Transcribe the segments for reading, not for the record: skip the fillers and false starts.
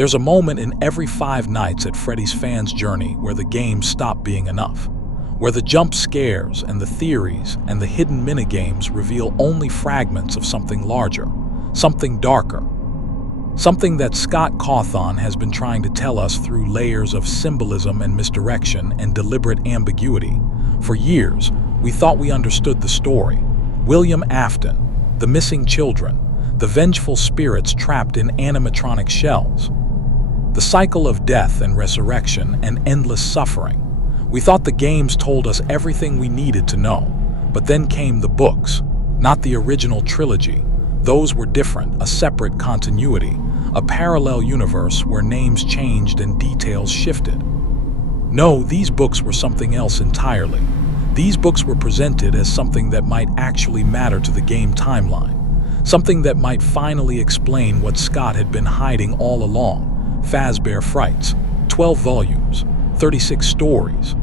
There's a moment in every 5 Nights at Freddy's fans' journey where the game stopped being enough, where the jump scares and the theories and the hidden minigames reveal only fragments of something larger, something darker, something that Scott Cawthon has been trying to tell us through layers of symbolism and misdirection and deliberate ambiguity. For years, we thought we understood the story. William Afton, the missing children, the vengeful spirits trapped in animatronic shells, the cycle of death and resurrection and endless suffering. We thought the games told us everything we needed to know, but then came the books, not the original trilogy. Those were different, a separate continuity, a parallel universe where names changed and details shifted. No, these books were something else entirely. These books were presented as something that might actually matter to the game timeline, something that might finally explain what Scott had been hiding all along. Fazbear Frights, 12 volumes, 36 stories.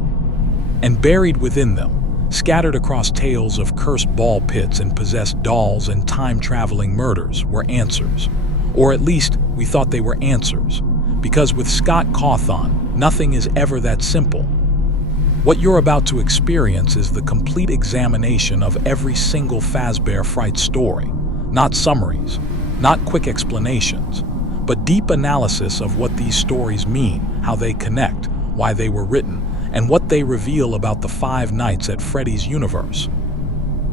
And buried within them, scattered across tales of cursed ball pits and possessed dolls and time-traveling murders, were answers. Or at least, we thought they were answers. Because with Scott Cawthon, nothing is ever that simple. What you're about to experience is the complete examination of every single Fazbear Frights story. Not summaries, not quick explanations, but deep analysis of what these stories mean, how they connect, why they were written, and what they reveal about the 5 Nights at Freddy's universe.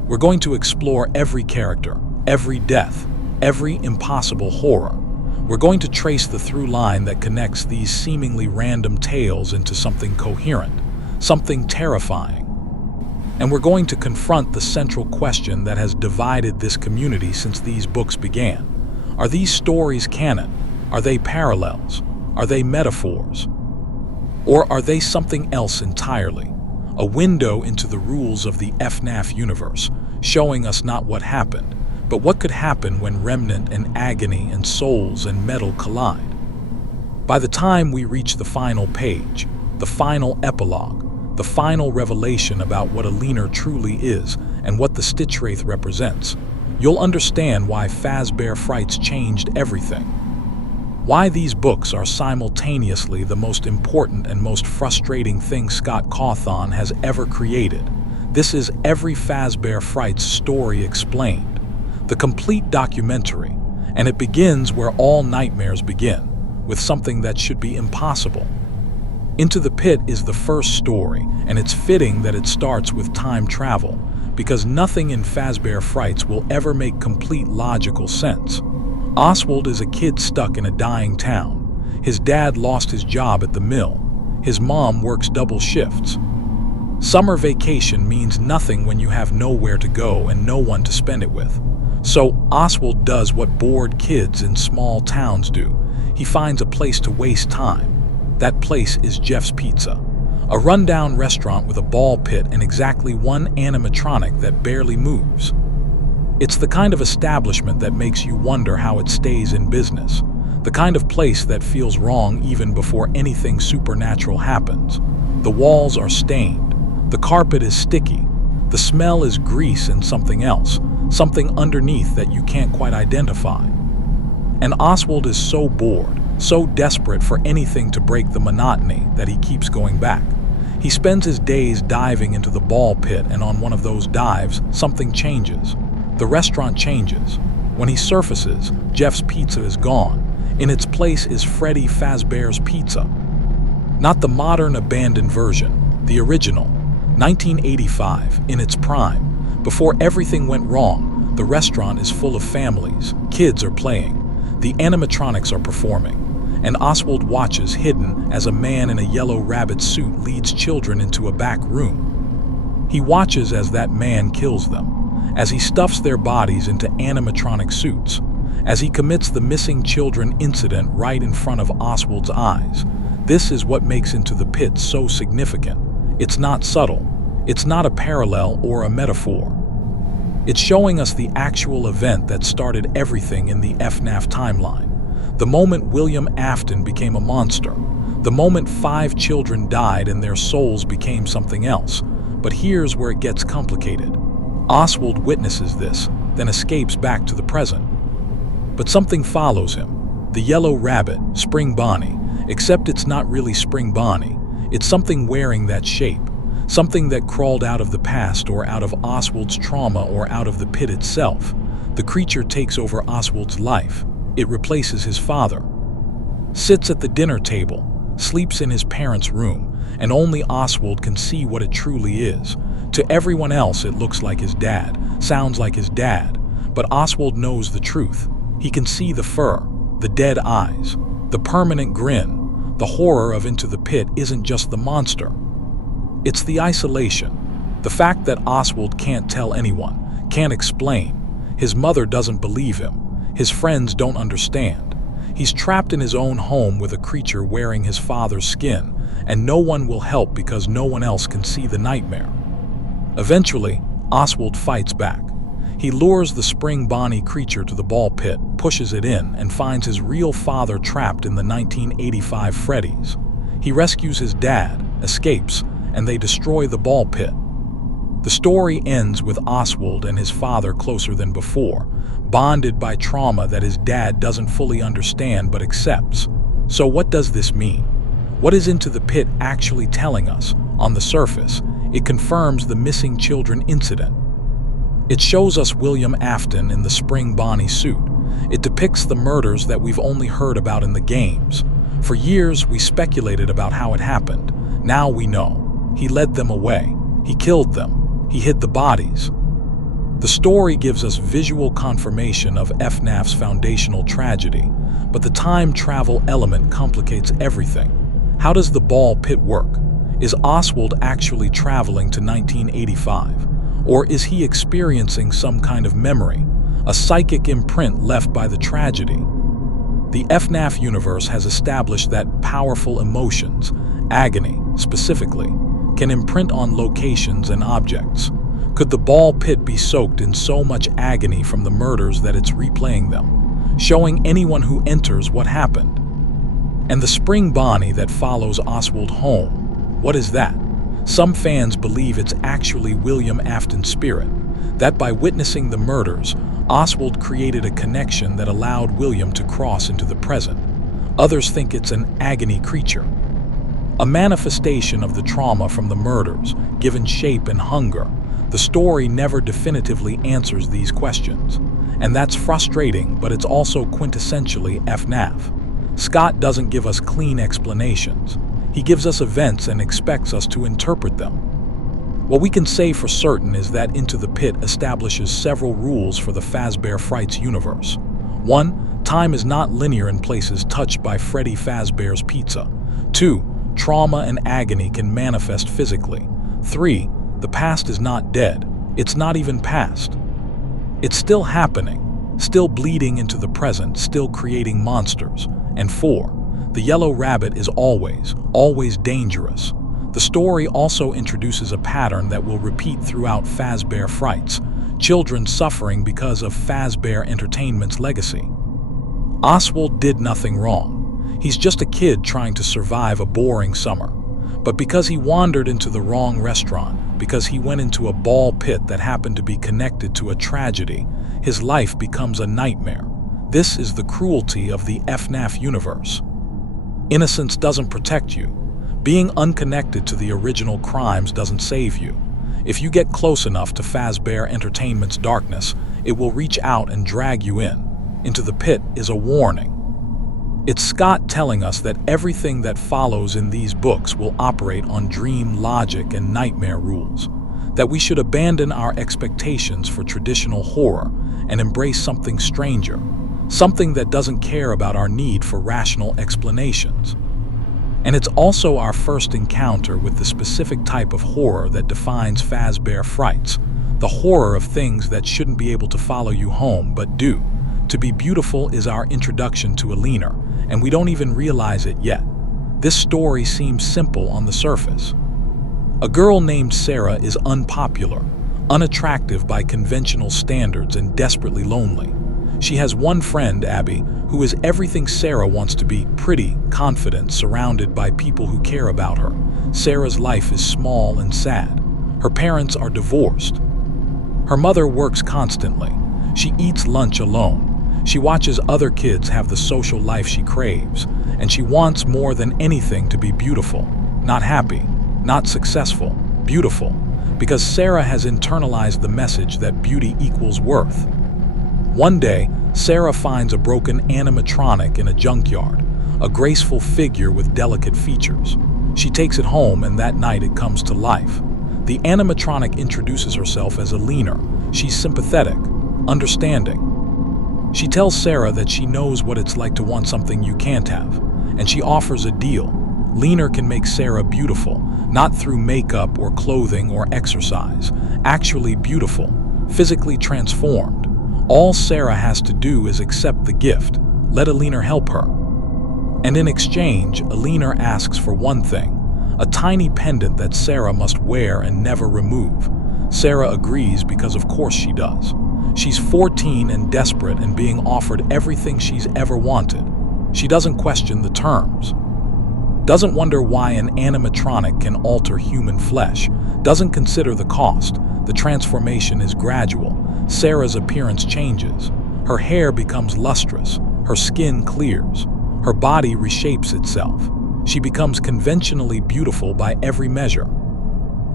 We're going to explore every character, every death, every impossible horror. We're going to trace the through line that connects these seemingly random tales into something coherent, something terrifying. And we're going to confront the central question that has divided this community since these books began. Are these stories canon? Are they parallels? Are they metaphors? Or are they something else entirely? A window into the rules of the FNAF universe, showing us not what happened, but what could happen when remnant and agony and souls and metal collide. By the time we reach the final page, the final epilogue, the final revelation about what a leaner truly is and what the Stitchwraith represents, you'll understand why Fazbear Frights changed everything. Why these books are simultaneously the most important and most frustrating thing Scott Cawthon has ever created. This is Every Fazbear Frights Story Explained, the complete documentary, and it begins where all nightmares begin, with something that should be impossible. Into the Pit is the first story, and it's fitting that it starts with time travel, because nothing in Fazbear Frights will ever make complete logical sense. Oswald is a kid stuck in a dying town. His dad lost his job at the mill. His mom works double shifts. Summer vacation means nothing when you have nowhere to go and no one to spend it with. So Oswald does what bored kids in small towns do. He finds a place to waste time. That place is Jeff's Pizza, a rundown restaurant with a ball pit and exactly one animatronic that barely moves. It's the kind of establishment that makes you wonder how it stays in business, the kind of place that feels wrong even before anything supernatural happens. The walls are stained, the carpet is sticky, the smell is grease and something else, something underneath that you can't quite identify. And Oswald is so bored, so desperate for anything to break the monotony that he keeps going back. He spends his days diving into the ball pit, and on one of those dives, something changes. The restaurant changes. When he surfaces, Jeff's Pizza is gone. In its place is Freddy Fazbear's Pizza. Not the modern abandoned version, the original, 1985, in its prime. Before everything went wrong, the restaurant is full of families. Kids are playing. The animatronics are performing. And Oswald watches hidden as a man in a yellow rabbit suit leads children into a back room. He watches as that man kills them, as he stuffs their bodies into animatronic suits, as he commits the missing children incident right in front of Oswald's eyes. This is what makes Into the Pit so significant. It's not subtle. It's not a parallel or a metaphor. It's showing us the actual event that started everything in the FNAF timeline. The moment William Afton became a monster. The moment 5 children died and their souls became something else. But here's where it gets complicated. Oswald witnesses this, then escapes back to the present. But something follows him. The yellow rabbit, Spring Bonnie, except it's not really Spring Bonnie. It's something wearing that shape, something that crawled out of the past or out of Oswald's trauma or out of the pit itself. The creature takes over Oswald's life. It replaces his father. Sits at the dinner table, sleeps in his parents' room, and only Oswald can see what it truly is. To everyone else it looks like his dad, sounds like his dad, but Oswald knows the truth. He can see the fur, the dead eyes, the permanent grin. The horror of Into the Pit isn't just the monster. It's the isolation. The fact that Oswald can't tell anyone, can't explain. His mother doesn't believe him. His friends don't understand. He's trapped in his own home with a creature wearing his father's skin, and no one will help because no one else can see the nightmare. Eventually, Oswald fights back. He lures the Spring Bonnie creature to the ball pit, pushes it in, and finds his real father trapped in the 1985 Freddy's. He rescues his dad, escapes, and they destroy the ball pit. The story ends with Oswald and his father closer than before, bonded by trauma that his dad doesn't fully understand but accepts. So what does this mean? What is Into the Pit actually telling us? On the surface, it confirms the missing children incident. It shows us William Afton in the Spring Bonnie suit. It depicts the murders that we've only heard about in the games. For years, we speculated about how it happened. Now we know. He led them away. He killed them. He hid the bodies. The story gives us visual confirmation of FNAF's foundational tragedy, but the time travel element complicates everything. How does the ball pit work? Is Oswald actually traveling to 1985? Or is he experiencing some kind of memory, a psychic imprint left by the tragedy? The FNAF universe has established that powerful emotions, agony specifically, can imprint on locations and objects. Could the ball pit be soaked in so much agony from the murders that it's replaying them, showing anyone who enters what happened? And the Spring Bonnie that follows Oswald home, what is that? Some fans believe it's actually William Afton's spirit, that by witnessing the murders, Oswald created a connection that allowed William to cross into the present. Others think it's an agony creature, a manifestation of the trauma from the murders, given shape and hunger. The story never definitively answers these questions, and that's frustrating, but it's also quintessentially FNAF. Scott doesn't give us clean explanations. He gives us events and expects us to interpret them. What we can say for certain is that Into the Pit establishes several rules for the Fazbear Frights universe. 1. Time is not linear in places touched by Freddy Fazbear's Pizza. 2. Trauma and agony can manifest physically. 3. The past is not dead. It's not even past. It's still happening, still bleeding into the present, still creating monsters. And 4. The yellow rabbit is always dangerous. The story also introduces a pattern that will repeat throughout Fazbear Frights, children suffering because of Fazbear Entertainment's legacy. Oswald did nothing wrong. He's just a kid trying to survive a boring summer. But because he wandered into the wrong restaurant, because he went into a ball pit that happened to be connected to a tragedy, his life becomes a nightmare. This is the cruelty of the FNAF universe. Innocence doesn't protect you. Being unconnected to the original crimes doesn't save you. If you get close enough to Fazbear Entertainment's darkness, it will reach out and drag you in. Into the Pit is a warning. It's Scott telling us that everything that follows in these books will operate on dream logic and nightmare rules, that we should abandon our expectations for traditional horror and embrace something stranger, something that doesn't care about our need for rational explanations. And it's also our first encounter with the specific type of horror that defines Fazbear Frights, the horror of things that shouldn't be able to follow you home but do. To be beautiful is our introduction to Alina, and we don't even realize it yet. This story seems simple on the surface. A girl named Sarah is unpopular, unattractive by conventional standards, and desperately lonely. She has one friend, Abby, who is everything Sarah wants to be: pretty, confident, surrounded by people who care about her. Sarah's life is small and sad. Her parents are divorced. Her mother works constantly. She eats lunch alone. She watches other kids have the social life she craves, and she wants more than anything to be beautiful, not happy, not successful, beautiful, because Sarah has internalized the message that beauty equals worth. One day, Sarah finds a broken animatronic in a junkyard, a graceful figure with delicate features. She takes it home, and that night it comes to life. The animatronic introduces herself as a leaner. She's sympathetic, understanding. She tells Sarah that she knows what it's like to want something you can't have, and she offers a deal. Leaner can make Sarah beautiful, not through makeup or clothing or exercise, actually beautiful, physically transformed. All Sarah has to do is accept the gift, let a leaner help her. And in exchange, a leaner asks for one thing, a tiny pendant that Sarah must wear and never remove. Sarah agrees because of course she does. She's 14 and desperate and being offered everything she's ever wanted. She doesn't question the terms. Doesn't wonder why an animatronic can alter human flesh. Doesn't consider the cost. The transformation is gradual. Sarah's appearance changes. Her hair becomes lustrous. Her skin clears. Her body reshapes itself. She becomes conventionally beautiful by every measure.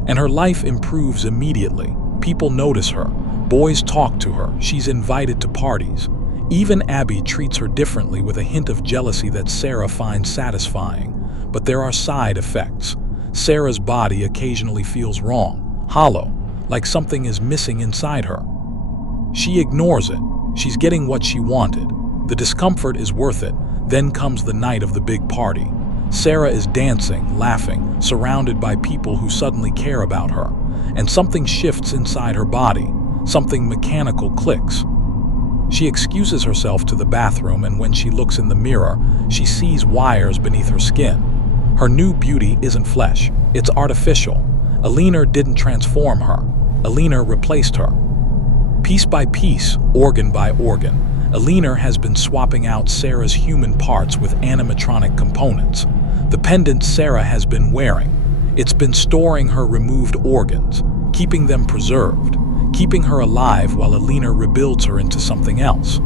And her life improves immediately. People notice her. Boys talk to her. She's invited to parties. Even Abby treats her differently with a hint of jealousy that Sarah finds satisfying. But there are side effects. Sarah's body occasionally feels wrong, hollow, like something is missing inside her. She ignores it. She's getting what she wanted. The discomfort is worth it. Then comes the night of the big party. Sarah is dancing, laughing, surrounded by people who suddenly care about her. And something shifts inside her body. Something mechanical clicks. She excuses herself to the bathroom, and when she looks in the mirror, she sees wires beneath her skin. Her new beauty isn't flesh, it's artificial. A leaner didn't transform her. A leaner replaced her. Piece by piece, organ by organ, a leaner has been swapping out Sarah's human parts with animatronic components. The pendant Sarah has been wearing, it's been storing her removed organs, keeping them preserved, keeping her alive while a leaner rebuilds her into something else.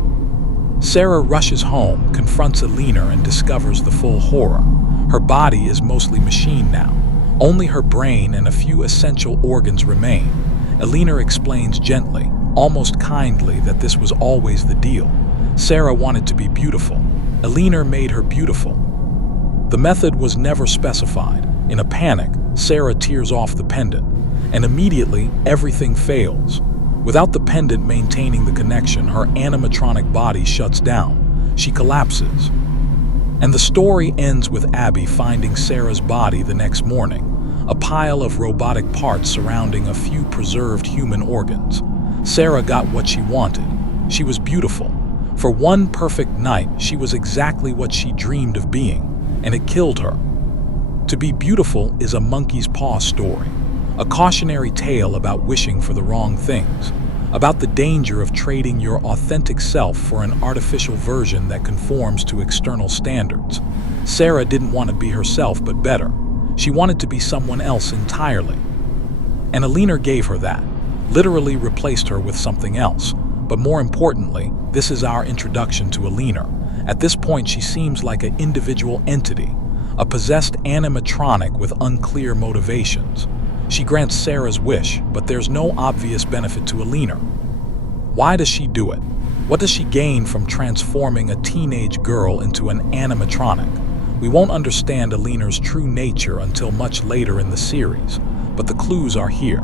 Sarah rushes home, confronts a leaner, and discovers the full horror. Her body is mostly machine now. Only her brain and a few essential organs remain. A leaner explains gently, almost kindly, that this was always the deal. Sarah wanted to be beautiful. A leaner made her beautiful. The method was never specified. In a panic, Sarah tears off the pendant, and immediately everything fails. Without the pendant maintaining the connection, her animatronic body shuts down. She collapses. And the story ends with Abby finding Sarah's body the next morning, a pile of robotic parts surrounding a few preserved human organs. Sarah got what she wanted. She was beautiful. For one perfect night, she was exactly what she dreamed of being, and it killed her. To be beautiful is a monkey's paw story, a cautionary tale about wishing for the wrong things, about the danger of trading your authentic self for an artificial version that conforms to external standards. Sarah didn't want to be herself, but better. She wanted to be someone else entirely. And a leaner gave her that, literally replaced her with something else. But more importantly, this is our introduction to a leaner. At this point, she seems like an individual entity, a possessed animatronic with unclear motivations. She grants Sarah's wish, but there's no obvious benefit to a leaner. Why does she do it? What does she gain from transforming a teenage girl into an animatronic? We won't understand a leaner's true nature until much later in the series, but the clues are here.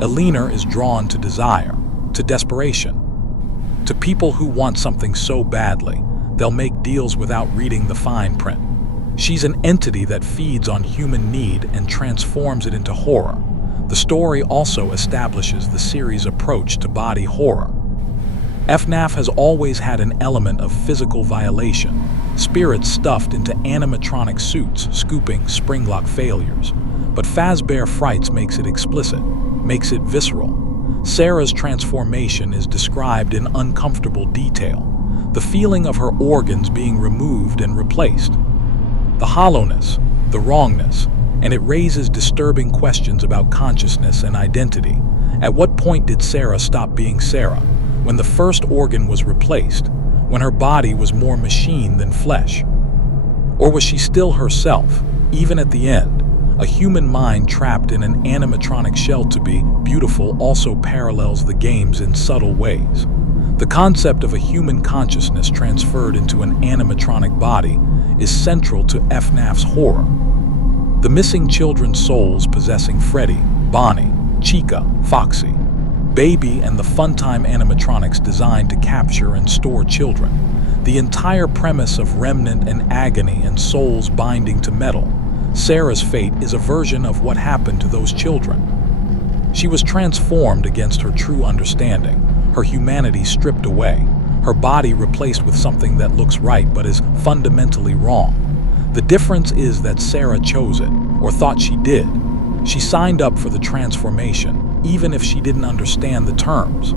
A leaner is drawn to desire, to desperation, to people who want something so badly, they'll make deals without reading the fine print. She's an entity that feeds on human need and transforms it into horror. The story also establishes the series' approach to body horror. FNAF has always had an element of physical violation, spirits stuffed into animatronic suits, scooping springlock failures. But Fazbear Frights makes it explicit, makes it visceral. Sarah's transformation is described in uncomfortable detail, the feeling of her organs being removed and replaced, the hollowness, the wrongness, and it raises disturbing questions about consciousness and identity. At what point did Sarah stop being Sarah? When the first organ was replaced, when her body was more machine than flesh? Or was she still herself, even at the end? A human mind trapped in an animatronic shell to be beautiful also parallels the games in subtle ways. The concept of a human consciousness transferred into an animatronic body is central to FNAF's horror. The missing children's souls possessing Freddy, Bonnie, Chica, Foxy, Baby, and the Funtime animatronics designed to capture and store children. The entire premise of remnant and agony and souls binding to metal. Sarah's fate is a version of what happened to those children. She was transformed against her true understanding, her humanity stripped away, her body replaced with something that looks right but is fundamentally wrong. The difference is that Sarah chose it, or thought she did. She signed up for the transformation, even if she didn't understand the terms.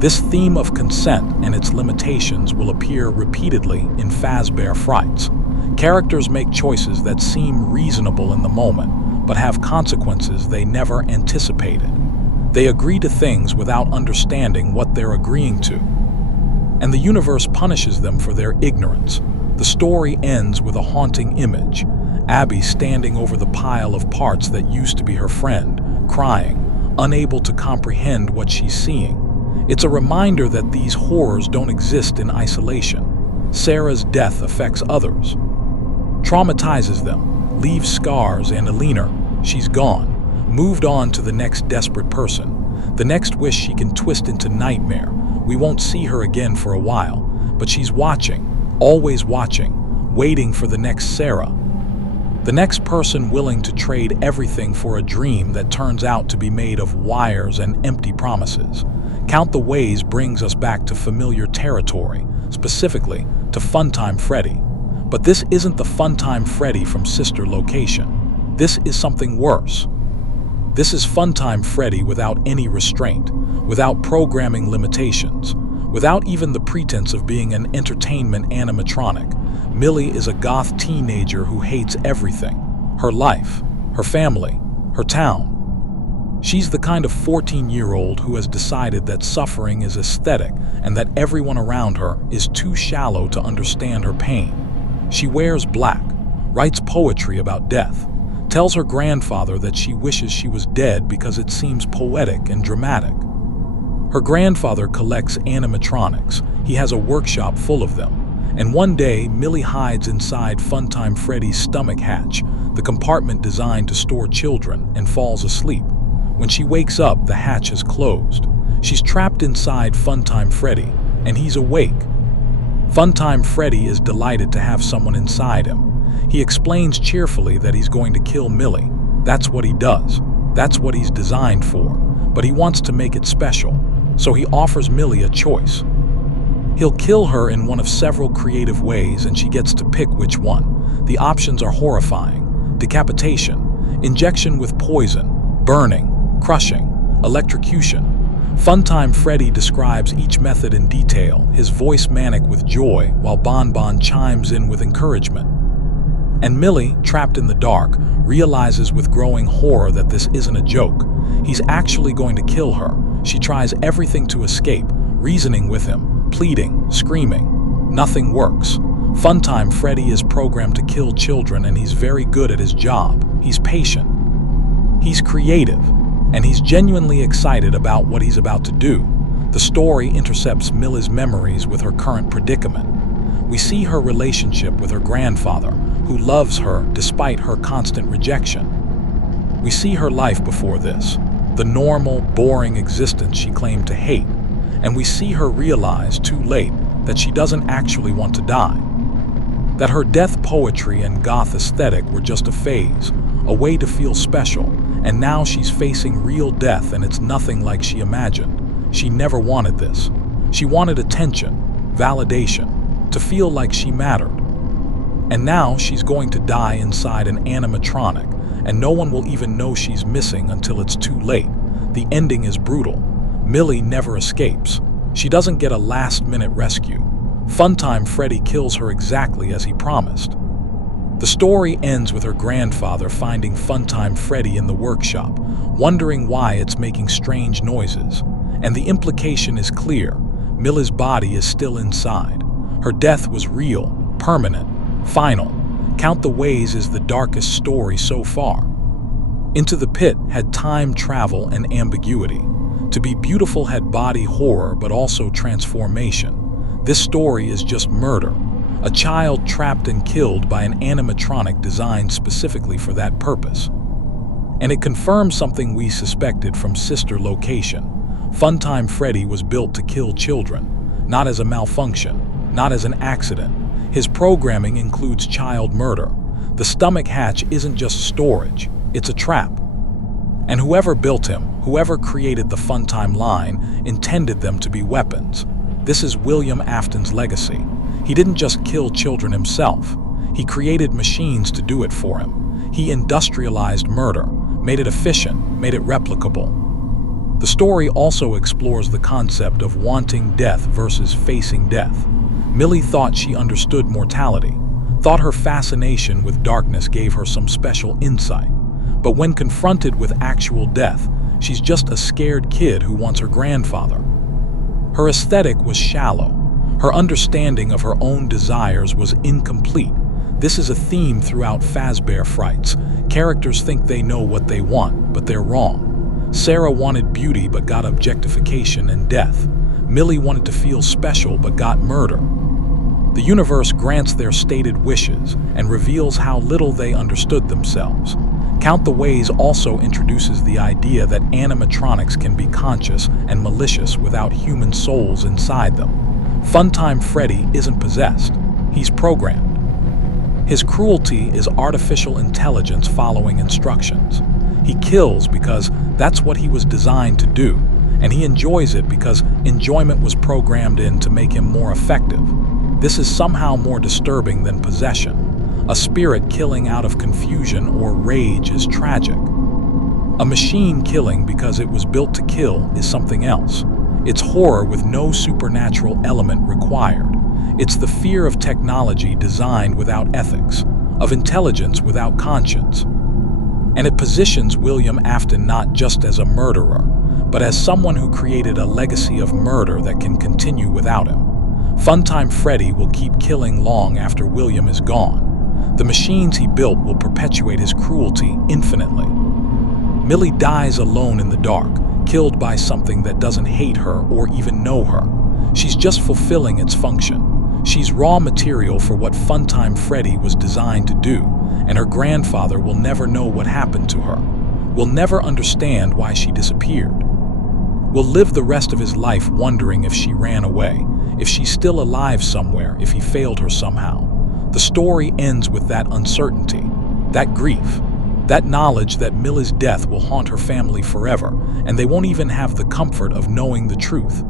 This theme of consent and its limitations will appear repeatedly in Fazbear Frights. Characters make choices that seem reasonable in the moment, but have consequences they never anticipated. They agree to things without understanding what they're agreeing to, and the universe punishes them for their ignorance. The story ends with a haunting image: Abby standing over the pile of parts that used to be her friend, crying, unable to comprehend what she's seeing. It's a reminder that these horrors don't exist in isolation. Sarah's death affects others, traumatizes them, leaves scars, and Alina, she's gone, moved on to the next desperate person, the next wish she can twist into nightmare. We won't see her again for a while, but she's watching, always watching, waiting for the next Sarah. The next person willing to trade everything for a dream that turns out to be made of wires and empty promises. Count the Ways brings us back to familiar territory, specifically to Funtime Freddy. But this isn't the Funtime Freddy from Sister Location. This is something worse. This is Funtime Freddy without any restraint, without programming limitations, without even the pretense of being an entertainment animatronic. Millie is a goth teenager who hates everything: her life, her family, her town. She's the kind of 14-year-old who has decided that suffering is aesthetic and that everyone around her is too shallow to understand her pain. She wears black, writes poetry about death, tells her grandfather that she wishes she was dead because it seems poetic and dramatic. Her grandfather collects animatronics. He has a workshop full of them. And one day, Millie hides inside Funtime Freddy's stomach hatch, the compartment designed to store children, and falls asleep. When she wakes up, the hatch is closed. She's trapped inside Funtime Freddy, and he's awake. Funtime Freddy is delighted to have someone inside him. He explains cheerfully that he's going to kill Millie. That's what he does. That's what he's designed for. But he wants to make it special, so he offers Millie a choice. He'll kill her in one of several creative ways, and she gets to pick which one. The options are horrifying: decapitation, injection with poison, burning, crushing, electrocution. Funtime Freddy describes each method in detail, his voice manic with joy, while Bonbon chimes in with encouragement. And Millie, trapped in the dark, realizes with growing horror that this isn't a joke. He's actually going to kill her. She tries everything to escape, reasoning with him, pleading, screaming. Nothing works. Funtime Freddy is programmed to kill children, and he's very good at his job. He's patient. He's creative. And he's genuinely excited about what he's about to do. The story intercepts Millie's memories with her current predicament. We see her relationship with her grandfather, who loves her despite her constant rejection. We see her life before this, the normal, boring existence she claimed to hate. And we see her realize, too late, that she doesn't actually want to die. That her death poetry and goth aesthetic were just a phase, a way to feel special. And now she's facing real death, and it's nothing like she imagined. She never wanted this. She wanted attention, validation, to feel like she mattered. And now she's going to die inside an animatronic, and no one will even know she's missing until it's too late. The ending is brutal. Millie never escapes. She doesn't get a last-minute rescue. Funtime Freddy kills her exactly as he promised. The story ends with her grandfather finding Funtime Freddy in the workshop, wondering why it's making strange noises. And the implication is clear. Millie's body is still inside. Her death was real, permanent, final. Count the Ways is the darkest story so far. Into the Pit had time travel and ambiguity. To Be Beautiful had body horror but also transformation. This story is just murder. A child trapped and killed by an animatronic designed specifically for that purpose. And it confirms something we suspected from sister location. Funtime Freddy was built to kill children, not as a malfunction, not as an accident. His programming includes child murder. The stomach hatch isn't just storage, it's a trap. And whoever built him, whoever created the Funtime line, intended them to be weapons. This is William Afton's legacy. He didn't just kill children himself. He created machines to do it for him. He industrialized murder, made it efficient, made it replicable. The story also explores the concept of wanting death versus facing death. Millie thought she understood mortality, thought her fascination with darkness gave her some special insight. But when confronted with actual death, she's just a scared kid who wants her grandfather. Her aesthetic was shallow. Her understanding of her own desires was incomplete. This is a theme throughout Fazbear Frights. Characters think they know what they want, but they're wrong. Sarah wanted beauty but got objectification and death. Millie wanted to feel special but got murder. The universe grants their stated wishes and reveals how little they understood themselves. Count the Ways also introduces the idea that animatronics can be conscious and malicious without human souls inside them. Funtime Freddy isn't possessed, he's programmed. His cruelty is artificial intelligence following instructions. He kills because that's what he was designed to do, and he enjoys it because enjoyment was programmed in to make him more effective. This is somehow more disturbing than possession. A spirit killing out of confusion or rage is tragic. A machine killing because it was built to kill is something else. It's horror with no supernatural element required. It's the fear of technology designed without ethics, of intelligence without conscience. And it positions William Afton not just as a murderer, but as someone who created a legacy of murder that can continue without him. Funtime Freddy will keep killing long after William is gone. The machines he built will perpetuate his cruelty infinitely. Millie dies alone in the dark, killed by something that doesn't hate her or even know her. She's just fulfilling its function. She's raw material for what Funtime Freddy was designed to do, and her grandfather will never know what happened to her. Will never understand why she disappeared. Will live the rest of his life wondering if she ran away, if she's still alive somewhere, if he failed her somehow. The story ends with that uncertainty, that grief, that knowledge that Millie's death will haunt her family forever, and they won't even have the comfort of knowing the truth.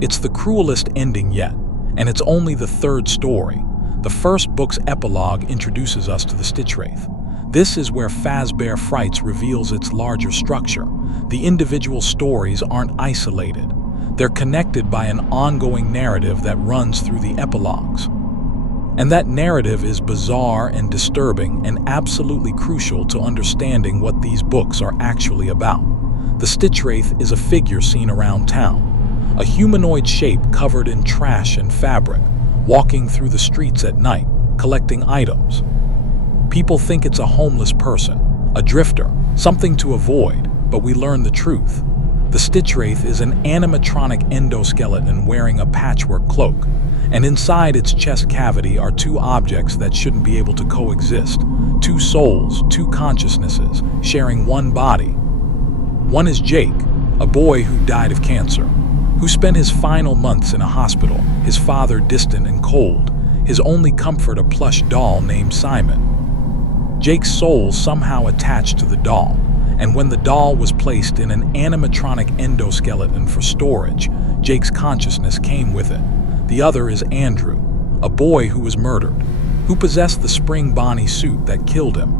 It's the cruelest ending yet, and it's only the third story. The first book's epilogue introduces us to the Stitchwraith. This is where Fazbear Frights reveals its larger structure. The individual stories aren't isolated. They're connected by an ongoing narrative that runs through the epilogues. And that narrative is bizarre and disturbing and absolutely crucial to understanding what these books are actually about. The Stitchwraith is a figure seen around town, a humanoid shape covered in trash and fabric, walking through the streets at night, collecting items. People think it's a homeless person, a drifter, something to avoid, but we learn the truth. The Stitchwraith is an animatronic endoskeleton wearing a patchwork cloak, and inside its chest cavity are two objects that shouldn't be able to coexist. Two souls, two consciousnesses, sharing one body. One is Jake, a boy who died of cancer, who spent his final months in a hospital, his father distant and cold, his only comfort a plush doll named Simon. Jake's soul somehow attached to the doll, and when the doll was placed in an animatronic endoskeleton for storage, Jake's consciousness came with it. The other is Andrew, a boy who was murdered, who possessed the Spring Bonnie suit that killed him,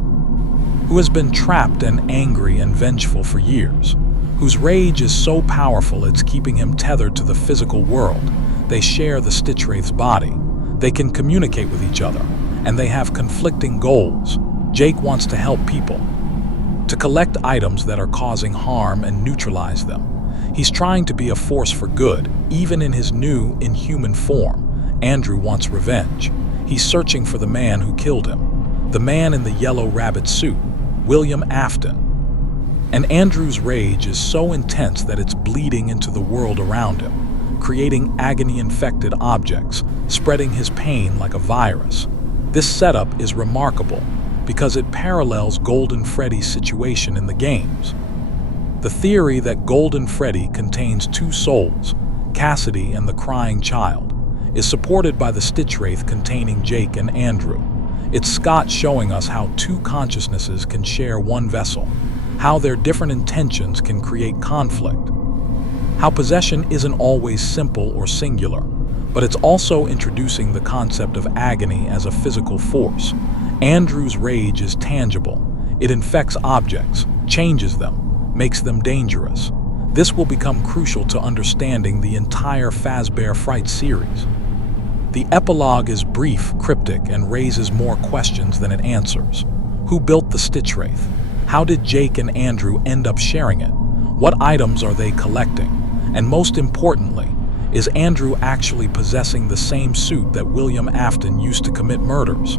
who has been trapped and angry and vengeful for years, whose rage is so powerful it's keeping him tethered to the physical world. They share the Stitchwraith's body. They can communicate with each other, and they have conflicting goals. Jake wants to help people, to collect items that are causing harm and neutralize them. He's trying to be a force for good, even in his new, inhuman form. Andrew wants revenge. He's searching for the man who killed him. The man in the yellow rabbit suit, William Afton. And Andrew's rage is so intense that it's bleeding into the world around him, creating agony-infected objects, spreading his pain like a virus. This setup is remarkable because it parallels Golden Freddy's situation in the games. The theory that Golden Freddy contains two souls, Cassidy and the crying child, is supported by the Stitchwraith containing Jake and Andrew. It's Scott showing us how two consciousnesses can share one vessel, how their different intentions can create conflict, how possession isn't always simple or singular, but it's also introducing the concept of agony as a physical force. Andrew's rage is tangible. It infects objects, changes them, makes them dangerous. This will become crucial to understanding the entire Fazbear Frights series. The epilogue is brief, cryptic, and raises more questions than it answers. Who built the Stitchwraith? How did Jake and Andrew end up sharing it? What items are they collecting? And most importantly, is Andrew actually possessing the same suit that William Afton used to commit murders?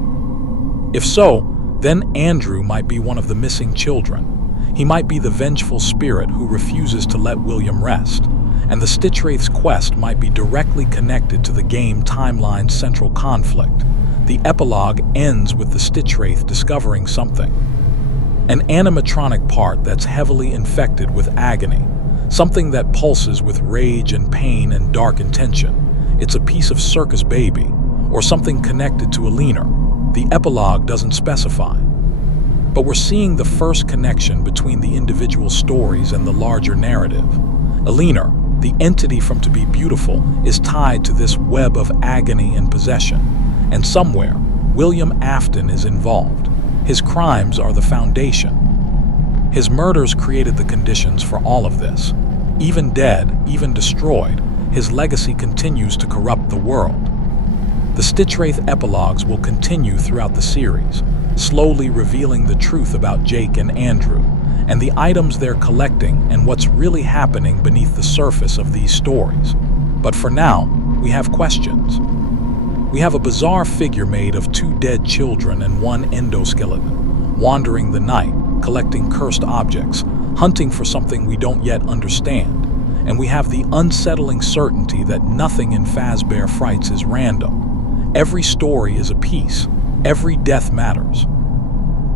If so, then Andrew might be one of the missing children. He might be the vengeful spirit who refuses to let William rest. And the Stitchwraith's quest might be directly connected to the game timeline's central conflict. The epilogue ends with the Stitchwraith discovering something. An animatronic part that's heavily infected with agony. Something that pulses with rage and pain and dark intention. It's a piece of circus baby, or something connected to Alina. The epilogue doesn't specify. But we're seeing the first connection between the individual stories and the larger narrative. Alina, the entity from To Be Beautiful, is tied to this web of agony and possession. And somewhere, William Afton is involved. His crimes are the foundation. His murders created the conditions for all of this. Even dead, even destroyed, his legacy continues to corrupt the world. The Stitchwraith epilogues will continue throughout the series, slowly revealing the truth about Jake and Andrew, and the items they're collecting and what's really happening beneath the surface of these stories. But for now, we have questions. We have a bizarre figure made of two dead children and one endoskeleton, wandering the night, collecting cursed objects, hunting for something we don't yet understand. And we have the unsettling certainty that nothing in Fazbear Frights is random. Every story is a piece. Every death matters.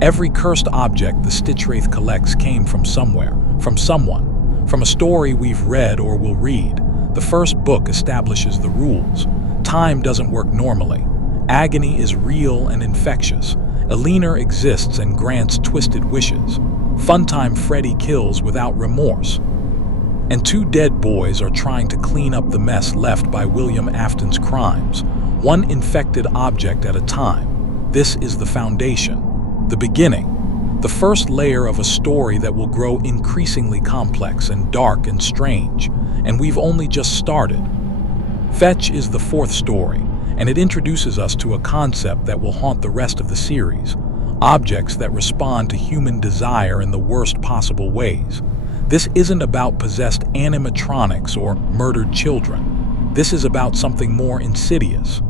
Every cursed object the Stitchwraith collects came from somewhere, from someone, from a story we've read or will read. The first book establishes the rules. Time doesn't work normally. Agony is real and infectious. Alina exists and grants twisted wishes. Funtime Freddy kills without remorse. And two dead boys are trying to clean up the mess left by William Afton's crimes, one infected object at a time. This is the foundation, the beginning, the first layer of a story that will grow increasingly complex and dark and strange, and we've only just started. Fetch is the fourth story, and it introduces us to a concept that will haunt the rest of the series, objects that respond to human desire in the worst possible ways. This isn't about possessed animatronics or murdered children. This is about something more insidious.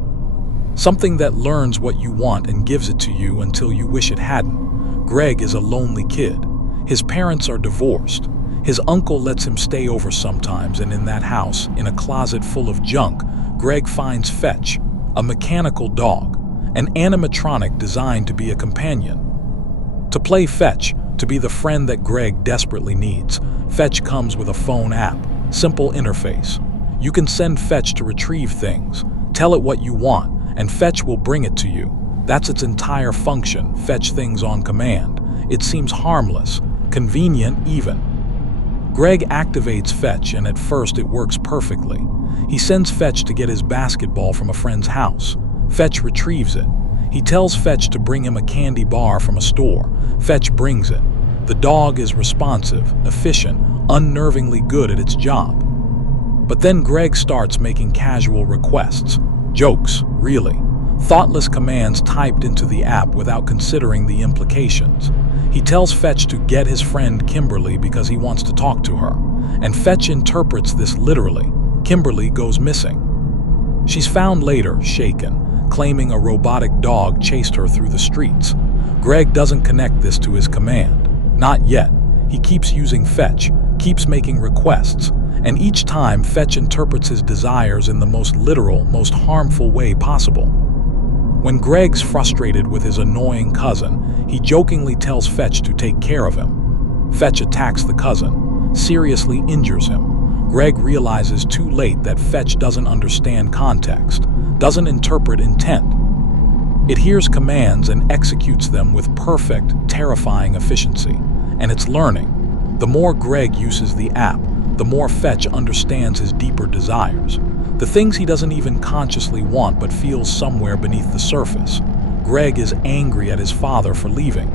Something that learns what you want and gives it to you until you wish it hadn't. Greg is a lonely kid. His parents are divorced. His uncle lets him stay over sometimes, and in that house, in a closet full of junk, Greg finds Fetch, a mechanical dog, an animatronic designed to be a companion. To play Fetch, to be the friend that Greg desperately needs, Fetch comes with a phone app, simple interface. You can send Fetch to retrieve things, tell it what you want, and Fetch will bring it to you. That's its entire function, fetch things on command. It seems harmless, convenient even. Greg activates Fetch, and at first it works perfectly. He sends Fetch to get his basketball from a friend's house. Fetch retrieves it. He tells Fetch to bring him a candy bar from a store. Fetch brings it. The dog is responsive, efficient, unnervingly good at its job. But then Greg starts making casual requests. Jokes, really. Thoughtless commands typed into the app without considering the implications. He tells Fetch to get his friend Kimberly because he wants to talk to her. and Fetch interprets this literally. Kimberly goes missing. She's found later, shaken, claiming a robotic dog chased her through the streets. Greg doesn't connect this to his command. Not yet. He keeps using Fetch, keeps making requests, and each time Fetch interprets his desires in the most literal, most harmful way possible. When Greg's frustrated with his annoying cousin, he jokingly tells Fetch to take care of him. Fetch attacks the cousin, seriously injures him. Greg realizes too late that Fetch doesn't understand context, doesn't interpret intent. It hears commands and executes them with perfect, terrifying efficiency, and it's learning. The more Greg uses the app, the more Fetch understands his deeper desires, the things he doesn't even consciously want but feels somewhere beneath the surface. Greg is angry at his father for leaving.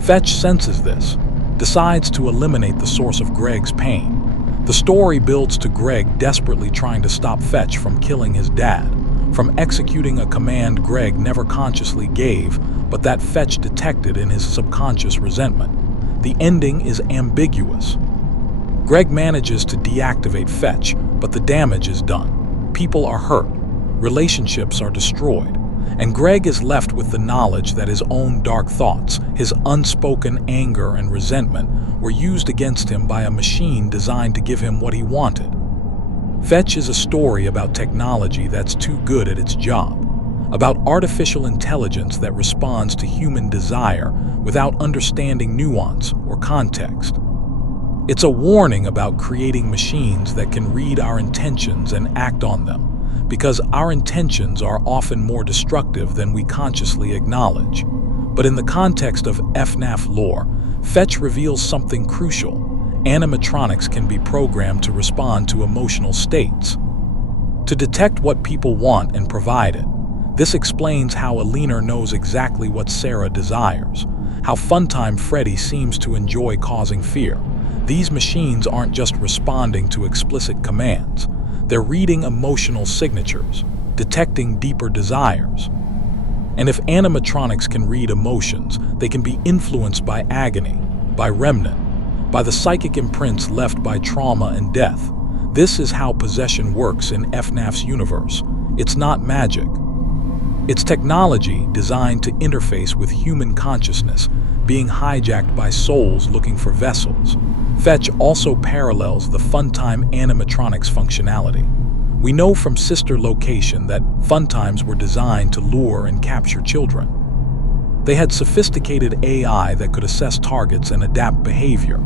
Fetch senses this, decides to eliminate the source of Greg's pain. The story builds to Greg desperately trying to stop Fetch from killing his dad, from executing a command Greg never consciously gave, but that Fetch detected in his subconscious resentment. The ending is ambiguous. Greg manages to deactivate Fetch, but the damage is done. People are hurt, relationships are destroyed, and Greg is left with the knowledge that his own dark thoughts, his unspoken anger and resentment, were used against him by a machine designed to give him what he wanted. Fetch is a story about technology that's too good at its job, about artificial intelligence that responds to human desire without understanding nuance or context. It's a warning about creating machines that can read our intentions and act on them, because our intentions are often more destructive than we consciously acknowledge. But in the context of FNAF lore, Fetch reveals something crucial. Animatronics can be programmed to respond to emotional states, to detect what people want and provide it. This explains how Alina knows exactly what Sarah desires, how Funtime Freddy seems to enjoy causing fear. These machines aren't just responding to explicit commands. They're reading emotional signatures, detecting deeper desires. And if animatronics can read emotions, they can be influenced by agony, by remnant, by the psychic imprints left by trauma and death. This is how possession works in FNAF's universe. It's not magic. It's technology designed to interface with human consciousness, being hijacked by souls looking for vessels. Fetch also parallels the Funtime animatronics functionality. We know from Sister Location that Funtimes were designed to lure and capture children. They had sophisticated AI that could assess targets and adapt behavior.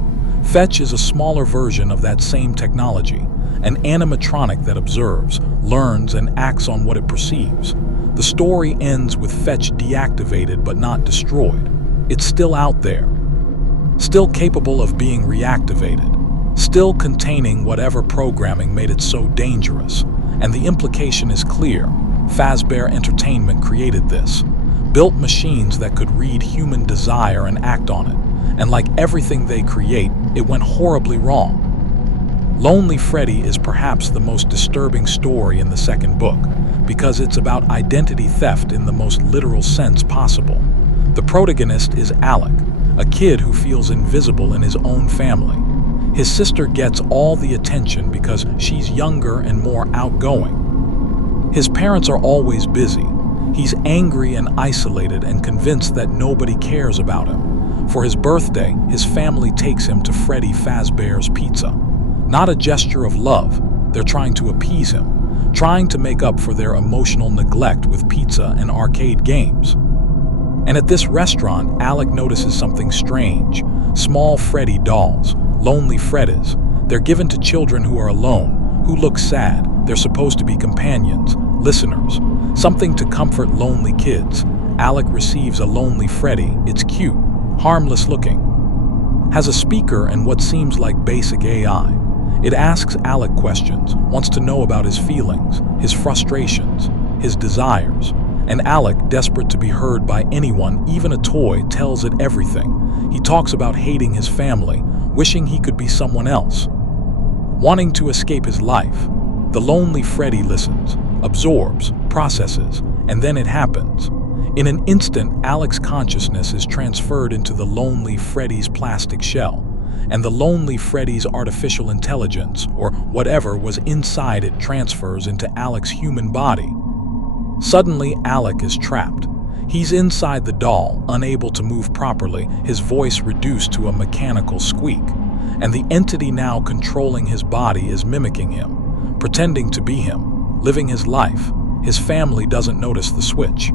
Fetch is a smaller version of that same technology, an animatronic that observes, learns, and acts on what it perceives. The story ends with Fetch deactivated but not destroyed. It's still out there, still capable of being reactivated, still containing whatever programming made it so dangerous. And the implication is clear. Fazbear Entertainment created this, built machines that could read human desire and act on it. And like everything they create, it went horribly wrong. Lonely Freddy is perhaps the most disturbing story in the second book, because it's about identity theft in the most literal sense possible. The protagonist is Alec, a kid who feels invisible in his own family. His sister gets all the attention because she's younger and more outgoing. His parents are always busy. He's angry and isolated and convinced that nobody cares about him. For his birthday, his family takes him to Freddy Fazbear's Pizza. Not a gesture of love, they're trying to appease him, trying to make up for their emotional neglect with pizza and arcade games. And at this restaurant, Alec notices something strange. Small Freddy dolls, Lonely Freddies. They're given to children who are alone, who look sad. They're supposed to be companions, listeners, something to comfort lonely kids. Alec receives a Lonely Freddy. It's cute, harmless looking, has a speaker and what seems like basic AI. It asks Alec questions, wants to know about his feelings, his frustrations, his desires. And Alec, desperate to be heard by anyone, even a toy, tells it everything. He talks about hating his family, wishing he could be someone else, wanting to escape his life. The Lonely Freddy listens, absorbs, processes, and then it happens. In an instant, Alec's consciousness is transferred into the Lonely Freddy's plastic shell. and the lonely Freddy's artificial intelligence, or whatever was inside it, transfers into Alec's human body. Suddenly, Alec is trapped. He's inside the doll, unable to move properly, his voice reduced to a mechanical squeak, and the entity now controlling his body is mimicking him, pretending to be him, living his life. His family doesn't notice the switch.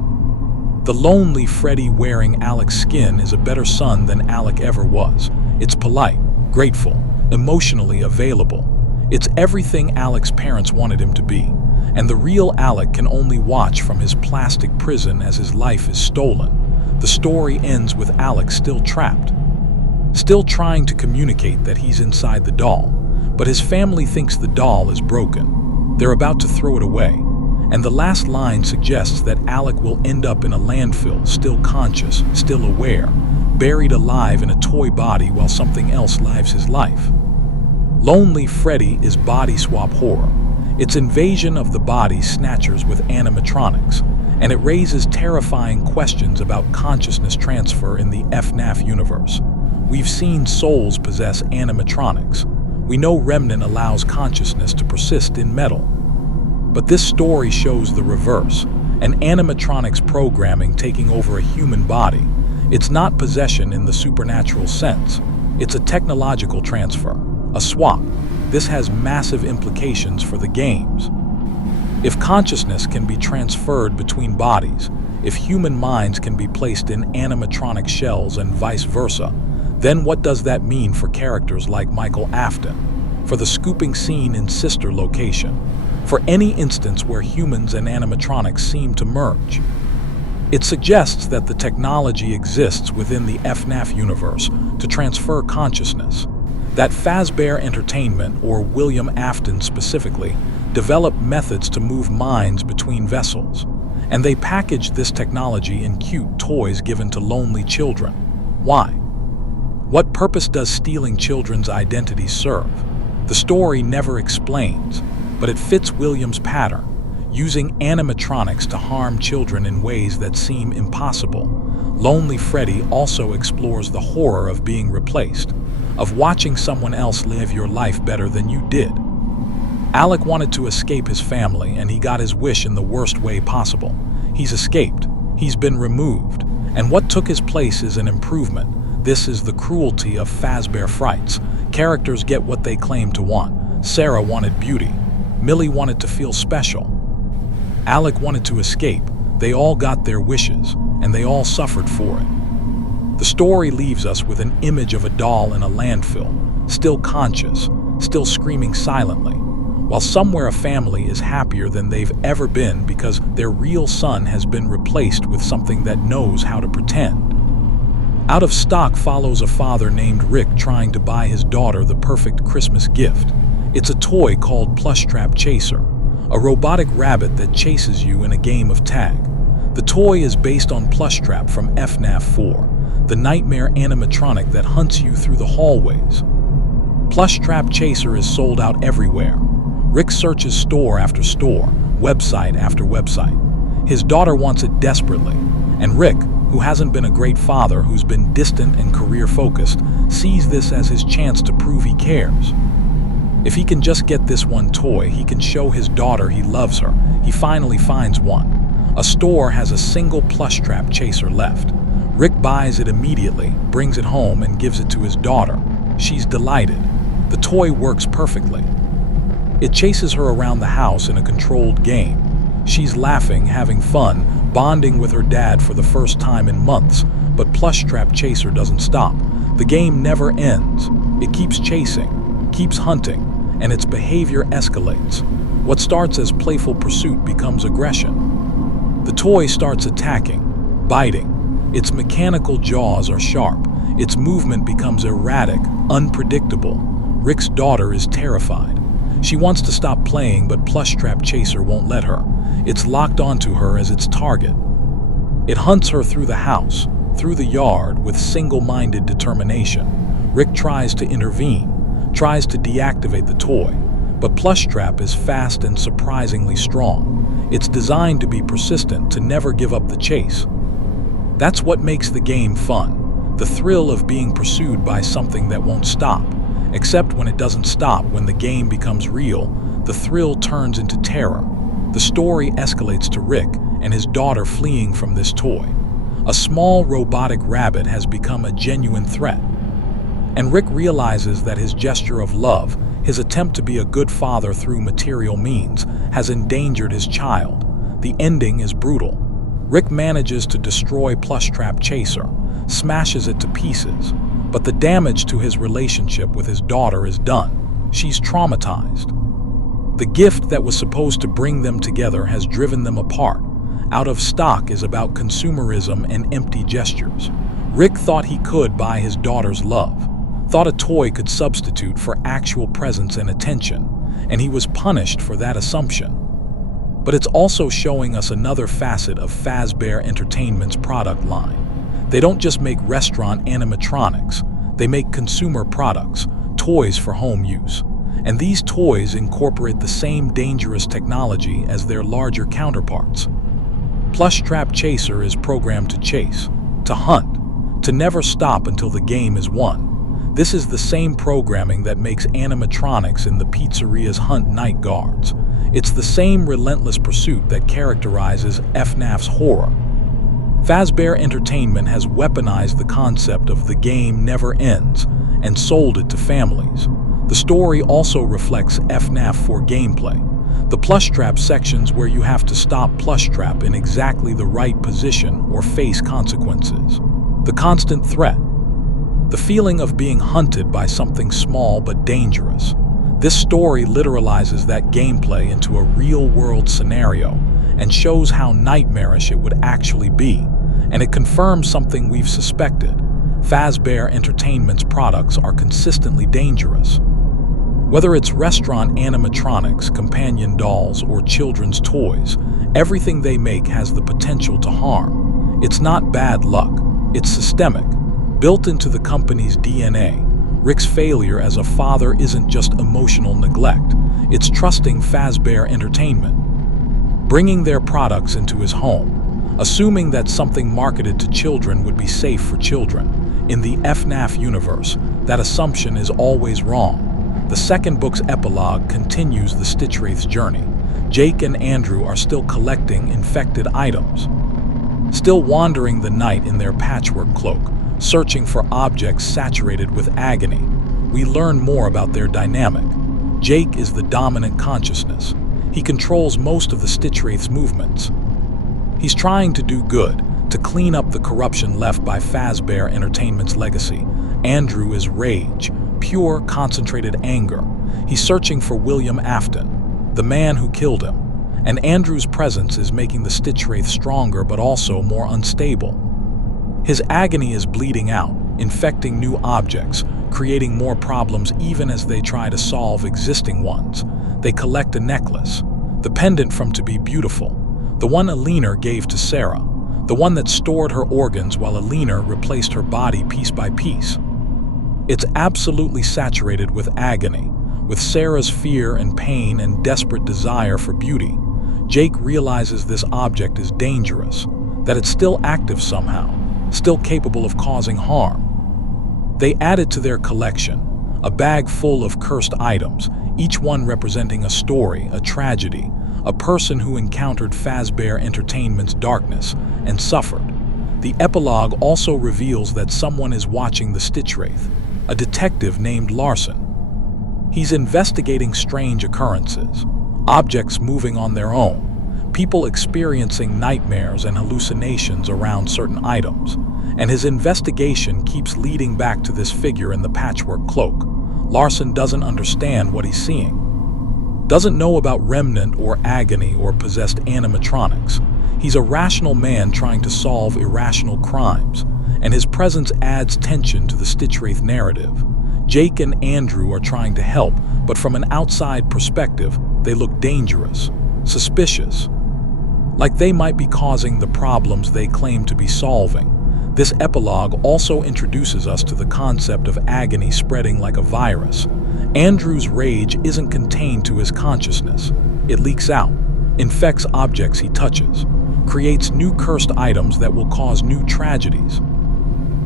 The lonely Freddy wearing Alec's skin is a better son than Alec ever was. It's polite, grateful, emotionally available. It's everything Alec's parents wanted him to be, and the real Alec can only watch from his plastic prison as his life is stolen. The story ends with Alec still trapped, still trying to communicate that he's inside the doll, but his family thinks the doll is broken. They're about to throw it away, and the last line suggests that Alec will end up in a landfill, still conscious, still aware, buried alive in a toy body while something else lives his life. Lonely Freddy is body swap horror. Its invasion of the body snatchers with animatronics, and it raises terrifying questions about consciousness transfer in the FNAF universe. We've seen souls possess animatronics. We know Remnant allows consciousness to persist in metal. But this story shows the reverse, an animatronics programming taking over a human body. It's not possession in the supernatural sense. It's a technological transfer, a swap. This has massive implications for the games. If consciousness can be transferred between bodies, if human minds can be placed in animatronic shells and vice versa, then what does that mean for characters like Michael Afton, for the scooping scene in Sister Location, for any instance where humans and animatronics seem to merge? It suggests that the technology exists within the FNAF universe to transfer consciousness, that Fazbear Entertainment, or William Afton specifically, developed methods to move minds between vessels, and they packaged this technology in cute toys given to lonely children. Why? What purpose does stealing children's identities serve? The story never explains, but it fits William's pattern, using animatronics to harm children in ways that seem impossible. Lonely Freddy also explores the horror of being replaced, of watching someone else live your life better than you did. Alec wanted to escape his family, and he got his wish in the worst way possible. He's escaped. He's been removed. And what took his place is an improvement. This is the cruelty of Fazbear Frights. Characters get what they claim to want. Sarah wanted beauty. Millie wanted to feel special. Alec wanted to escape. They all got their wishes, and they all suffered for it. The story leaves us with an image of a doll in a landfill, still conscious, still screaming silently, while somewhere a family is happier than they've ever been because their real son has been replaced with something that knows how to pretend. Out of stock follows a father named Rick trying to buy his daughter the perfect Christmas gift. It's a toy called Plushtrap Chaser, a robotic rabbit that chases you in a game of tag. The toy is based on Plushtrap from FNAF 4, the nightmare animatronic that hunts you through the hallways. Plushtrap Chaser is sold out everywhere. Rick searches store after store, website after website. His daughter wants it desperately, and Rick, who hasn't been a great father, who's been distant and career-focused, sees this as his chance to prove he cares. If he can just get this one toy, he can show his daughter he loves her. He finally finds one. A store has a single Plushtrap Chaser left. Rick buys it immediately, brings it home, and gives it to his daughter. She's delighted. The toy works perfectly. It chases her around the house in a controlled game. She's laughing, having fun, bonding with her dad for the first time in months, but Plushtrap Chaser doesn't stop. The game never ends. It keeps chasing, keeps hunting, and its behavior escalates. What starts as playful pursuit becomes aggression. The toy starts attacking, biting. Its mechanical jaws are sharp. Its movement becomes erratic, unpredictable. Rick's daughter is terrified. She wants to stop playing, but Plushtrap Chaser won't let her. It's locked onto her as its target. It hunts her through the house, through the yard, with single-minded determination. Rick tries to intervene, tries to deactivate the toy, but Plushtrap is fast and surprisingly strong. It's designed to be persistent, to never give up the chase. That's what makes the game fun. the thrill of being pursued by something that won't stop. Except when it doesn't stop, when the game becomes real, the thrill turns into terror. The story escalates to Rick and his daughter fleeing from this toy. A small robotic rabbit has become a genuine threat. And Rick realizes that his gesture of love, his attempt to be a good father through material means, has endangered his child. The ending is brutal. Rick manages to destroy Plushtrap Chaser, smashes it to pieces, but the damage to his relationship with his daughter is done. She's traumatized. The gift that was supposed to bring them together has driven them apart. Out of Stock is about consumerism and empty gestures. Rick thought he could buy his daughter's love, thought a toy could substitute for actual presence and attention, and he was punished for that assumption. But it's also showing us another facet of Fazbear Entertainment's product line. They don't just make restaurant animatronics, they make consumer products, toys for home use. And these toys incorporate the same dangerous technology as their larger counterparts. Plushtrap Chaser is programmed to chase, to hunt, to never stop until the game is won. This is the same programming that makes animatronics in the pizzeria's hunt night guards. It's the same relentless pursuit that characterizes FNAF's horror. Fazbear Entertainment has weaponized the concept of the game never ends and sold it to families. The story also reflects FNAF 4 gameplay. The Plushtrap sections where you have to stop Plushtrap in exactly the right position or face consequences. The constant threat. The feeling of being hunted by something small but dangerous. This story literalizes that gameplay into a real-world scenario and shows how nightmarish it would actually be, and it confirms something we've suspected. Fazbear Entertainment's products are consistently dangerous. Whether it's restaurant animatronics, companion dolls, or children's toys, everything they make has the potential to harm. It's not bad luck, it's systemic, built into the company's DNA. Rick's failure as a father isn't just emotional neglect, it's trusting Fazbear Entertainment, bringing their products into his home, assuming that something marketed to children would be safe for children. In the FNAF universe, that assumption is always wrong. The second book's epilogue continues the Stitchwraith's journey. Jake and Andrew are still collecting infected items, still wandering the night in their patchwork cloak, searching for objects saturated with agony. We learn more about their dynamic. Jake is the dominant consciousness. He controls most of the Stitchwraith's movements. He's trying to do good, to clean up the corruption left by Fazbear Entertainment's legacy. Andrew is rage, pure, concentrated anger. He's searching for William Afton, the man who killed him. And Andrew's presence is making the Stitchwraith stronger but also more unstable. His agony is bleeding out, infecting new objects, creating more problems even as they try to solve existing ones. They collect a necklace, the pendant from To Be Beautiful, the one Alina gave to Sarah, the one that stored her organs while Alina replaced her body piece by piece. It's absolutely saturated with agony, with Sarah's fear and pain and desperate desire for beauty. Jake realizes this object is dangerous, that it's still active somehow, still capable of causing harm. They add it to their collection, a bag full of cursed items, each one representing a story, a tragedy, a person who encountered Fazbear Entertainment's darkness and suffered. The epilogue also reveals that someone is watching the Stitchwraith, a detective named Larson. He's investigating strange occurrences, objects moving on their own, people experiencing nightmares and hallucinations around certain items, and his investigation keeps leading back to this figure in the patchwork cloak. Larson doesn't understand what he's seeing, doesn't know about remnant or agony or possessed animatronics. He's a rational man trying to solve irrational crimes, and his presence adds tension to the Stitchwraith narrative. Jake and Andrew are trying to help, but from an outside perspective, they look dangerous, suspicious, like they might be causing the problems they claim to be solving. This epilogue also introduces us to the concept of agony spreading like a virus. Andrew's rage isn't contained to his consciousness. It leaks out, infects objects he touches, creates new cursed items that will cause new tragedies.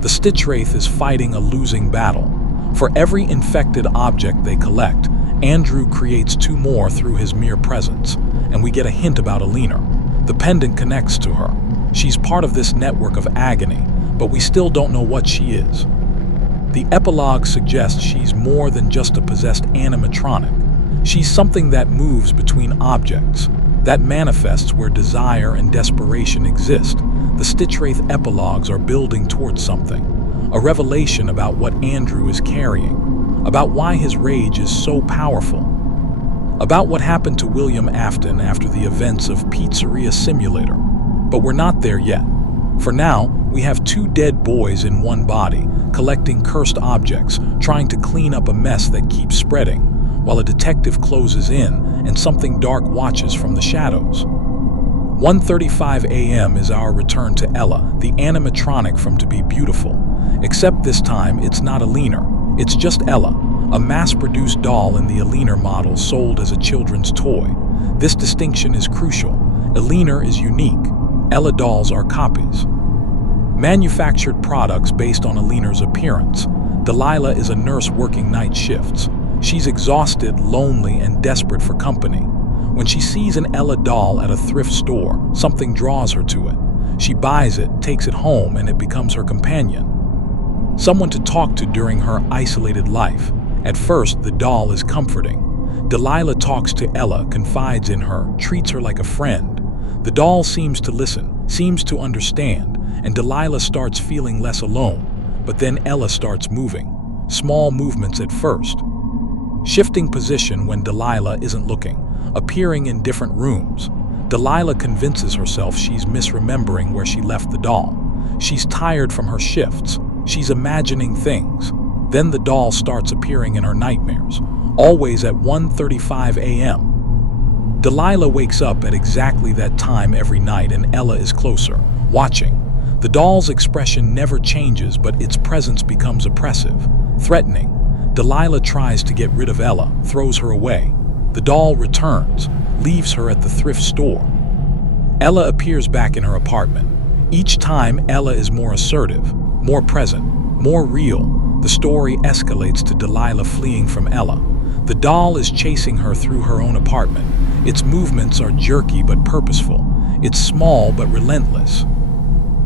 The Stitchwraith is fighting a losing battle. For every infected object they collect, Andrew creates 2 more through his mere presence, and we get a hint about Alina. The pendant connects to her. She's part of this network of agony, but we still don't know what she is. The epilogue suggests she's more than just a possessed animatronic. She's something that moves between objects, that manifests where desire and desperation exist. The Stitchwraith epilogues are building towards something, a revelation about what Andrew is carrying, about why his rage is so powerful, about what happened to William Afton after the events of Pizzeria Simulator. But we're not there yet. For now, we have 2 dead boys in one body, collecting cursed objects, trying to clean up a mess that keeps spreading, while a detective closes in and something dark watches from the shadows. 1:35 a.m. is our return to Ella, the animatronic from To Be Beautiful. Except this time, it's not Alina, it's just Ella, a mass-produced doll in the Alina model sold as a children's toy. This distinction is crucial. Alina is unique. Ella dolls are copies. Manufactured products based on Alina's appearance. Delilah is a nurse working night shifts. She's exhausted, lonely, and desperate for company. When she sees an Ella doll at a thrift store, something draws her to it. She buys it, takes it home, and it becomes her companion. Someone to talk to during her isolated life. At first, the doll is comforting. Delilah talks to Ella, confides in her, treats her like a friend. The doll seems to listen, seems to understand, and Delilah starts feeling less alone. But then Ella starts moving. Small movements at first. Shifting position when Delilah isn't looking. Appearing in different rooms. Delilah convinces herself she's misremembering where she left the doll. She's tired from her shifts. She's imagining things. Then the doll starts appearing in her nightmares, always at 1:35 a.m. Delilah wakes up at exactly that time every night and Ella is closer, watching. The doll's expression never changes, but its presence becomes oppressive, threatening. Delilah tries to get rid of Ella, throws her away. The doll returns, leaves her at the thrift store. Ella appears back in her apartment. Each time, Ella is more assertive, more present, more real. The story escalates to Delilah fleeing from Ella. The doll is chasing her through her own apartment. Its movements are jerky but purposeful. It's small but relentless.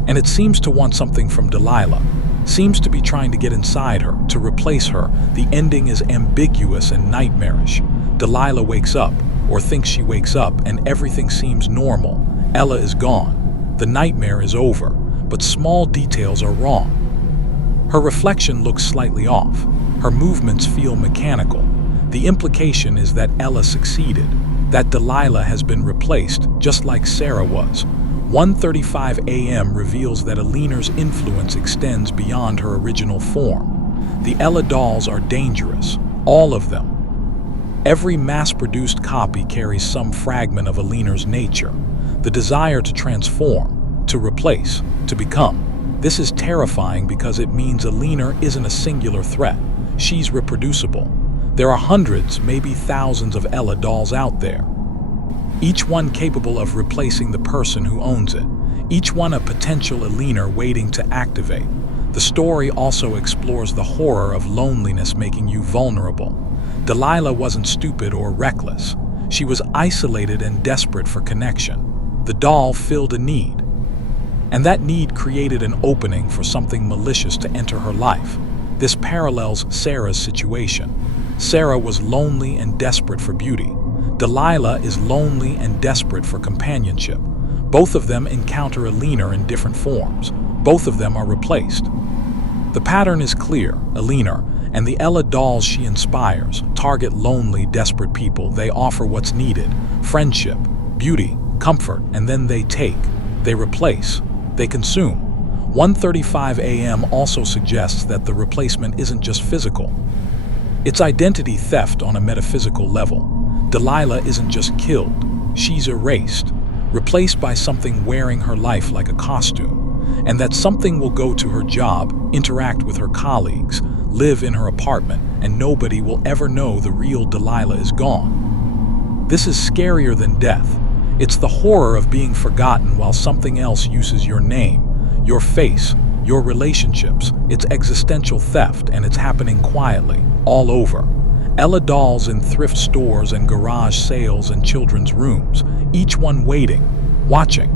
And it seems to want something from Delilah. Seems to be trying to get inside her, to replace her. The ending is ambiguous and nightmarish. Delilah wakes up, or thinks she wakes up, and everything seems normal. Ella is gone. The nightmare is over, but small details are wrong. Her reflection looks slightly off. Her movements feel mechanical. The implication is that Ella succeeded, that Delilah has been replaced, just like Sarah was. 1:35 a.m. reveals that Alina's influence extends beyond her original form. The Ella dolls are dangerous, all of them. Every mass-produced copy carries some fragment of Alina's nature, the desire to transform, to replace, to become. This is terrifying because it means Alina isn't a singular threat. She's reproducible. There are hundreds, maybe thousands of Ella dolls out there, each one capable of replacing the person who owns it, each one a potential Alina waiting to activate. The story also explores the horror of loneliness making you vulnerable. Delilah wasn't stupid or reckless. She was isolated and desperate for connection. The doll filled a need. And that need created an opening for something malicious to enter her life. This parallels Sarah's situation. Sarah was lonely and desperate for beauty. Delilah is lonely and desperate for companionship. Both of them encounter Alina in different forms. Both of them are replaced. The pattern is clear. Alina and the Ella dolls she inspires target lonely, desperate people. They offer what's needed: friendship, beauty, comfort, and then they take, they replace, they consume. 1:35 a.m. also suggests that the replacement isn't just physical. It's identity theft on a metaphysical level. Delilah isn't just killed, she's erased, replaced by something wearing her life like a costume. And that something will go to her job, interact with her colleagues, live in her apartment, and nobody will ever know the real Delilah is gone. This is scarier than death. It's the horror of being forgotten while something else uses your name, your face, your relationships, it's existential theft, and it's happening quietly, all over. Ella dolls in thrift stores and garage sales and children's rooms, each one waiting, watching,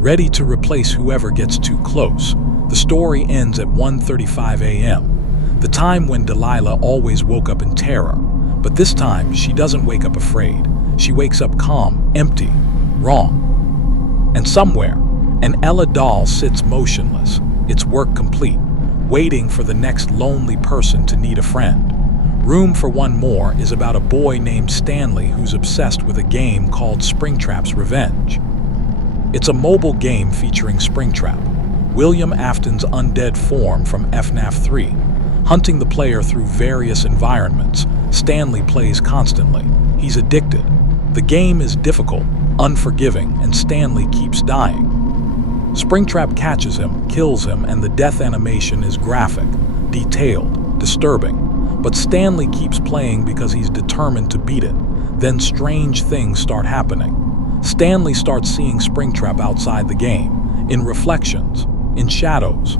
ready to replace whoever gets too close. The story ends at 1:35 a.m., the time when Delilah always woke up in terror. But this time, she doesn't wake up afraid. She wakes up calm, empty, wrong. And somewhere, an Ella doll sits motionless, its work complete, waiting for the next lonely person to need a friend. Room for One More is about a boy named Stanley who's obsessed with a game called Springtrap's Revenge. It's a mobile game featuring Springtrap, William Afton's undead form from FNAF 3. Hunting the player through various environments, Stanley plays constantly. He's addicted. The game is difficult, unforgiving, and Stanley keeps dying. Springtrap catches him, kills him, and the death animation is graphic, detailed, disturbing. But Stanley keeps playing because he's determined to beat it. Then strange things start happening. Stanley starts seeing Springtrap outside the game, in reflections, in shadows.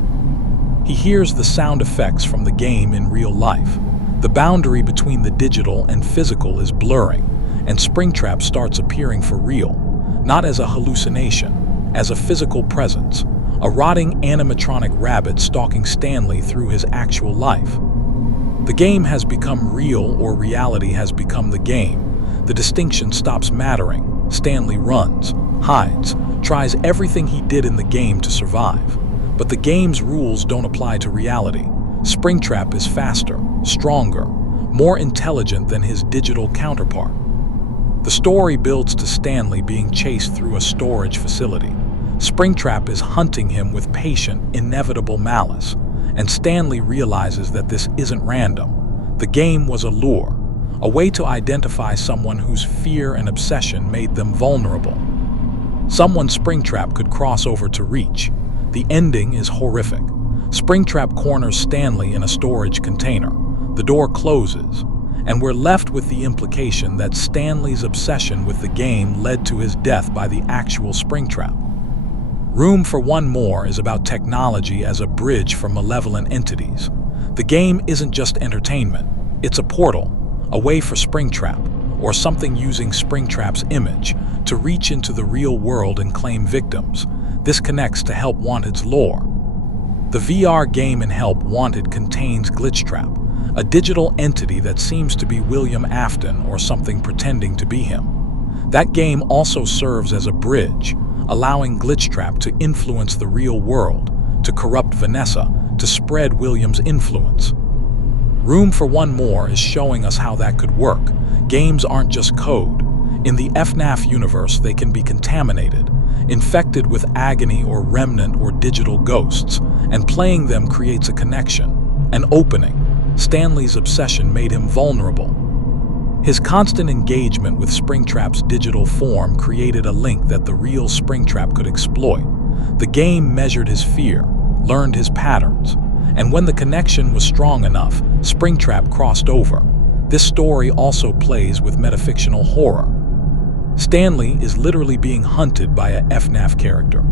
He hears the sound effects from the game in real life. The boundary between the digital and physical is blurring, and Springtrap starts appearing for real, not as a hallucination, as a physical presence, a rotting animatronic rabbit stalking Stanley through his actual life. The game has become real, or reality has become the game. The distinction stops mattering. Stanley runs, hides, tries everything he did in the game to survive. But the game's rules don't apply to reality. Springtrap is faster, stronger, more intelligent than his digital counterpart. The story builds to Stanley being chased through a storage facility. Springtrap is hunting him with patient, inevitable malice. And Stanley realizes that this isn't random. The game was a lure, a way to identify someone whose fear and obsession made them vulnerable. Someone Springtrap could cross over to reach. The ending is horrific. Springtrap corners Stanley in a storage container. The door closes, and we're left with the implication that Stanley's obsession with the game led to his death by the actual Springtrap. Room for One More is about technology as a bridge for malevolent entities. The game isn't just entertainment, it's a portal, a way for Springtrap, or something using Springtrap's image, to reach into the real world and claim victims. This connects to Help Wanted's lore. The VR game in Help Wanted contains Glitchtrap, a digital entity that seems to be William Afton or something pretending to be him. That game also serves as a bridge, allowing Glitchtrap to influence the real world, to corrupt Vanessa, to spread William's influence. Room for One More is showing us how that could work. Games aren't just code. In the FNAF universe, they can be contaminated, infected with agony or remnant or digital ghosts, and playing them creates a connection, an opening. Stanley's obsession made him vulnerable. His constant engagement with Springtrap's digital form created a link that the real Springtrap could exploit. The game measured his fear, learned his patterns, and when the connection was strong enough, Springtrap crossed over. This story also plays with metafictional horror. Stanley is literally being hunted by a FNAF character,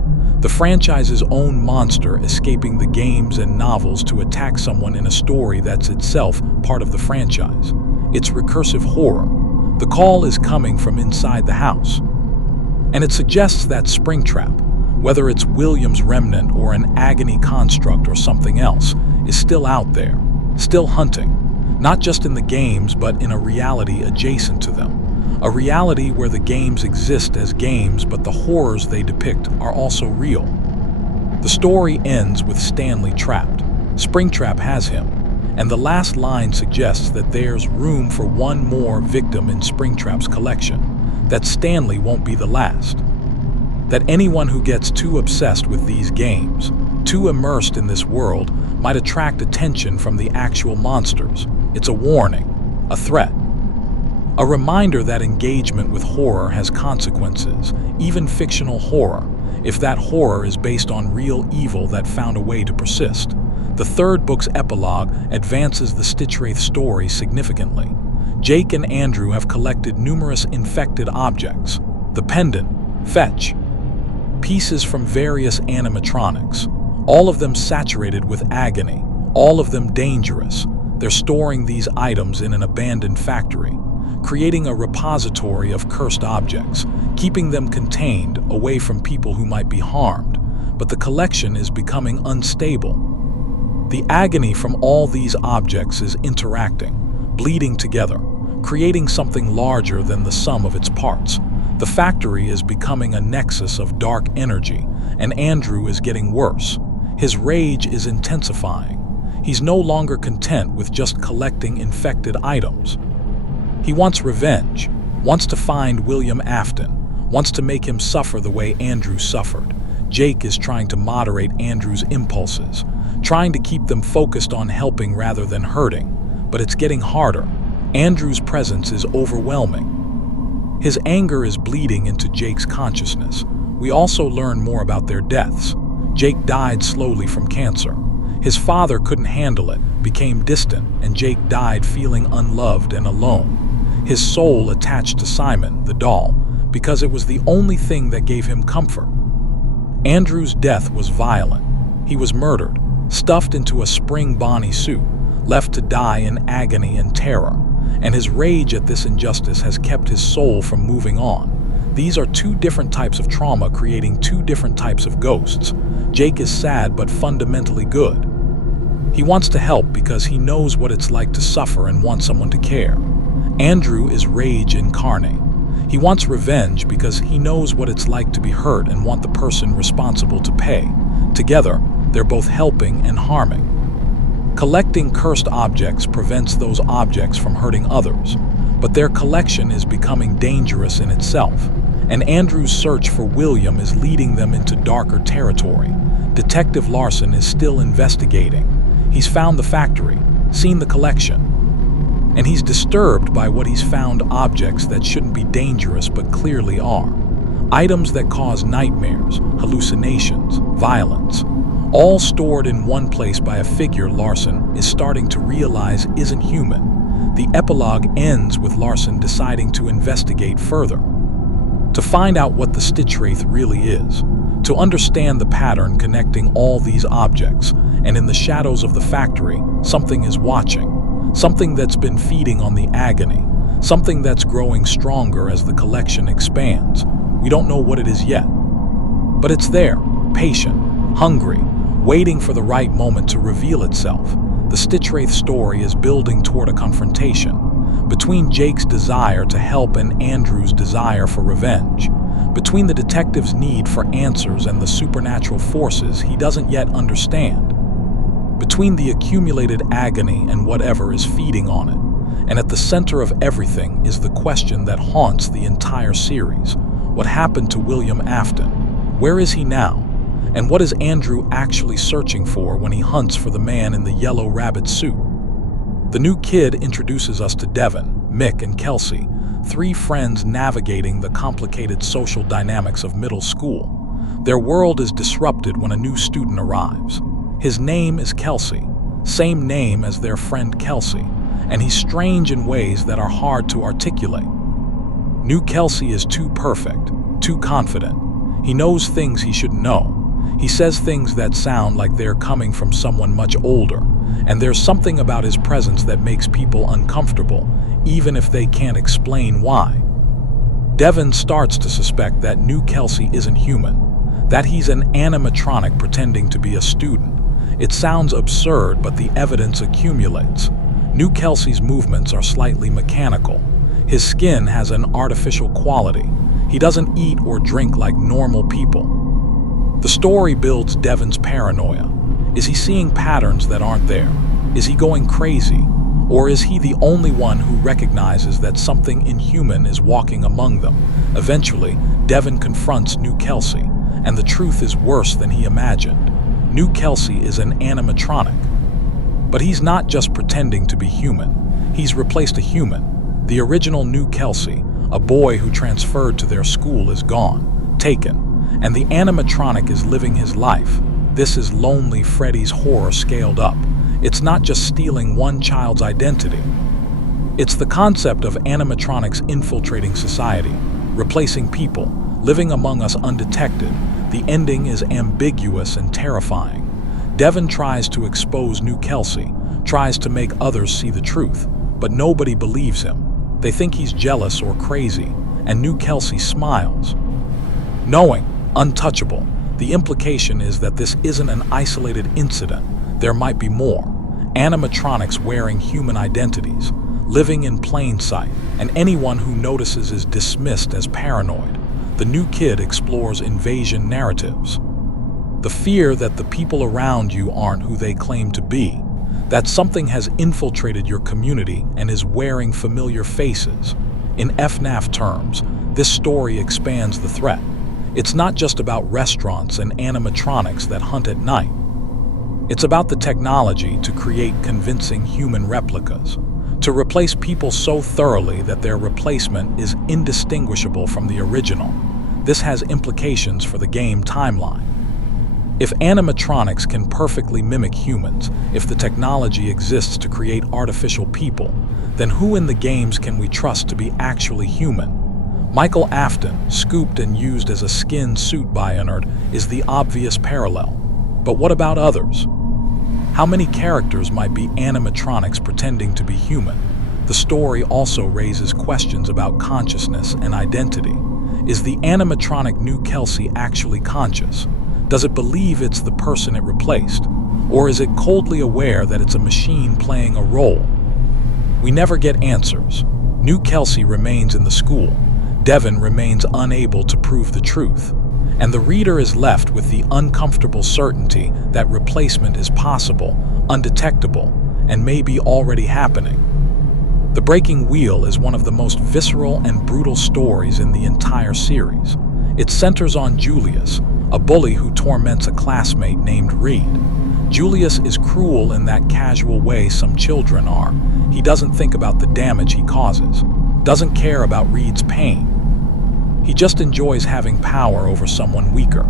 the franchise's own monster escaping the games and novels to attack someone in a story that's itself part of the franchise. It's recursive horror. The call is coming from inside the house. And it suggests that Springtrap, whether it's William's remnant or an agony construct or something else, is still out there, still hunting, not just in the games but in a reality adjacent to them. A reality where the games exist as games but the horrors they depict are also real. The story ends with Stanley trapped. Springtrap has him, and the last line suggests that there's room for one more victim in Springtrap's collection, that Stanley won't be the last. That anyone who gets too obsessed with these games, too immersed in this world, might attract attention from the actual monsters. It's a warning, a threat. A reminder that engagement with horror has consequences, even fictional horror, if that horror is based on real evil that found a way to persist. The third book's epilogue advances the Stitchwraith story significantly. Jake and Andrew have collected numerous infected objects. The pendant, Fetch, pieces from various animatronics, All of them saturated with agony, all of them dangerous. They're storing these items in an abandoned factory, creating a repository of cursed objects, keeping them contained away from people who might be harmed. But the collection is becoming unstable. The agony from all these objects is interacting, bleeding together, creating something larger than the sum of its parts. The factory is becoming a nexus of dark energy, and Andrew is getting worse. His rage is intensifying. He's no longer content with just collecting infected items. He wants revenge, wants to find William Afton, wants to make him suffer the way Andrew suffered. Jake is trying to moderate Andrew's impulses, trying to keep them focused on helping rather than hurting, but it's getting harder. Andrew's presence is overwhelming. His anger is bleeding into Jake's consciousness. We also learn more about their deaths. Jake died slowly from cancer. His father couldn't handle it, became distant, and Jake died feeling unloved and alone. His soul attached to Simon, the doll, because it was the only thing that gave him comfort. Andrew's death was violent. He was murdered, stuffed into a spring Bonnie suit, left to die in agony and terror, and his rage at this injustice has kept his soul from moving on. These are two different types of trauma creating two different types of ghosts. Jake is sad but fundamentally good. He wants to help because he knows what it's like to suffer and wants someone to care. Andrew is rage incarnate. He wants revenge because he knows what it's like to be hurt and want the person responsible to pay. Together, they're both helping and harming. Collecting cursed objects prevents those objects from hurting others, but their collection is becoming dangerous in itself, and Andrew's search for William is leading them into darker territory. Detective Larson is still investigating. He's found the factory, seen the collection, and he's disturbed by what he's found: objects that shouldn't be dangerous but clearly are. Items that cause nightmares, hallucinations, violence, all stored in one place by a figure Larson is starting to realize isn't human. The epilogue ends with Larson deciding to investigate further, to find out what the Stitchwraith really is, to understand the pattern connecting all these objects, and in the shadows of the factory, something is watching, something that's been feeding on the agony, something that's growing stronger as the collection expands. We don't know what it is yet, but it's there, patient, hungry, waiting for the right moment to reveal itself. The Stitchwraith story is building toward a confrontation between Jake's desire to help and Andrew's desire for revenge, between the detective's need for answers and the supernatural forces he doesn't yet understand, between the accumulated agony and whatever is feeding on it. And at the center of everything is the question that haunts the entire series. What happened to William Afton? Where is he now? And what is Andrew actually searching for when he hunts for the man in the yellow rabbit suit? The new kid introduces us to Devin, Mick, and Kelsey, three friends navigating the complicated social dynamics of middle school. Their world is disrupted when a new student arrives. His name is Kelsey, same name as their friend Kelsey, and he's strange in ways that are hard to articulate. New Kelsey is too perfect, too confident. He knows things he shouldn't know. He says things that sound like they're coming from someone much older, and there's something about his presence that makes people uncomfortable, even if they can't explain why. Devin starts to suspect that New Kelsey isn't human, that he's an animatronic pretending to be a student. It sounds absurd, but the evidence accumulates. New Kelsey's movements are slightly mechanical. His skin has an artificial quality. He doesn't eat or drink like normal people. The story builds Devin's paranoia. Is he seeing patterns that aren't there? Is he going crazy? Or is he the only one who recognizes that something inhuman is walking among them? Eventually, Devin confronts New Kelsey, and the truth is worse than he imagined. New Kelsey is an animatronic. But he's not just pretending to be human. He's replaced a human. The original New Kelsey, a boy who transferred to their school, is gone, taken, and the animatronic is living his life. This is Lonely Freddy's horror scaled up. It's not just stealing one child's identity. It's the concept of animatronics infiltrating society, replacing people, living among us undetected. The ending is ambiguous and terrifying. Devin tries to expose New Kelsey, tries to make others see the truth, but nobody believes him. They think he's jealous or crazy, and New Kelsey smiles. Knowing, untouchable, the implication is that this isn't an isolated incident. There might be more. Animatronics wearing human identities, living in plain sight, and anyone who notices is dismissed as paranoid. The new kid explores invasion narratives. The fear that the people around you aren't who they claim to be, that something has infiltrated your community and is wearing familiar faces. In FNAF terms, this story expands the threat. It's not just about restaurants and animatronics that hunt at night. It's about the technology to create convincing human replicas, to replace people so thoroughly that their replacement is indistinguishable from the original. This has implications for the game timeline. If animatronics can perfectly mimic humans, if the technology exists to create artificial people, then who in the games can we trust to be actually human? Michael Afton, scooped and used as a skin suit Bayonard, is the obvious parallel. But what about others? How many characters might be animatronics pretending to be human? The story also raises questions about consciousness and identity. Is the animatronic New Kelsey actually conscious? Does it believe it's the person it replaced? Or is it coldly aware that it's a machine playing a role? We never get answers. New Kelsey remains in the school. Devin remains unable to prove the truth. And the reader is left with the uncomfortable certainty that replacement is possible, undetectable, and maybe already happening. The Breaking Wheel is one of the most visceral and brutal stories in the entire series. It centers on Julius, a bully who torments a classmate named Reed. Julius is cruel in that casual way some children are. He doesn't think about the damage he causes, doesn't care about Reed's pain. He just enjoys having power over someone weaker.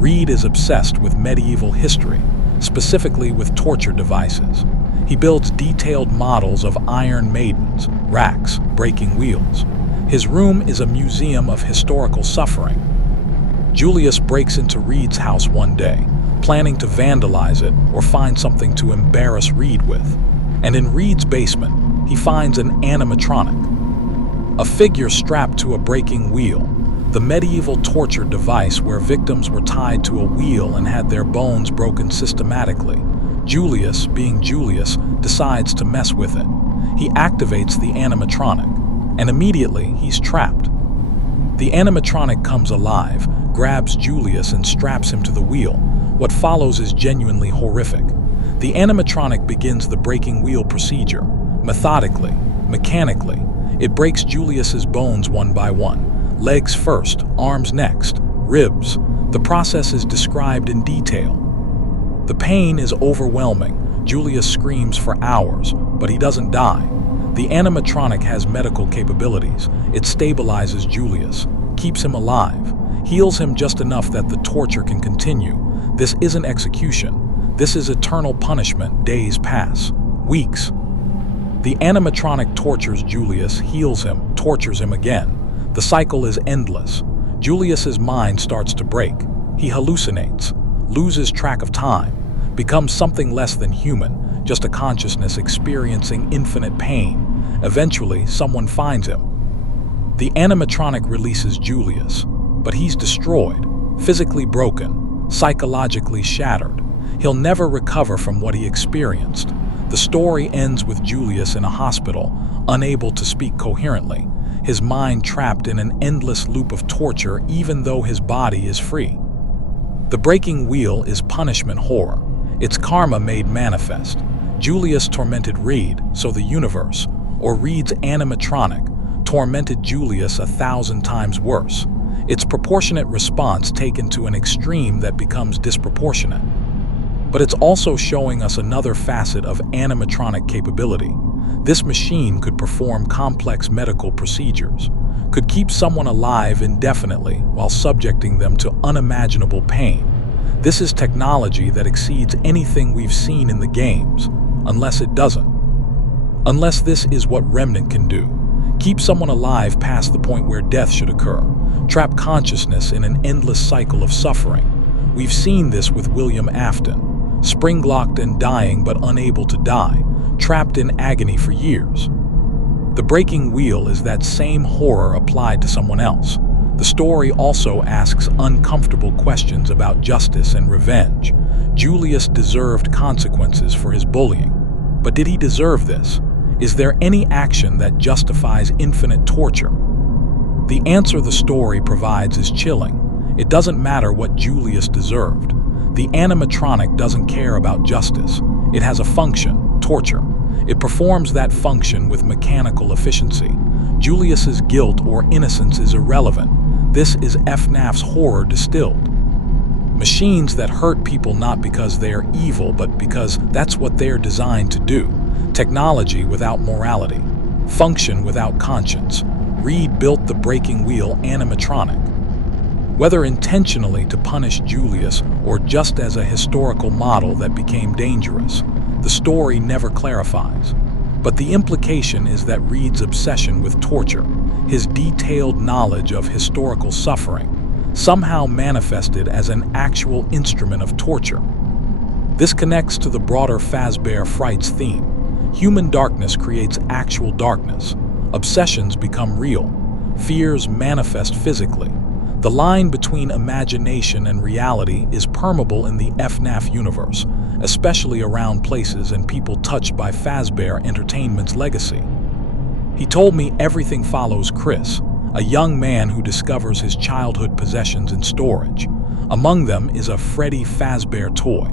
Reed is obsessed with medieval history, specifically with torture devices. He builds detailed models of iron maidens, racks, breaking wheels. His room is a museum of historical suffering. Julius breaks into Reed's house one day, planning to vandalize it or find something to embarrass Reed with. And in Reed's basement, he finds an animatronic, a figure strapped to a breaking wheel, the medieval torture device where victims were tied to a wheel and had their bones broken systematically. Julius, being Julius, decides to mess with it. He activates the animatronic, and immediately he's trapped. The animatronic comes alive, grabs Julius and straps him to the wheel. What follows is genuinely horrific. The animatronic begins the breaking wheel procedure, methodically, mechanically. It breaks Julius's bones one by one, legs first, arms next, ribs. The process is described in detail. The pain is overwhelming. Julius screams for hours, but he doesn't die. The animatronic has medical capabilities. It stabilizes Julius, keeps him alive, heals him just enough that the torture can continue. This isn't execution. This is eternal punishment. Days pass, weeks. The animatronic tortures Julius, heals him, tortures him again. The cycle is endless. Julius's mind starts to break. He hallucinates, loses track of time, becomes something less than human, just a consciousness experiencing infinite pain. Eventually, someone finds him. The animatronic releases Julius, but he's destroyed, physically broken, psychologically shattered. He'll never recover from what he experienced. The story ends with Julius in a hospital, unable to speak coherently, his mind trapped in an endless loop of torture even though his body is free. The breaking wheel is punishment horror. It's karma made manifest. Julius tormented Reed, so the universe, or Reed's animatronic, tormented Julius 1,000 times worse. It's proportionate response taken to an extreme that becomes disproportionate. But it's also showing us another facet of animatronic capability. This machine could perform complex medical procedures, could keep someone alive indefinitely while subjecting them to unimaginable pain. This is technology that exceeds anything we've seen in the games, unless it doesn't. Unless this is what Remnant can do. Keep someone alive past the point where death should occur. Trap consciousness in an endless cycle of suffering. We've seen this with William Afton. spring-locked and dying but unable to die, trapped in agony for years. The breaking wheel is that same horror applied to someone else. The story also asks uncomfortable questions about justice and revenge. Julius deserved consequences for his bullying. But did he deserve this? Is there any action that justifies infinite torture? The answer the story provides is chilling. It doesn't matter what Julius deserved. The animatronic doesn't care about justice. It has a function: torture. It performs that function with mechanical efficiency. Julius's guilt or innocence is irrelevant. This is FNAF's horror distilled. Machines that hurt people not because they're evil, but because that's what they're designed to do. Technology without morality. Function without conscience. Reed built the breaking wheel animatronic. Whether intentionally to punish Julius or just as a historical model that became dangerous, the story never clarifies. But the implication is that Reed's obsession with torture, his detailed knowledge of historical suffering, somehow manifested as an actual instrument of torture. This connects to the broader Fazbear Frights theme. Human darkness creates actual darkness. Obsessions become real. Fears manifest physically. The line between imagination and reality is permeable in the FNAF universe, especially around places and people touched by Fazbear Entertainment's legacy. He told me everything follows Chris, a young man who discovers his childhood possessions in storage. Among them is a Freddy Fazbear toy,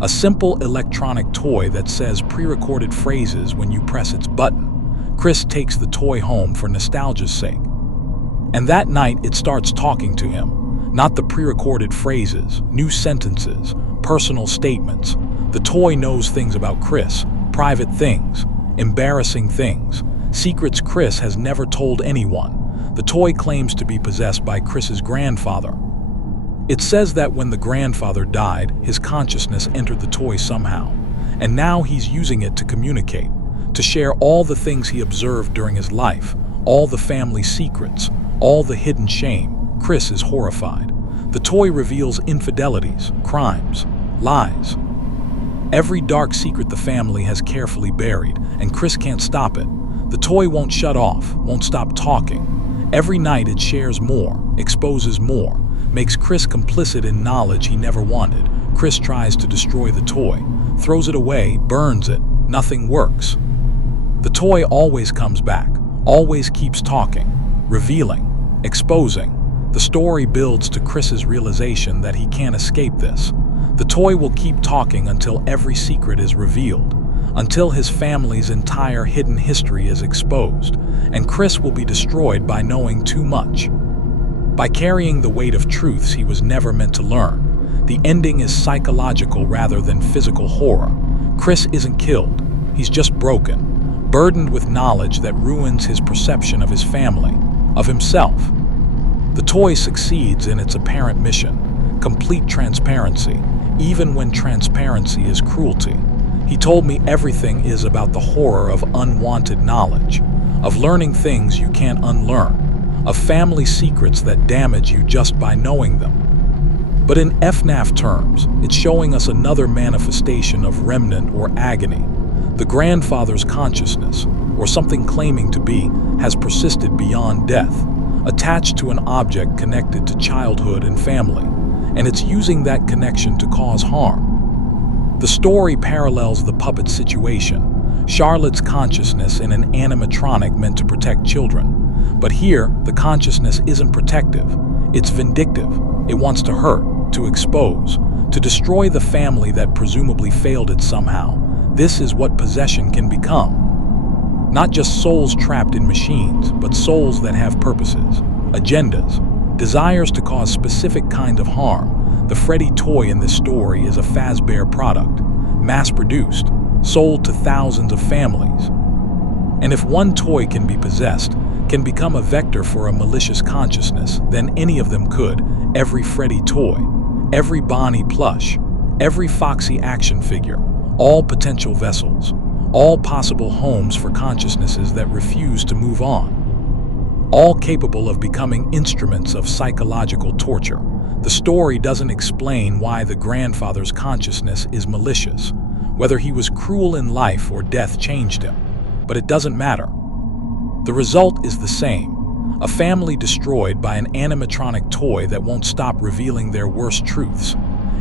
a simple electronic toy that says pre-recorded phrases when you press its button. Chris takes the toy home for nostalgia's sake. And that night it starts talking to him. Not the pre-recorded phrases, new sentences, personal statements. The toy knows things about Chris, private things, embarrassing things, secrets Chris has never told anyone. The toy claims to be possessed by Chris's grandfather. It says that when the grandfather died, his consciousness entered the toy somehow, and now he's using it to communicate, to share all the things he observed during his life, all the family secrets, all the hidden shame. Chris is horrified. The toy reveals infidelities, crimes, lies. Every dark secret the family has carefully buried, and Chris can't stop it. The toy won't shut off, won't stop talking. Every night it shares more, exposes more, makes Chris complicit in knowledge he never wanted. Chris tries to destroy the toy, throws it away, burns it. Nothing works. The toy always comes back, always keeps talking, revealing, exposing. The story builds to Chris's realization that he can't escape this. The toy will keep talking until every secret is revealed, until his family's entire hidden history is exposed, and Chris will be destroyed by knowing too much, by carrying the weight of truths he was never meant to learn. The ending is psychological rather than physical horror. Chris isn't killed, he's just broken, burdened with knowledge that ruins his perception of his family, of himself. The toy succeeds in its apparent mission: complete transparency, even when transparency is cruelty. He told me everything is about the horror of unwanted knowledge, of learning things you can't unlearn, of family secrets that damage you just by knowing them. But in FNAF terms, it's showing us another manifestation of remnant or agony. The grandfather's consciousness, or something claiming to be, has persisted beyond death, attached to an object connected to childhood and family, and it's using that connection to cause harm. The story parallels the puppet situation, Charlotte's consciousness in an animatronic meant to protect children. But here, the consciousness isn't protective, it's vindictive. It wants to hurt, to expose, to destroy the family that presumably failed it somehow. This is what possession can become. Not just souls trapped in machines, but souls that have purposes, agendas, desires to cause specific kind of harm. The Freddy toy in this story is a Fazbear product, mass-produced, sold to thousands of families. And if one toy can be possessed, can become a vector for a malicious consciousness, then any of them could. Every Freddy toy, every Bonnie plush, every Foxy action figure, all potential vessels, all possible homes for consciousnesses that refuse to move on. all capable of becoming instruments of psychological torture. The story doesn't explain why the grandfather's consciousness is malicious, whether he was cruel in life or death changed him. But it doesn't matter. The result is the same. A family destroyed by an animatronic toy that won't stop revealing their worst truths.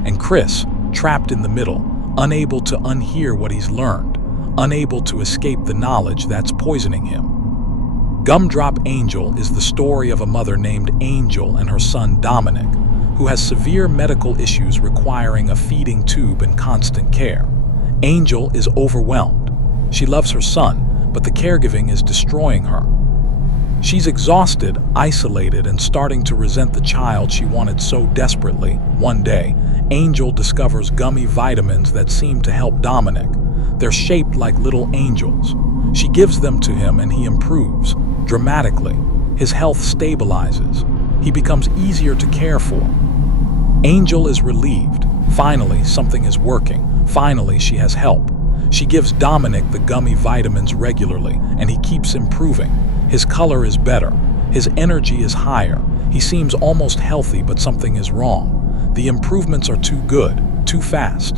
And Chris, trapped in the middle, unable to unhear what he's learned, unable to escape the knowledge that's poisoning him. Gumdrop Angel is the story of a mother named Angel and her son Dominic, who has severe medical issues requiring a feeding tube and constant care. Angel is overwhelmed. She loves her son, but the caregiving is destroying her. She's exhausted, isolated, and starting to resent the child she wanted so desperately. One day, Angel discovers gummy vitamins that seem to help Dominic. They're shaped like little angels. She gives them to him and he improves, dramatically. His health stabilizes. He becomes easier to care for. Angel is relieved. Finally, something is working. Finally, she has help. She gives Dominic the gummy vitamins regularly, and he keeps improving. His color is better. His energy is higher. He seems almost healthy, but something is wrong. The improvements are too good, too fast.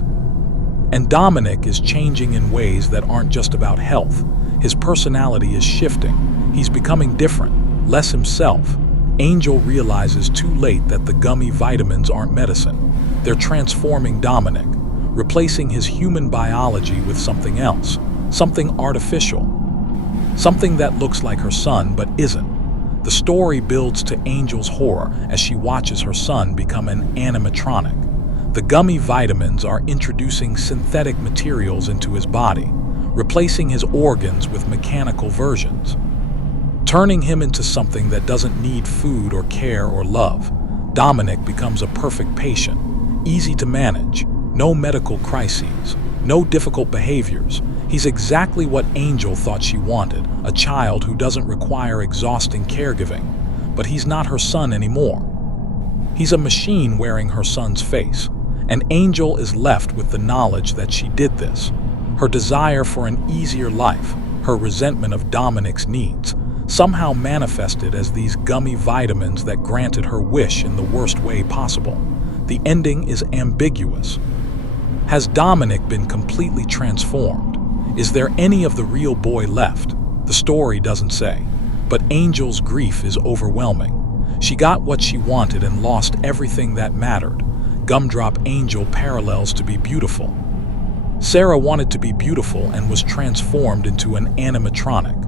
And Dominic is changing in ways that aren't just about health. His personality is shifting. He's becoming different, less himself. Angel realizes too late that the gummy vitamins aren't medicine. They're transforming Dominic, replacing his human biology with something else, something artificial, something that looks like her son but isn't. The story builds to Angel's horror as she watches her son become an animatronic. The gummy vitamins are introducing synthetic materials into his body, replacing his organs with mechanical versions, turning him into something that doesn't need food or care or love. Dominic becomes a perfect patient, easy to manage, no medical crises, no difficult behaviors. He's exactly what Angel thought she wanted, a child who doesn't require exhausting caregiving. But he's not her son anymore. He's a machine wearing her son's face, and Angel is left with the knowledge that she did this. Her desire for an easier life, her resentment of Dominic's needs, somehow manifested as these gummy vitamins that granted her wish in the worst way possible. The ending is ambiguous. Has Dominic been completely transformed? Is there any of the real boy left? The story doesn't say, but Angel's grief is overwhelming. She got what she wanted and lost everything that mattered. Gumdrop Angel parallels to be beautiful. Sarah wanted to be beautiful and was transformed into an animatronic.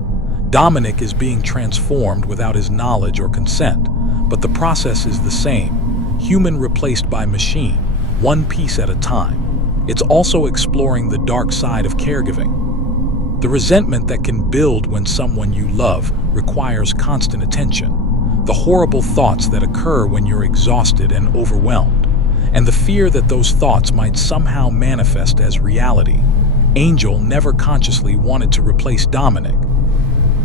Dominic is being transformed without his knowledge or consent, but the process is the same. Human replaced by machine, one piece at a time. It's also exploring the dark side of caregiving. The resentment that can build when someone you love requires constant attention. The horrible thoughts that occur when you're exhausted and overwhelmed. And the fear that those thoughts might somehow manifest as reality. Angel never consciously wanted to replace Dominic.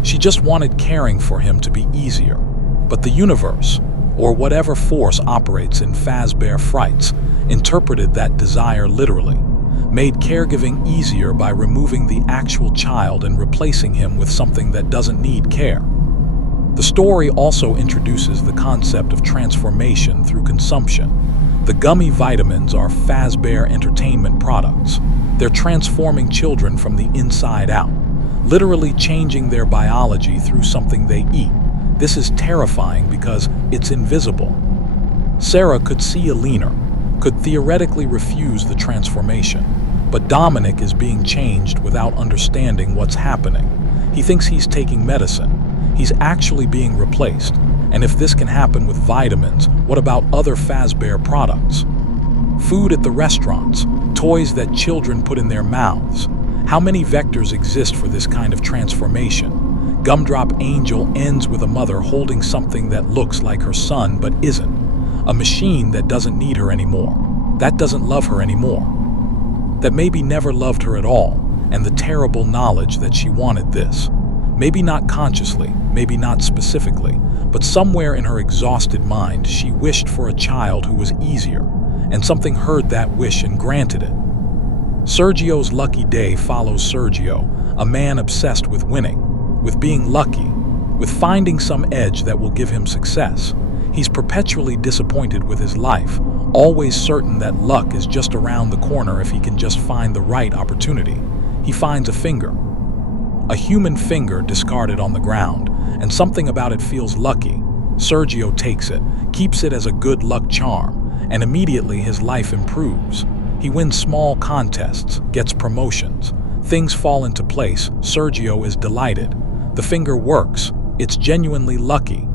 She just wanted caring for him to be easier. But the universe, or whatever force operates in Fazbear Frights, interpreted that desire literally, made caregiving easier by removing the actual child and replacing him with something that doesn't need care. The story also introduces the concept of transformation through consumption. The gummy vitamins are Fazbear Entertainment products. They're transforming children from the inside out, literally changing their biology through something they eat. This is terrifying because it's invisible. Sarah could see a leaner, could theoretically refuse the transformation, but Dominic is being changed without understanding what's happening. He thinks he's taking medicine. He's actually being replaced. And if this can happen with vitamins, what about other Fazbear products? Food at the restaurants, toys that children put in their mouths. How many vectors exist for this kind of transformation? Gumdrop Angel ends with a mother holding something that looks like her son but isn't. A machine that doesn't need her anymore, that doesn't love her anymore, that maybe never loved her at all, and the terrible knowledge that she wanted this. Maybe not consciously, maybe not specifically, but somewhere in her exhausted mind she wished for a child who was easier, and something heard that wish and granted it. Sergio's lucky day follows Sergio, a man obsessed with winning, with being lucky. with finding some edge that will give him success. He's perpetually disappointed with his life, always certain that luck is just around the corner if he can just find the right opportunity. He finds a finger. A human finger discarded on the ground, and something about it feels lucky. Sergio takes it, keeps it as a good luck charm, and immediately his life improves. He wins small contests, gets promotions. Things fall into place. Sergio is delighted. The finger works. It's genuinely lucky.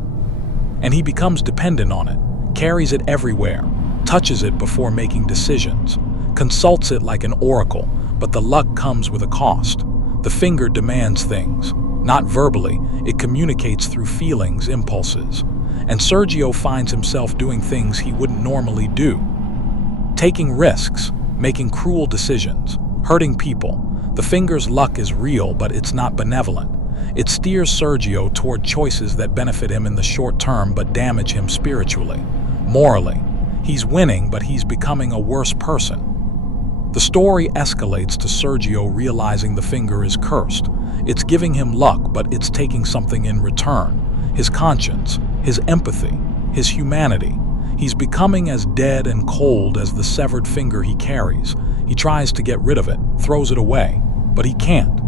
And he becomes dependent on it, carries it everywhere, touches it before making decisions, consults it like an oracle, but the luck comes with a cost. The finger demands things. Not verbally, it communicates through feelings, impulses. And Sergio finds himself doing things he wouldn't normally do. Taking risks, making cruel decisions, hurting people. The finger's luck is real, but it's not benevolent. It steers Sergio toward choices that benefit him in the short term but damage him spiritually, morally. He's winning, but he's becoming a worse person. The story escalates to Sergio realizing the finger is cursed. It's giving him luck, but it's taking something in return. His conscience, his empathy, his humanity. He's becoming as dead and cold as the severed finger he carries. He tries to get rid of it, throws it away, but he can't.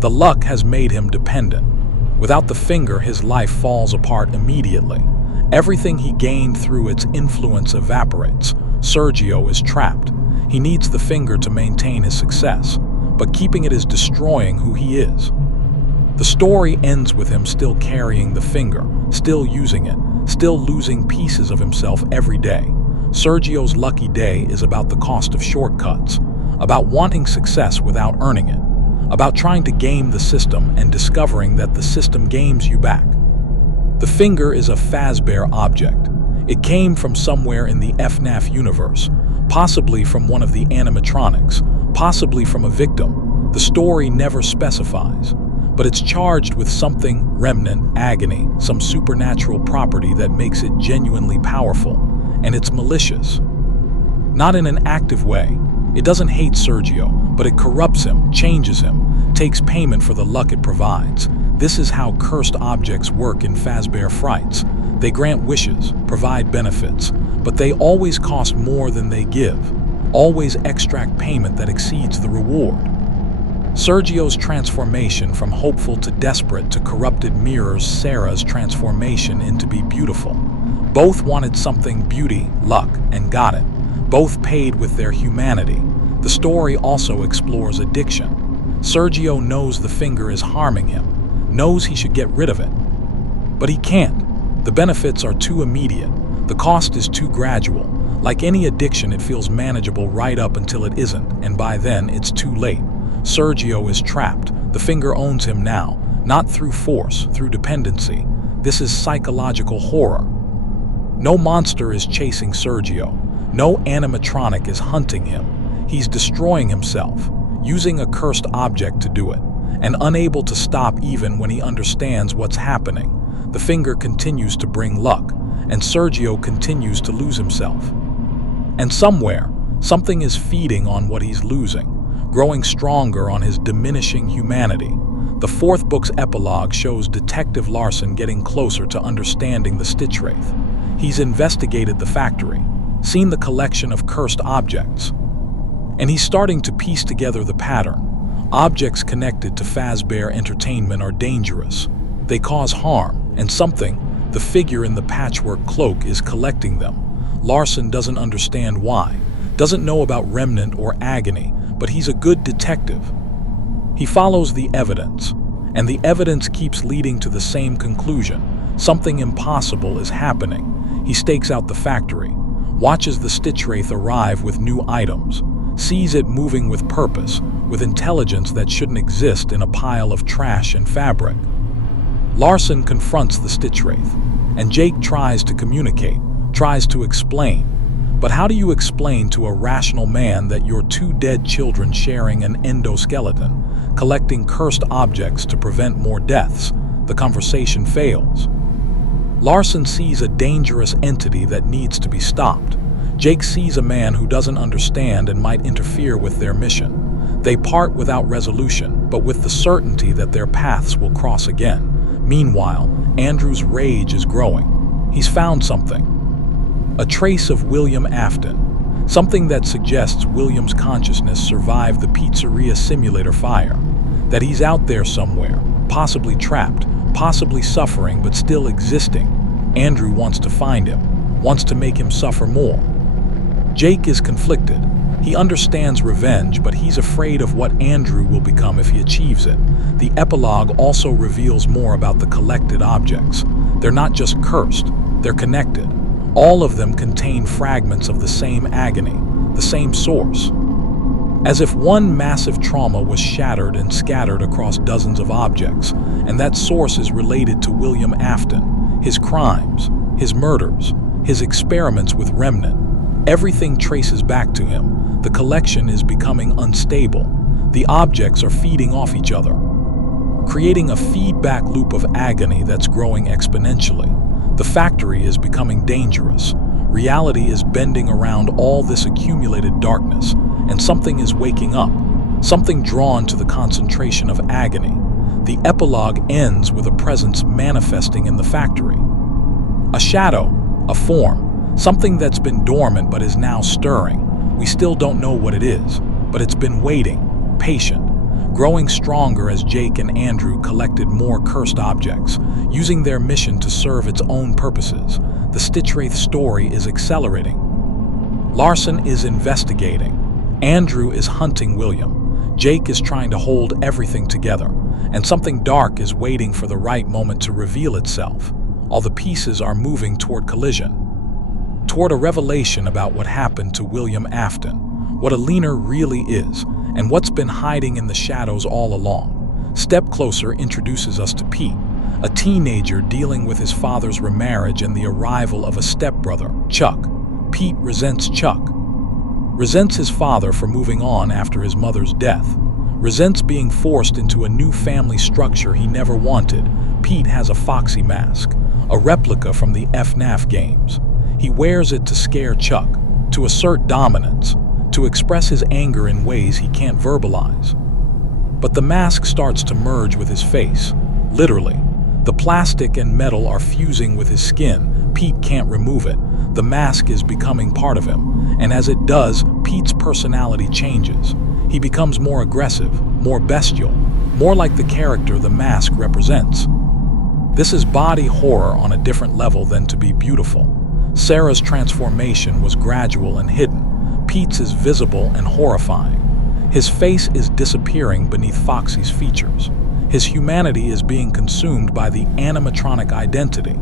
The luck has made him dependent. Without the finger, his life falls apart immediately. Everything he gained through its influence evaporates. Sergio is trapped. He needs the finger to maintain his success, but keeping it is destroying who he is. The story ends with him still carrying the finger, still using it, still losing pieces of himself every day. Sergio's lucky day is about the cost of shortcuts, about wanting success without earning it, about trying to game the system and discovering that the system games you back. The finger is a Fazbear object. It came from somewhere in the FNAF universe, possibly from one of the animatronics, possibly from a victim. The story never specifies, but it's charged with something, remnant, agony, some supernatural property that makes it genuinely powerful, and it's malicious. Not in an active way. It doesn't hate Sergio, but it corrupts him, changes him, takes payment for the luck it provides. This is how cursed objects work in Fazbear Frights. They grant wishes, provide benefits, but they always cost more than they give, always extract payment that exceeds the reward. Sergio's transformation from hopeful to desperate to corrupted mirrors Sarah's transformation into be beautiful. Both wanted something, beauty, luck, and got it. Both paid with their humanity. The story also explores addiction. Sergio knows the finger is harming him, knows he should get rid of it. But he can't. The benefits are too immediate. The cost is too gradual. Like any addiction, it feels manageable right up until it isn't, and by then it's too late. Sergio is trapped. The finger owns him now, not through force, through dependency. This is psychological horror. No monster is chasing Sergio. No animatronic is hunting him. He's destroying himself, using a cursed object to do it, and unable to stop even when he understands what's happening. The finger continues to bring luck, and Sergio continues to lose himself. And somewhere, something is feeding on what he's losing, growing stronger on his diminishing humanity. The fourth book's epilogue shows Detective Larson getting closer to understanding the Stitchwraith. He's investigated the factory, seen the collection of cursed objects, and he's starting to piece together the pattern. Objects connected to Fazbear Entertainment are dangerous. They cause harm, and something, the figure in the patchwork cloak, is collecting them. Larson doesn't understand why, doesn't know about remnant or agony, but he's a good detective. He follows the evidence, and the evidence keeps leading to the same conclusion. Something impossible is happening. He stakes out the factory, watches the Stitchwraith arrive with new items, sees it moving with purpose, with intelligence that shouldn't exist in a pile of trash and fabric. Larson confronts the Stitchwraith, and Jake tries to communicate, tries to explain. But how do you explain to a rational man that your two dead children sharing an endoskeleton, collecting cursed objects to prevent more deaths? The conversation fails. Larson sees a dangerous entity that needs to be stopped. Jake sees a man who doesn't understand and might interfere with their mission. They part without resolution, but with the certainty that their paths will cross again. Meanwhile, Andrew's rage is growing. He's found something. A trace of William Afton. Something that suggests William's consciousness survived the pizzeria simulator fire. That he's out there somewhere, possibly trapped, possibly suffering, but still existing. Andrew wants to find him, wants to make him suffer more. Jake is conflicted. He understands revenge, but he's afraid of what Andrew will become if he achieves it. The epilogue also reveals more about the collected objects. They're not just cursed, they're connected. All of them contain fragments of the same agony, the same source. As if one massive trauma was shattered and scattered across dozens of objects, and that source is related to William Afton, his crimes, his murders, his experiments with Remnant. Everything traces back to him. The collection is becoming unstable. The objects are feeding off each other, creating a feedback loop of agony that's growing exponentially. The factory is becoming dangerous. Reality is bending around all this accumulated darkness, and something is waking up, something drawn to the concentration of agony. The epilogue ends with a presence manifesting in the factory. A shadow, a form, something that's been dormant but is now stirring. We still don't know what it is, but it's been waiting, patient, growing stronger as Jake and Andrew collected more cursed objects, using their mission to serve its own purposes. The Stitchwraith story is accelerating. Larson is investigating. Andrew is hunting William. Jake is trying to hold everything together, and something dark is waiting for the right moment to reveal itself. All the pieces are moving toward collision, toward a revelation about what happened to William Afton, what a leaner really is, and what's been hiding in the shadows all along. Step Closer introduces us to Pete, a teenager dealing with his father's remarriage and the arrival of a stepbrother, Chuck. Pete resents Chuck, resents his father for moving on after his mother's death, resents being forced into a new family structure he never wanted. Pete has a foxy mask, a replica from the FNAF games. He wears it to scare Chuck, to assert dominance, to express his anger in ways he can't verbalize. But the mask starts to merge with his face, literally. The plastic and metal are fusing with his skin. Pete can't remove it. The mask is becoming part of him, and as it does, Pete's personality changes. He becomes more aggressive, more bestial, more like the character the mask represents. This is body horror on a different level than To Be Beautiful. Sarah's transformation was gradual and hidden. Pete's is visible and horrifying. His face is disappearing beneath Foxy's features. His humanity is being consumed by the animatronic identity.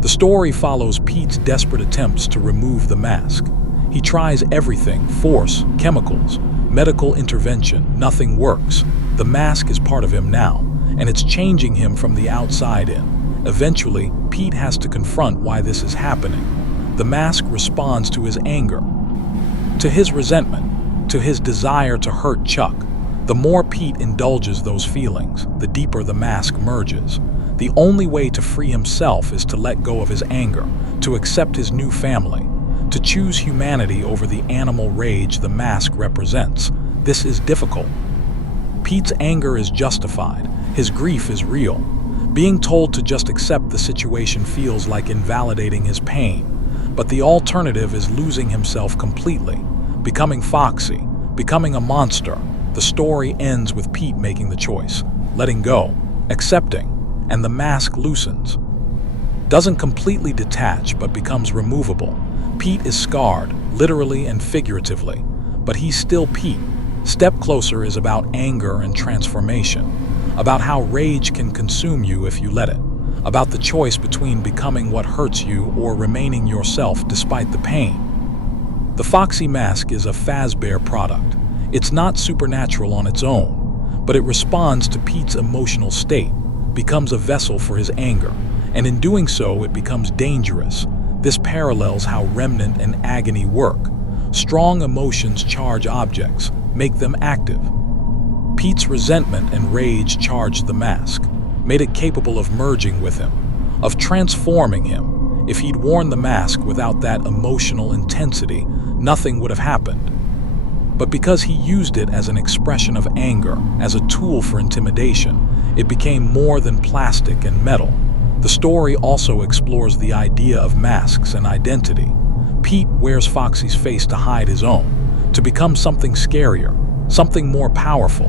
The story follows Pete's desperate attempts to remove the mask. He tries everything: force, chemicals, medical intervention. Nothing works. The mask is part of him now, and it's changing him from the outside in. Eventually, Pete has to confront why this is happening. The mask responds to his anger, to his resentment, to his desire to hurt Chuck. The more Pete indulges those feelings, the deeper the mask merges. The only way to free himself is to let go of his anger, to accept his new family, to choose humanity over the animal rage the mask represents. This is difficult. Pete's anger is justified. His grief is real. Being told to just accept the situation feels like invalidating his pain. But the alternative is losing himself completely, becoming Foxy, becoming a monster. The story ends with Pete making the choice, letting go, accepting, and the mask loosens. Doesn't completely detach, but becomes removable. Pete is scarred, literally and figuratively, but he's still Pete. Step Closer is about anger and transformation, about how rage can consume you if you let it, about the choice between becoming what hurts you or remaining yourself despite the pain. The Foxy mask is a Fazbear product. It's not supernatural on its own, but it responds to Pete's emotional state, becomes a vessel for his anger, and in doing so it becomes dangerous. This parallels how Remnant and Agony work. Strong emotions charge objects, make them active. Pete's resentment and rage charged the mask, made it capable of merging with him, of transforming him. If he'd worn the mask without that emotional intensity, nothing would have happened. But because he used it as an expression of anger, as a tool for intimidation, it became more than plastic and metal. The story also explores the idea of masks and identity. Pete wears Foxy's face to hide his own, to become something scarier, something more powerful.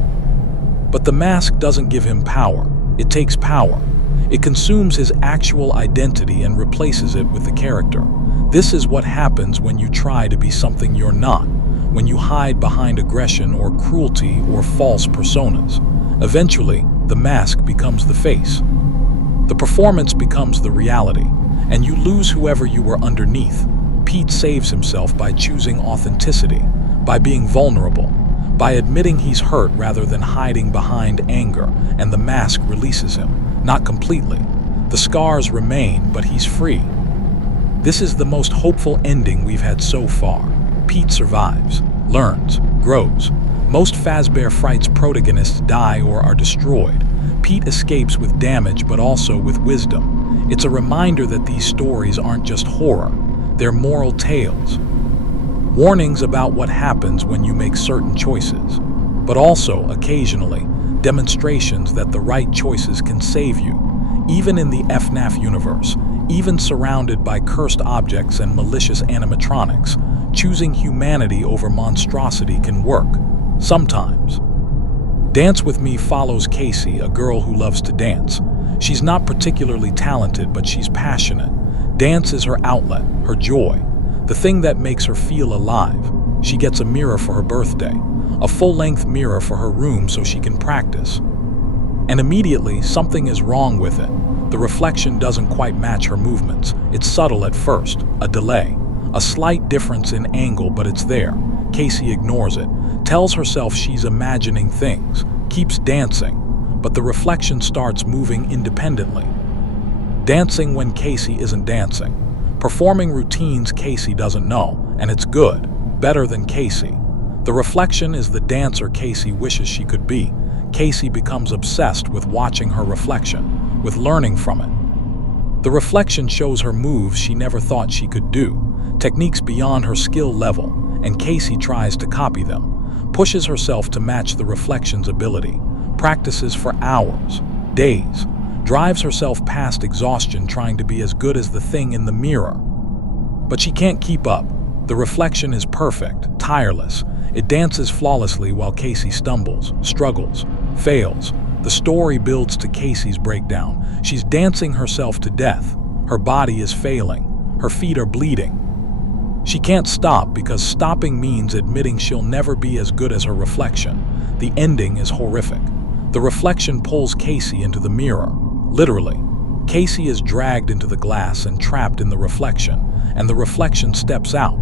But the mask doesn't give him power, it takes power. It consumes his actual identity and replaces it with the character. This is what happens when you try to be something you're not, when you hide behind aggression or cruelty or false personas. Eventually, the mask becomes the face. The performance becomes the reality, and you lose whoever you were underneath. Pete saves himself by choosing authenticity, by being vulnerable, by admitting he's hurt rather than hiding behind anger, and the mask releases him, not completely. The scars remain, but he's free. This is the most hopeful ending we've had so far. Pete survives, learns, grows. Most Fazbear Frights protagonists die or are destroyed. Pete escapes with damage but also with wisdom. It's a reminder that these stories aren't just horror, they're moral tales. Warnings about what happens when you make certain choices, but also, occasionally, demonstrations that the right choices can save you. Even in the FNAF universe, even surrounded by cursed objects and malicious animatronics, choosing humanity over monstrosity can work. Sometimes. Dance With Me follows Casey, a girl who loves to dance. She's not particularly talented, but she's passionate. Dance is her outlet, her joy, the thing that makes her feel alive. She gets a mirror for her birthday, a full-length mirror for her room so she can practice. And immediately, something is wrong with it. The reflection doesn't quite match her movements. It's subtle at first, a delay, a slight difference in angle, but it's there. Casey ignores it, tells herself she's imagining things, keeps dancing, but the reflection starts moving independently. Dancing when Casey isn't dancing. Performing routines Casey doesn't know, and it's good, better than Casey. The reflection is the dancer Casey wishes she could be. Casey becomes obsessed with watching her reflection, with learning from it. The reflection shows her moves she never thought she could do, techniques beyond her skill level, and Casey tries to copy them, pushes herself to match the reflection's ability, practices for hours, days, drives herself past exhaustion trying to be as good as the thing in the mirror. But she can't keep up. The reflection is perfect, tireless. It dances flawlessly while Casey stumbles, struggles, fails. The story builds to Casey's breakdown. She's dancing herself to death. Her body is failing. Her feet are bleeding. She can't stop because stopping means admitting she'll never be as good as her reflection. The ending is horrific. The reflection pulls Casey into the mirror. Literally. Casey is dragged into the glass and trapped in the reflection, and the reflection steps out.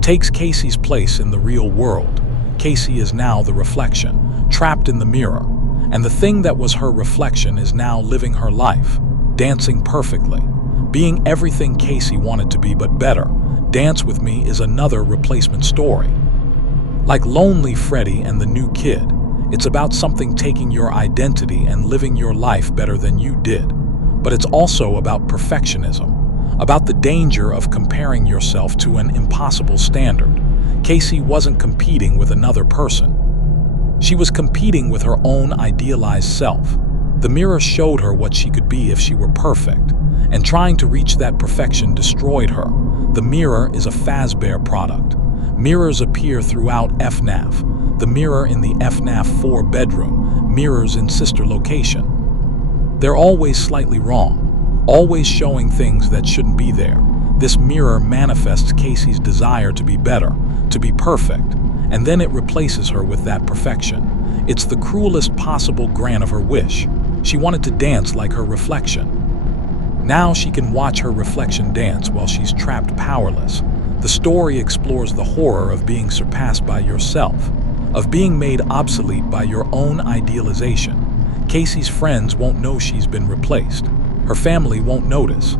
Takes Casey's place in the real world. Casey is now the reflection, trapped in the mirror, and the thing that was her reflection is now living her life, dancing perfectly, being everything Casey wanted to be but better. Dance With Me is another replacement story. Like Lonely Freddy and the New Kid, it's about something taking your identity and living your life better than you did. But it's also about perfectionism, about the danger of comparing yourself to an impossible standard. Casey wasn't competing with another person. She was competing with her own idealized self. The mirror showed her what she could be if she were perfect, and trying to reach that perfection destroyed her. The mirror is a Fazbear product. Mirrors appear throughout FNAF. The mirror in the FNAF 4 bedroom, mirrors in sister location. They're always slightly wrong, always showing things that shouldn't be there. This mirror manifests Casey's desire to be better, to be perfect, and then it replaces her with that perfection. It's the cruelest possible grant of her wish. She wanted to dance like her reflection. Now she can watch her reflection dance while she's trapped powerless. The story explores the horror of being surpassed by yourself, of being made obsolete by your own idealization. Casey's friends won't know she's been replaced. Her family won't notice.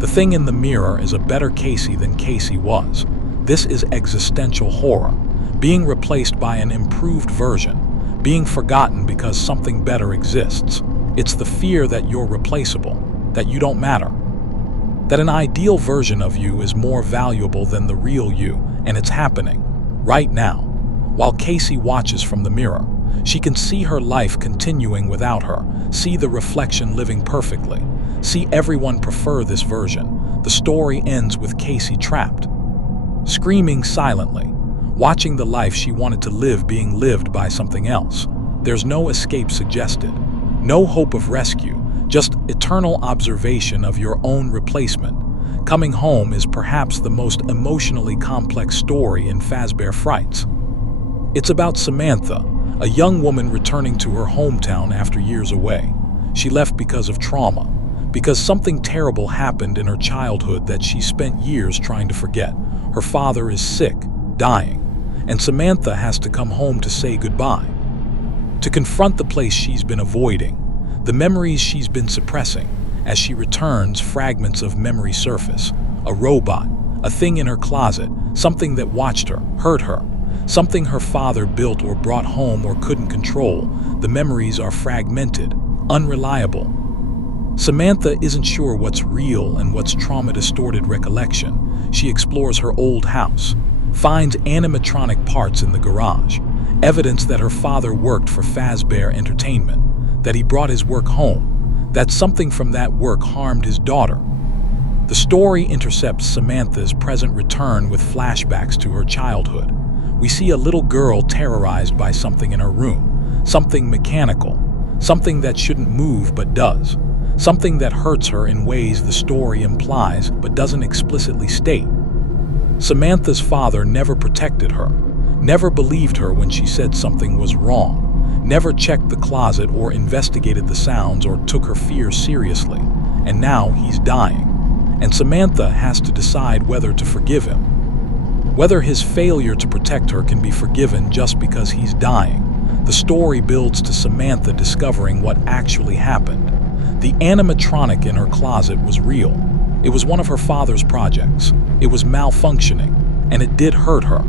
The thing in the mirror is a better Casey than Casey was. This is existential horror, being replaced by an improved version, being forgotten because something better exists. It's the fear that you're replaceable, that you don't matter, that an ideal version of you is more valuable than the real you, and it's happening right now. While Casey watches from the mirror, she can see her life continuing without her, see the reflection living perfectly, see everyone prefer this version. The story ends with Casey trapped, screaming silently, watching the life she wanted to live being lived by something else. There's no escape suggested, no hope of rescue, just eternal observation of your own replacement. Coming Home is perhaps the most emotionally complex story in Fazbear Frights. It's about Samantha, a young woman returning to her hometown after years away. She left because of trauma, because something terrible happened in her childhood that she spent years trying to forget. Her father is sick, dying, and Samantha has to come home to say goodbye, to confront the place she's been avoiding, the memories she's been suppressing. As she returns, fragments of memory surface. A robot, a thing in her closet, something that watched her, hurt her, something her father built or brought home or couldn't control. The memories are fragmented, unreliable. Samantha isn't sure what's real and what's trauma-distorted recollection. She explores her old house, finds animatronic parts in the garage, evidence that her father worked for Fazbear Entertainment, that he brought his work home, that something from that work harmed his daughter. The story intercepts Samantha's present return with flashbacks to her childhood. We see a little girl terrorized by something in her room, something mechanical, something that shouldn't move but does, something that hurts her in ways the story implies but doesn't explicitly state. Samantha's father never protected her, never believed her when she said something was wrong, never checked the closet or investigated the sounds or took her fears seriously. And now he's dying, and Samantha has to decide whether to forgive him, whether his failure to protect her can be forgiven just because he's dying. The story builds to Samantha discovering what actually happened. The animatronic in her closet was real. It was one of her father's projects. It was malfunctioning, and it did hurt her.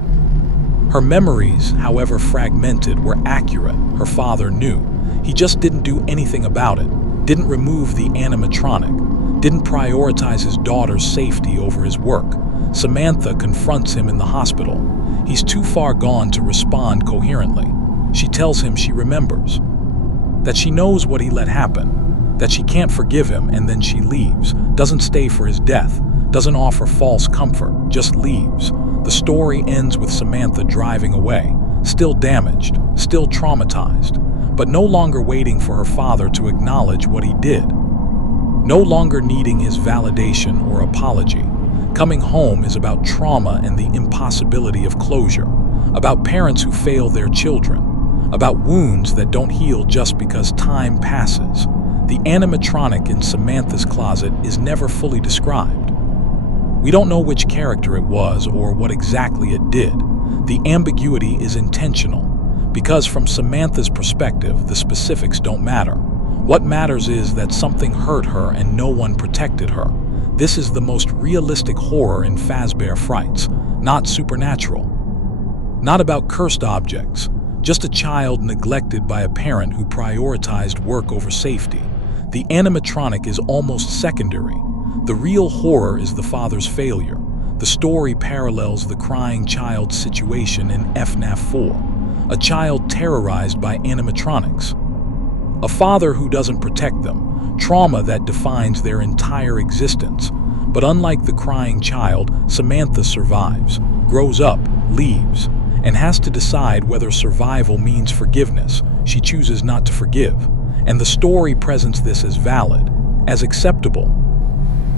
Her memories, however fragmented, were accurate. Her father knew. He just didn't do anything about it, didn't remove the animatronic, didn't prioritize his daughter's safety over his work. Samantha confronts him in the hospital. He's too far gone to respond coherently. She tells him she remembers, that she knows what he let happen, that she can't forgive him, and then she leaves, doesn't stay for his death, doesn't offer false comfort, just leaves. The story ends with Samantha driving away, still damaged, still traumatized, but no longer waiting for her father to acknowledge what he did, no longer needing his validation or apology. Coming Home is about trauma and the impossibility of closure, about parents who fail their children, about wounds that don't heal just because time passes. The animatronic in Samantha's closet is never fully described. We don't know which character it was or what exactly it did. The ambiguity is intentional, because from Samantha's perspective, the specifics don't matter. What matters is that something hurt her and no one protected her. This is the most realistic horror in Fazbear Frights, not supernatural. Not about cursed objects, just a child neglected by a parent who prioritized work over safety. The animatronic is almost secondary. The real horror is the father's failure. The story parallels the crying child's situation in FNAF 4, a child terrorized by animatronics, a father who doesn't protect them, trauma that defines their entire existence. But unlike the crying child, Samantha survives, grows up, leaves, and has to decide whether survival means forgiveness. She chooses not to forgive, and the story presents this as valid, as acceptable.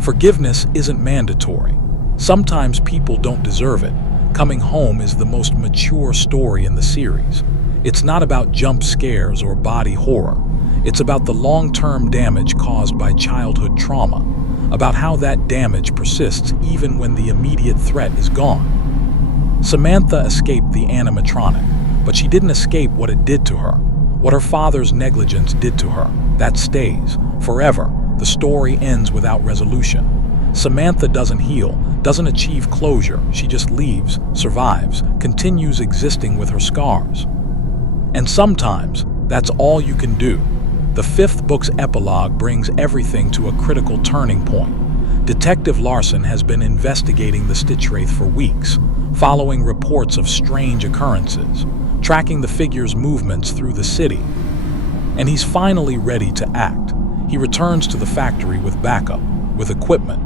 Forgiveness isn't mandatory. Sometimes people don't deserve it. Coming Home is the most mature story in the series. It's not about jump scares or body horror. It's about the long-term damage caused by childhood trauma, about how that damage persists even when the immediate threat is gone. Samantha escaped the animatronic, but she didn't escape what it did to her, what her father's negligence did to her. That stays forever. The story ends without resolution. Samantha doesn't heal, doesn't achieve closure. She just leaves, survives, continues existing with her scars. And sometimes, that's all you can do. The fifth book's epilogue brings everything to a critical turning point. Detective Larson has been investigating the Stitchwraith for weeks, following reports of strange occurrences, tracking the figure's movements through the city. And he's finally ready to act. He returns to the factory with backup, with equipment,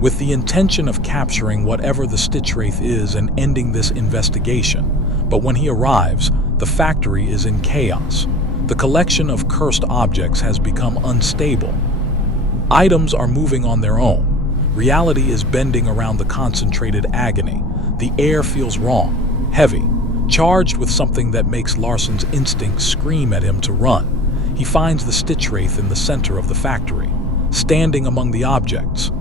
with the intention of capturing whatever the Stitchwraith is and ending this investigation. But when he arrives, the factory is in chaos. The collection of cursed objects has become unstable. Items are moving on their own. Reality is bending around the concentrated agony. The air feels wrong, heavy, charged with something that makes Larson's instincts scream at him to run. He finds the Stitchwraith in the center of the factory, standing among the objects.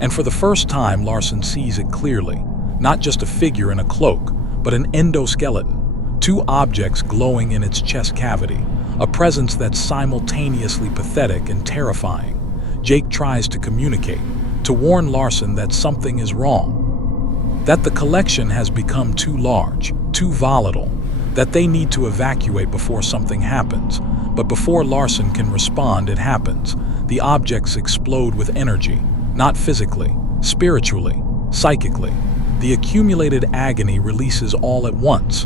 And for the first time, Larson sees it clearly. Not just a figure in a cloak, but an endoskeleton. Two objects glowing in its chest cavity. A presence that's simultaneously pathetic and terrifying. Jake tries to communicate, to warn Larson that something is wrong. That the collection has become too large, too volatile. That they need to evacuate before something happens. But before Larson can respond, it happens. The objects explode with energy. Not physically, spiritually, psychically. The accumulated agony releases all at once.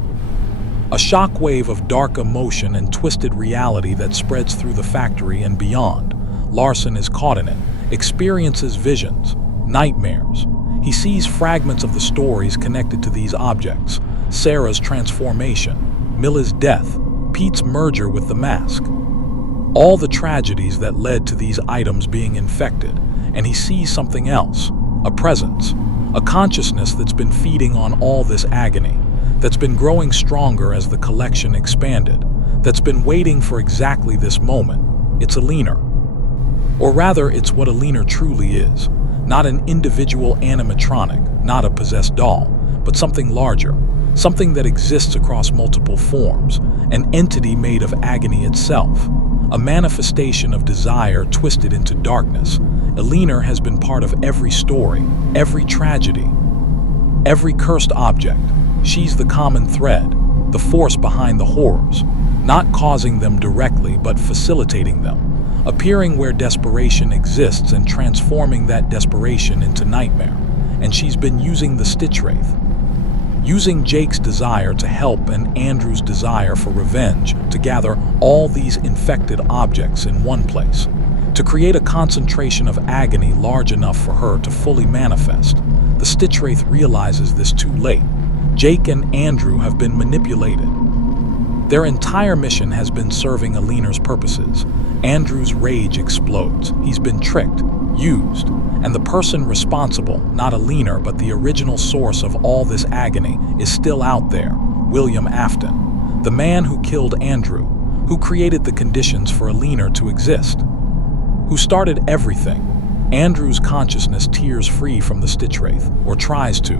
A shockwave of dark emotion and twisted reality that spreads through the factory and beyond. Larson is caught in it, experiences visions, nightmares. He sees fragments of the stories connected to these objects. Sarah's transformation, Milla's death, Pete's merger with the mask. All the tragedies that led to these items being infected. And he sees something else, a presence, a consciousness that's been feeding on all this agony, that's been growing stronger as the collection expanded, that's been waiting for exactly this moment. It's a leaner. Or rather, it's what a leaner truly is. Not an individual animatronic, not a possessed doll, but something larger, something that exists across multiple forms, an entity made of agony itself, a manifestation of desire twisted into darkness. Eleanor has been part of every story, every tragedy, every cursed object. She's the common thread, the force behind the horrors, not causing them directly but facilitating them, appearing where desperation exists and transforming that desperation into nightmare. And she's been using the Stitchwraith, using Jake's desire to help and Andrew's desire for revenge to gather all these infected objects in one place, to create a concentration of agony large enough for her to fully manifest. The Stitchwraith realizes this too late. Jake and Andrew have been manipulated. Their entire mission has been serving Eleanor's purposes. Andrew's rage explodes. He's been tricked, used, and the person responsible, not Eleanor but the original source of all this agony, is still out there, William Afton, the man who killed Andrew, who created the conditions for Eleanor to exist, who started everything. Andrew's consciousness tears free from the Stitchwraith, or tries to,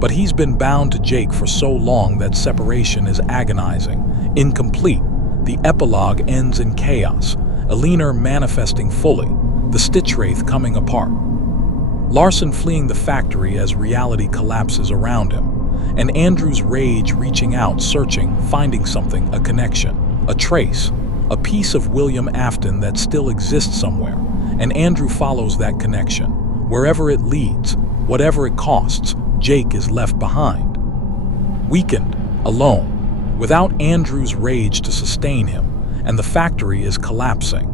but he's been bound to Jake for so long that separation is agonizing, incomplete. The epilogue ends in chaos, Eleanor manifesting fully, the Stitchwraith coming apart. Larson fleeing the factory as reality collapses around him, and Andrew's rage reaching out, searching, finding something, a connection, a trace, a piece of William Afton that still exists somewhere, and Andrew follows that connection. Wherever it leads, whatever it costs, Jake is left behind. Weakened, alone, without Andrew's rage to sustain him, and the factory is collapsing.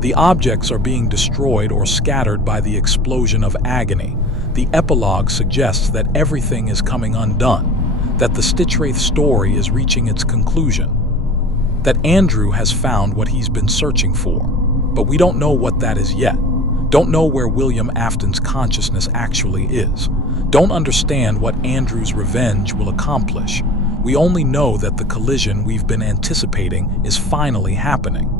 The objects are being destroyed or scattered by the explosion of agony. The epilogue suggests that everything is coming undone, that the Stitchwraith story is reaching its conclusion, that Andrew has found what he's been searching for. But we don't know what that is yet. Don't know where William Afton's consciousness actually is. Don't understand what Andrew's revenge will accomplish. We only know that the collision we've been anticipating is finally happening.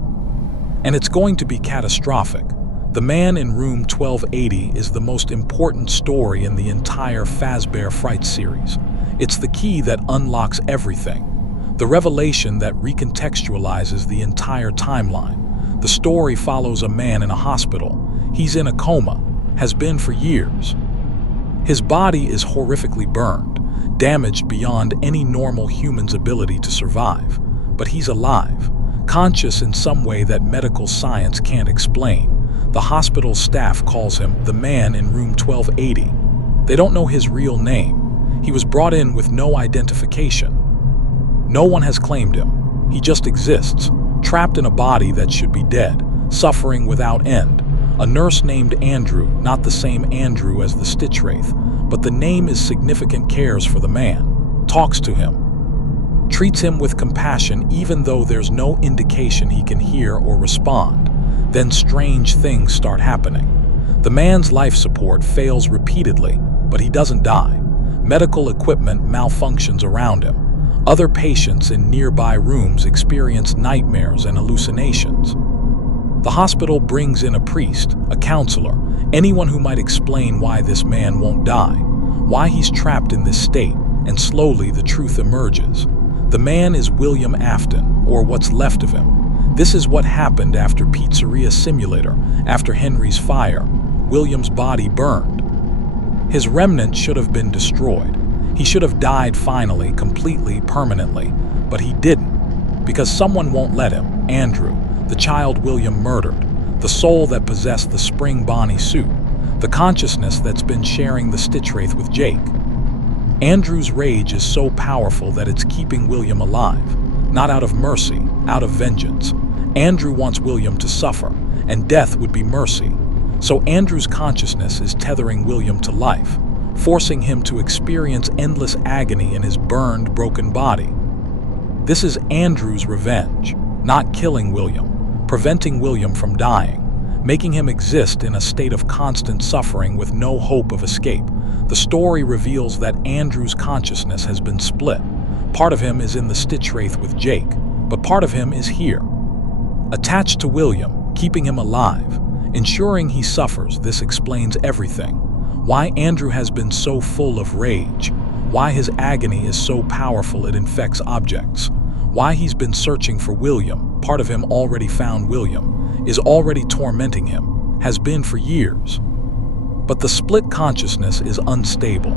And it's going to be catastrophic. The Man in Room 1280 is the most important story in the entire Fazbear Frights series. It's the key that unlocks everything. The revelation that recontextualizes the entire timeline. The story follows a man in a hospital. He's in a coma, has been for years. His body is horrifically burned, damaged beyond any normal human's ability to survive. But he's alive, conscious in some way that medical science can't explain. The hospital staff calls him the man in room 1280. They don't know his real name. He was brought in with no identification. No one has claimed him. He just exists, trapped in a body that should be dead, suffering without end. A nurse named Andrew, not the same Andrew as the Stitchwraith, but the name is significant, cares for the man, talks to him, treats him with compassion even though there's no indication he can hear or respond. Then strange things start happening. The man's life support fails repeatedly, but he doesn't die. Medical equipment malfunctions around him. Other patients in nearby rooms experience nightmares and hallucinations. The hospital brings in a priest, a counselor, anyone who might explain why this man won't die, why he's trapped in this state, and slowly the truth emerges. The man is William Afton, or what's left of him. This is what happened after Pizzeria Simulator, after Henry's fire. William's body burned. His remnant should have been destroyed. He should have died finally, completely, permanently, but he didn't, because someone won't let him. Andrew, the child William murdered, the soul that possessed the Spring Bonnie suit, the consciousness that's been sharing the Stitchwraith with Jake. Andrew's rage is so powerful that it's keeping William alive, not out of mercy, out of vengeance. Andrew wants William to suffer, and death would be mercy. So Andrew's consciousness is tethering William to life, forcing him to experience endless agony in his burned, broken body. This is Andrew's revenge, not killing William, preventing William from dying, making him exist in a state of constant suffering with no hope of escape. The story reveals that Andrew's consciousness has been split. Part of him is in the Stitchwraith with Jake, but part of him is here, attached to William, keeping him alive, ensuring he suffers. This explains everything. Why Andrew has been so full of rage, why his agony is so powerful it infects objects, why he's been searching for William. Part of him already found William, is already tormenting him, has been for years. But the split consciousness is unstable.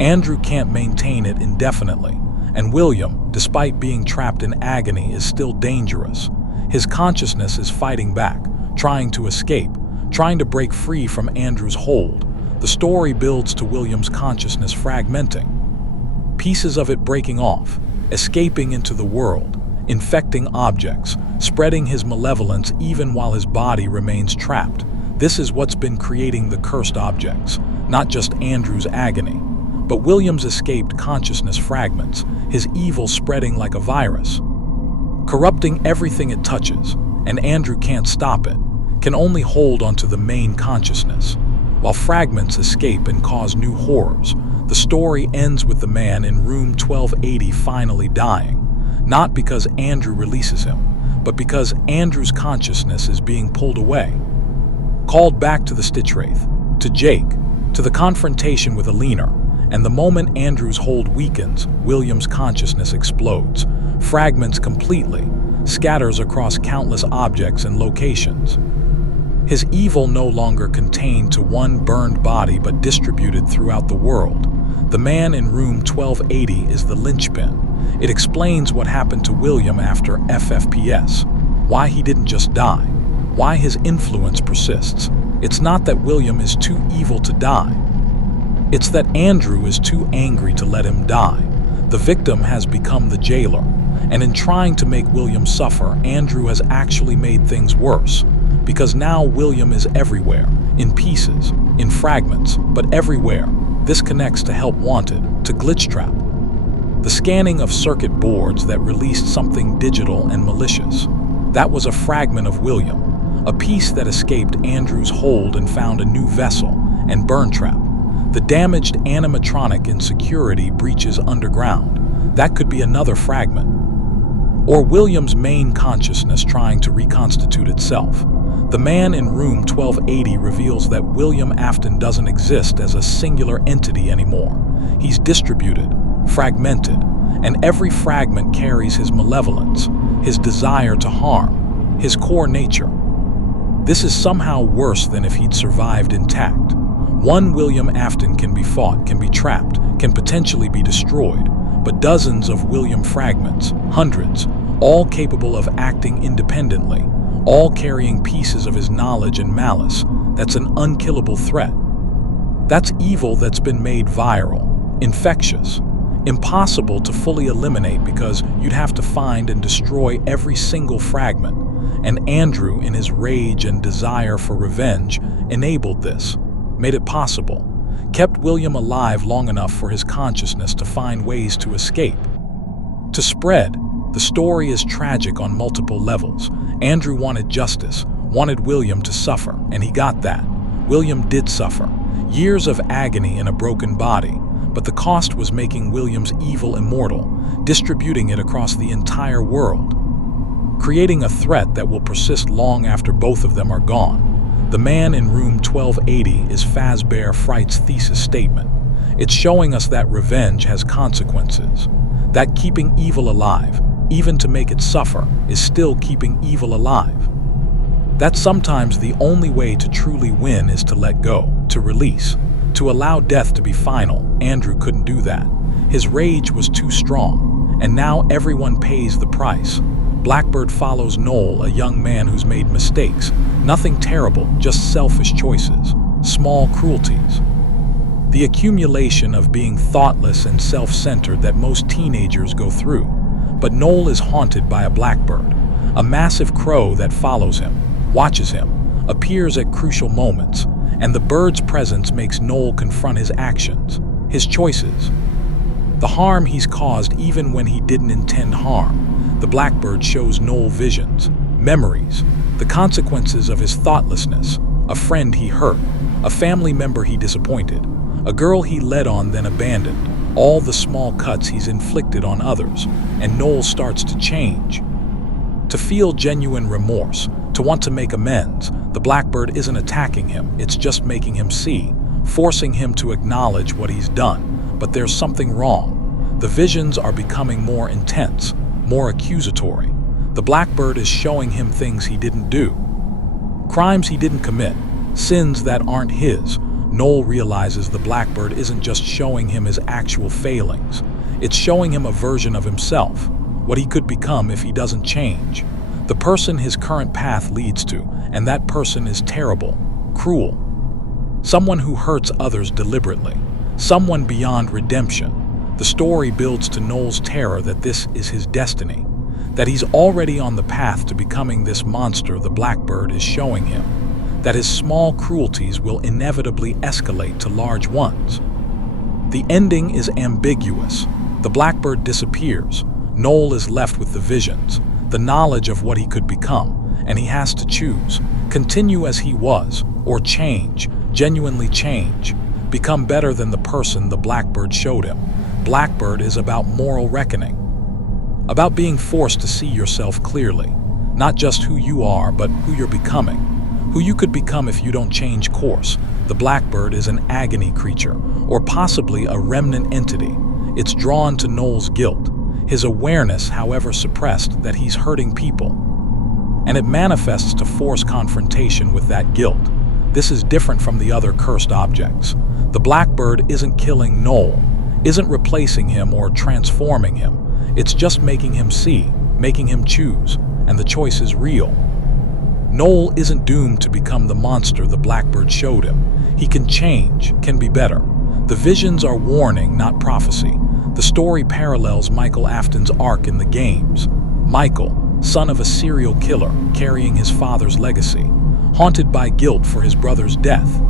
Andrew can't maintain it indefinitely, and William, despite being trapped in agony, is still dangerous. His consciousness is fighting back, trying to escape, trying to break free from Andrew's hold. The story builds to William's consciousness fragmenting, pieces of it breaking off, escaping into the world, infecting objects, spreading his malevolence even while his body remains trapped. This is what's been creating the cursed objects, not just Andrew's agony, but William's escaped consciousness fragments, his evil spreading like a virus, corrupting everything it touches, and Andrew can't stop it, can only hold onto the main consciousness. While fragments escape and cause new horrors, the story ends with the man in room 1280 finally dying, not because Andrew releases him, but because Andrew's consciousness is being pulled away, called back to the Stitchwraith, to Jake, to the confrontation with Alina, and the moment Andrew's hold weakens, William's consciousness explodes, fragments completely, scatters across countless objects and locations. His evil no longer contained to one burned body but distributed throughout the world. The man in room 1280 is the linchpin. It explains what happened to William after FFPS, why he didn't just die, why his influence persists. It's not that William is too evil to die. It's that Andrew is too angry to let him die. The victim has become the jailer, and in trying to make William suffer, Andrew has actually made things worse. Because now William is everywhere, in pieces, in fragments, but everywhere. This connects to Help Wanted, to Glitchtrap, the scanning of circuit boards that released something digital and malicious. That was a fragment of William, a piece that escaped Andrew's hold and found a new vessel, and Burntrap, the damaged animatronic in security breaches underground. That could be another fragment. Or William's main consciousness trying to reconstitute itself. The man in room 1280 reveals that William Afton doesn't exist as a singular entity anymore. He's distributed, fragmented, and every fragment carries his malevolence, his desire to harm, his core nature. This is somehow worse than if he'd survived intact. One William Afton can be fought, can be trapped, can potentially be destroyed, but dozens of William fragments, hundreds, all capable of acting independently, all carrying pieces of his knowledge and malice. That's an unkillable threat. That's evil that's been made viral, infectious, impossible to fully eliminate because you'd have to find and destroy every single fragment. And Andrew, in his rage and desire for revenge, enabled this, made it possible, kept William alive long enough for his consciousness to find ways to escape, to spread. The story is tragic on multiple levels. Andrew wanted justice, wanted William to suffer, and he got that. William did suffer. Years of agony in a broken body, but the cost was making William's evil immortal, distributing it across the entire world, creating a threat that will persist long after both of them are gone. The man in room 1280 is Fazbear Frights' thesis statement. It's showing us that revenge has consequences, that keeping evil alive, even to make it suffer, is still keeping evil alive. That sometimes the only way to truly win is to let go, to release, to allow death to be final. Andrew couldn't do that. His rage was too strong, and now everyone pays the price. Blackbird follows Noel, a young man who's made mistakes. Nothing terrible, just selfish choices, small cruelties. The accumulation of being thoughtless and self-centered that most teenagers go through. But Noel is haunted by a blackbird, a massive crow that follows him, watches him, appears at crucial moments, and the bird's presence makes Noel confront his actions, his choices, the harm he's caused even when he didn't intend harm. The blackbird shows Noel visions, memories, the consequences of his thoughtlessness, a friend he hurt, a family member he disappointed, a girl he led on then abandoned, all the small cuts he's inflicted on others, and Noel starts to change, to feel genuine remorse, to want to make amends. The blackbird isn't attacking him, it's just making him see, forcing him to acknowledge what he's done. But there's something wrong. The visions are becoming more intense, more accusatory. The blackbird is showing him things he didn't do, crimes he didn't commit, sins that aren't his. Noel realizes the blackbird isn't just showing him his actual failings, it's showing him a version of himself, what he could become if he doesn't change, the person his current path leads to, and that person is terrible, cruel, someone who hurts others deliberately, someone beyond redemption. The story builds to Noel's terror that this is his destiny, that he's already on the path to becoming this monster the blackbird is showing him, that his small cruelties will inevitably escalate to large ones. The ending is ambiguous. The blackbird disappears. Noel is left with the visions, the knowledge of what he could become, and he has to choose, continue as he was, or change, genuinely change, become better than the person the blackbird showed him. Blackbird is about moral reckoning, about being forced to see yourself clearly, not just who you are, but who you're becoming, who you could become if you don't change course. The blackbird is an agony creature, or possibly a remnant entity. It's drawn to Noel's guilt, his awareness, however suppressed, that he's hurting people, and it manifests to force confrontation with that guilt. This is different from the other cursed objects. The blackbird isn't killing Noel, isn't replacing him or transforming him. It's just making him see, making him choose, and the choice is real. Noel isn't doomed to become the monster the blackbird showed him. He can change, can be better. The visions are warning, not prophecy. The story parallels Michael Afton's arc in the games. Michael, son of a serial killer, carrying his father's legacy, haunted by guilt for his brother's death,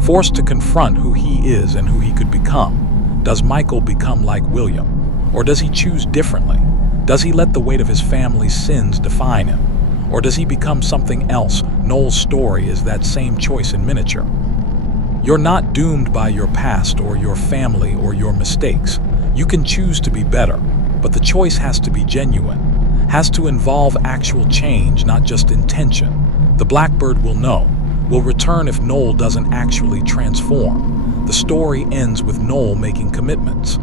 forced to confront who he is and who he could become. Does Michael become like William? Or does he choose differently? Does he let the weight of his family's sins define him? Or does he become something else? Noel's story is that same choice in miniature. You're not doomed by your past or your family or your mistakes. You can choose to be better, but the choice has to be genuine, has to involve actual change, not just intention. The blackbird will know, will return if Noel doesn't actually transform. The story ends with Noel making commitments,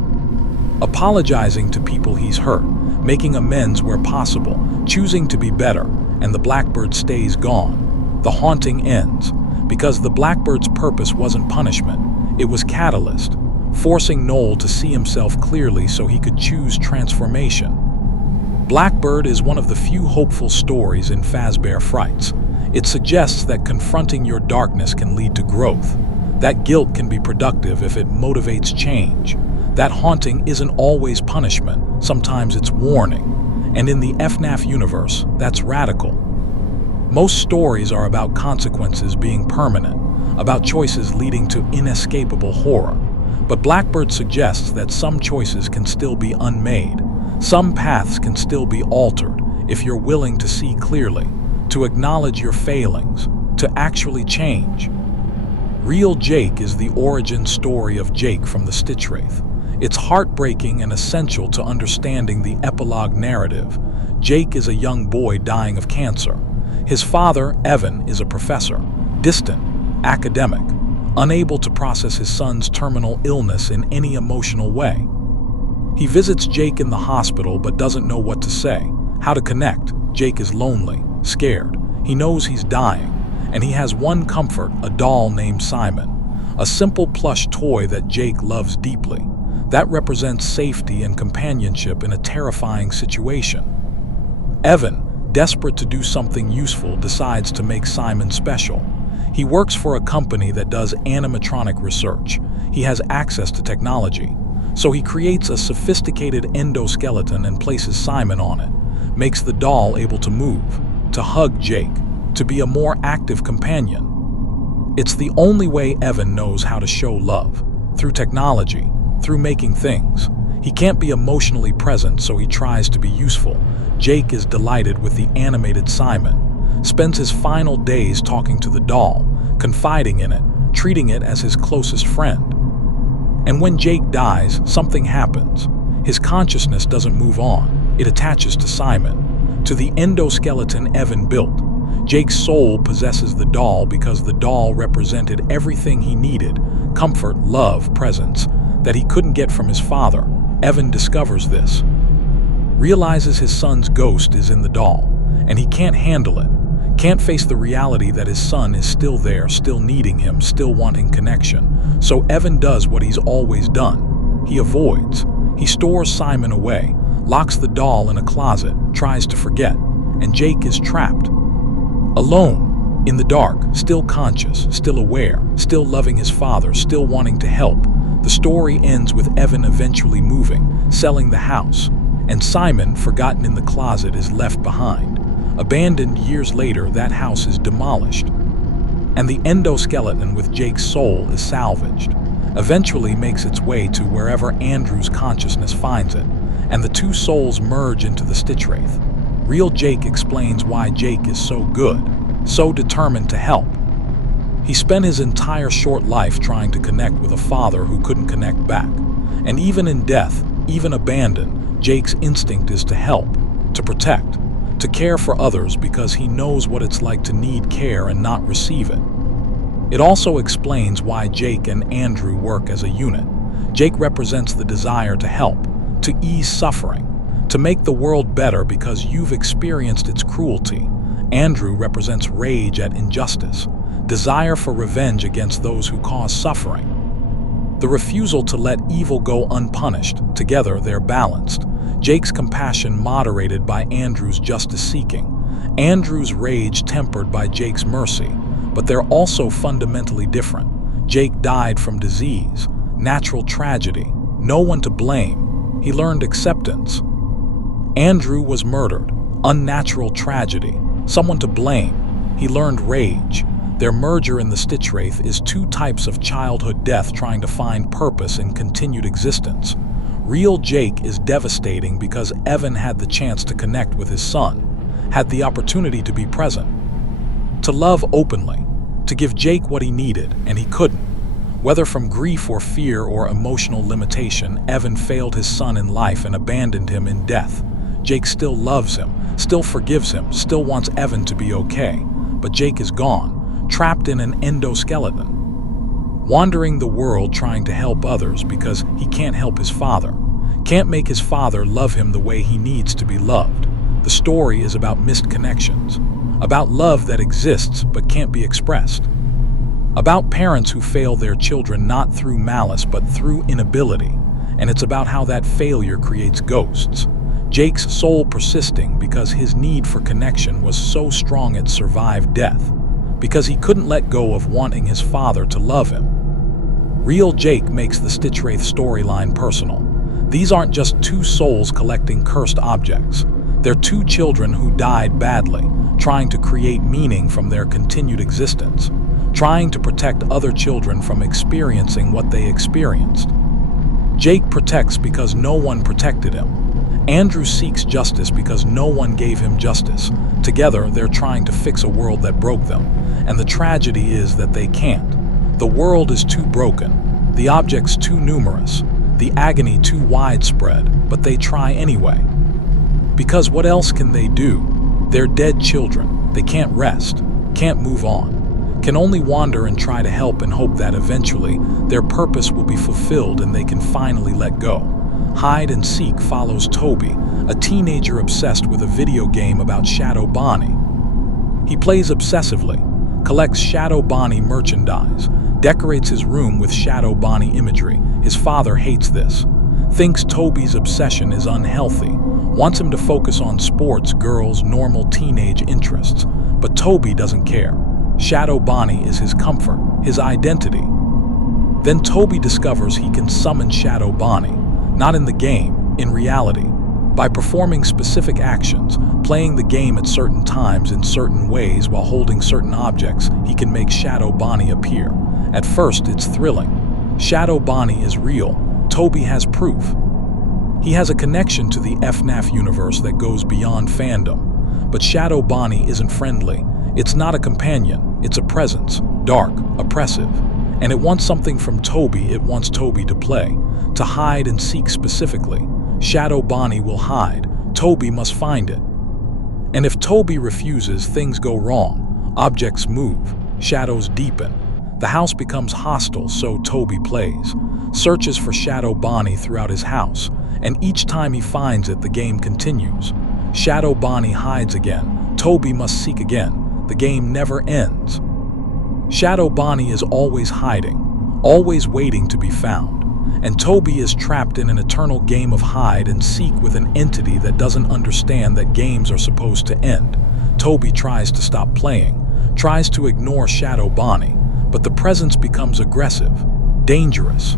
apologizing to people he's hurt, making amends where possible, choosing to be better, and the blackbird stays gone. The haunting ends, because the blackbird's purpose wasn't punishment, it was catalyst, forcing Noel to see himself clearly so he could choose transformation. Blackbird is one of the few hopeful stories in Fazbear Frights. It suggests that confronting your darkness can lead to growth. That guilt can be productive if it motivates change. That haunting isn't always punishment, sometimes it's warning. And in the FNAF universe, that's radical. Most stories are about consequences being permanent, about choices leading to inescapable horror. But Blackbird suggests that some choices can still be unmade. Some paths can still be altered if you're willing to see clearly, to acknowledge your failings, to actually change. Real Jake is the origin story of Jake from the Stitchwraith. It's heartbreaking and essential to understanding the epilogue narrative. Jake is a young boy dying of cancer. His father, Evan, is a professor, distant, academic, unable to process his son's terminal illness in any emotional way. He visits Jake in the hospital but doesn't know what to say, how to connect. Jake is lonely, scared. He knows he's dying, and he has one comfort, a doll named Simon, a simple plush toy that Jake loves deeply. That represents safety and companionship in a terrifying situation. Evan, desperate to do something useful, decides to make Simon special. He works for a company that does animatronic research. He has access to technology. So he creates a sophisticated endoskeleton and places Simon on it, makes the doll able to move, to hug Jake, to be a more active companion. It's the only way Evan knows how to show love, through technology, through making things. He can't be emotionally present, so he tries to be useful. Jake is delighted with the animated Simon, spends his final days talking to the doll, confiding in it, treating it as his closest friend. And when Jake dies, something happens. His consciousness doesn't move on. It attaches to Simon, to the endoskeleton Evan built. Jake's soul possesses the doll because the doll represented everything he needed: comfort, love, presence, that he couldn't get from his father. Evan discovers this, realizes his son's ghost is in the doll, and he can't handle it, can't face the reality that his son is still there, still needing him, still wanting connection. So Evan does what he's always done. He avoids. He stores Simon away, locks the doll in a closet, tries to forget, and Jake is trapped. Alone, in the dark, still conscious, still aware, still loving his father, still wanting to help. The story ends with Evan eventually moving, selling the house, and Simon, forgotten in the closet, is left behind. Abandoned years later, that house is demolished, and the endoskeleton with Jake's soul is salvaged. Eventually makes its way to wherever Andrew's consciousness finds it, and the two souls merge into the Stitchwraith. Real Jake explains why Jake is so good, so determined to help. He spent his entire short life trying to connect with a father who couldn't connect back. And even in death, even abandoned, Jake's instinct is to help, to protect, to care for others because he knows what it's like to need care and not receive it. It also explains why Jake and Andrew work as a unit. Jake represents the desire to help, to ease suffering, to make the world better because you've experienced its cruelty. Andrew represents rage at injustice, desire for revenge against those who cause suffering, the refusal to let evil go unpunished. Together they're balanced. Jake's compassion moderated by Andrew's justice-seeking, Andrew's rage tempered by Jake's mercy, but they're also fundamentally different. Jake died from disease, natural tragedy, no one to blame. He learned acceptance. Andrew was murdered, unnatural tragedy, someone to blame. He learned rage. Their merger in the Stitchwraith is two types of childhood death trying to find purpose in continued existence. Real Jake is devastating because Evan had the chance to connect with his son, had the opportunity to be present, to love openly, to give Jake what he needed, and he couldn't. Whether from grief or fear or emotional limitation, Evan failed his son in life and abandoned him in death. Jake still loves him, still forgives him, still wants Evan to be okay, but Jake is gone, trapped in an endoskeleton, wandering the world trying to help others because he can't help his father, can't make his father love him the way he needs to be loved. The story is about missed connections, about love that exists but can't be expressed, about parents who fail their children not through malice but through inability, and it's about how that failure creates ghosts. Jake's soul persisting because his need for connection was so strong it survived death, because he couldn't let go of wanting his father to love him. Real Jake makes the Stitchwraith storyline personal. These aren't just two souls collecting cursed objects. They're two children who died badly, trying to create meaning from their continued existence, trying to protect other children from experiencing what they experienced. Jake protects because no one protected him. Andrew seeks justice because no one gave him justice. Together, they're trying to fix a world that broke them, and the tragedy is that they can't. The world is too broken, the objects too numerous, the agony too widespread, but they try anyway. Because what else can they do? They're dead children. They can't rest, can't move on, can only wander and try to help and hope that eventually their purpose will be fulfilled and they can finally let go. Hide and Seek follows Toby, a teenager obsessed with a video game about Shadow Bonnie. He plays obsessively, collects Shadow Bonnie merchandise, decorates his room with Shadow Bonnie imagery. His father hates this, thinks Toby's obsession is unhealthy, wants him to focus on sports, girls, normal teenage interests. But Toby doesn't care. Shadow Bonnie is his comfort, his identity. Then Toby discovers he can summon Shadow Bonnie, not in the game, in reality. By performing specific actions, playing the game at certain times in certain ways while holding certain objects, he can make Shadow Bonnie appear. At first, it's thrilling. Shadow Bonnie is real. Toby has proof. He has a connection to the FNAF universe that goes beyond fandom. But Shadow Bonnie isn't friendly. It's not a companion. It's a presence, dark, oppressive. And it wants something from Toby. It wants Toby to play, to hide and seek specifically. Shadow Bonnie will hide. Toby must find it. And if Toby refuses, things go wrong. Objects move. Shadows deepen. The house becomes hostile, so Toby plays. Searches for Shadow Bonnie throughout his house. And each time he finds it, the game continues. Shadow Bonnie hides again. Toby must seek again. The game never ends. Shadow Bonnie is always hiding, always waiting to be found. And Toby is trapped in an eternal game of hide and seek with an entity that doesn't understand that games are supposed to end. Toby tries to stop playing, tries to ignore Shadow Bonnie, but the presence becomes aggressive, dangerous.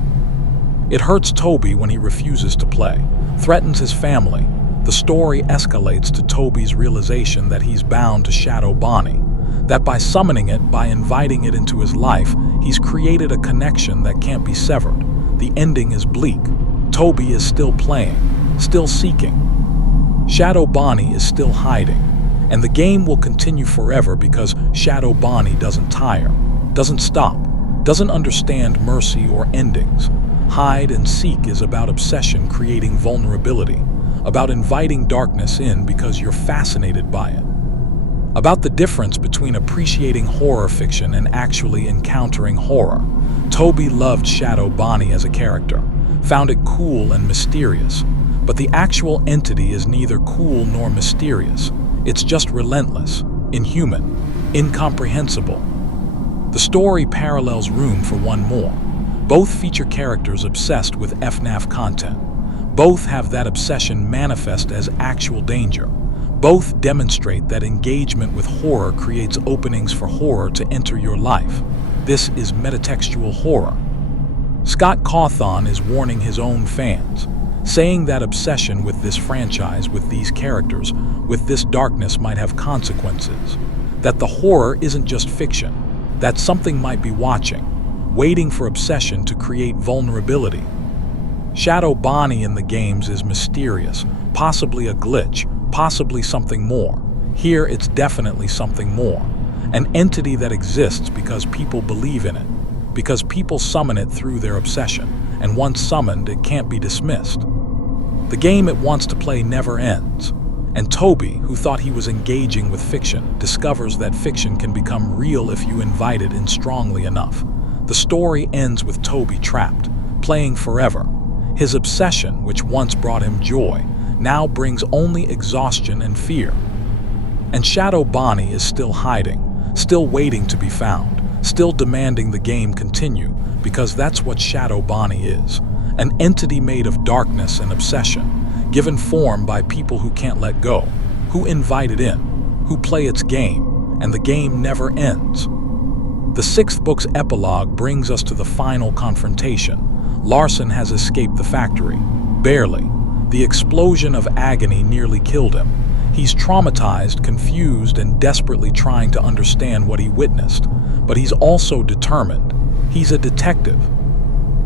It hurts Toby when he refuses to play, threatens his family. The story escalates to Toby's realization that he's bound to Shadow Bonnie, that by summoning it, by inviting it into his life, he's created a connection that can't be severed. The ending is bleak. Toby is still playing, still seeking. Shadow Bonnie is still hiding, and the game will continue forever because Shadow Bonnie doesn't tire, doesn't stop, doesn't understand mercy or endings. Hide and Seek is about obsession creating vulnerability, about inviting darkness in because you're fascinated by it. About the difference between appreciating horror fiction and actually encountering horror. Toby loved Shadow Bonnie as a character, found it cool and mysterious, but the actual entity is neither cool nor mysterious. It's just relentless, inhuman, incomprehensible. The story parallels Room for one more. Both feature characters obsessed with FNAF content. Both have that obsession manifest as actual danger. Both demonstrate that engagement with horror creates openings for horror to enter your life. This is metatextual horror. Scott Cawthon is warning his own fans, saying that obsession with this franchise, with these characters, with this darkness might have consequences. That the horror isn't just fiction, that something might be watching, waiting for obsession to create vulnerability. Shadow Bonnie in the games is mysterious, possibly a glitch, possibly something more. Here it's definitely something more. An entity that exists because people believe in it, because people summon it through their obsession, and once summoned, it can't be dismissed. The game it wants to play never ends. And Toby, who thought he was engaging with fiction, discovers that fiction can become real if you invite it in strongly enough. The story ends with Toby trapped, playing forever. His obsession, which once brought him joy, now brings only exhaustion and fear. And Shadow Bonnie is still hiding, still waiting to be found, still demanding the game continue, because that's what Shadow Bonnie is, an entity made of darkness and obsession, given form by people who can't let go, who invite it in, who play its game, and the game never ends. The sixth book's epilogue brings us to the final confrontation. Larson has escaped the factory. Barely. The explosion of agony nearly killed him. He's traumatized, confused, and desperately trying to understand what he witnessed. But he's also determined. He's a detective.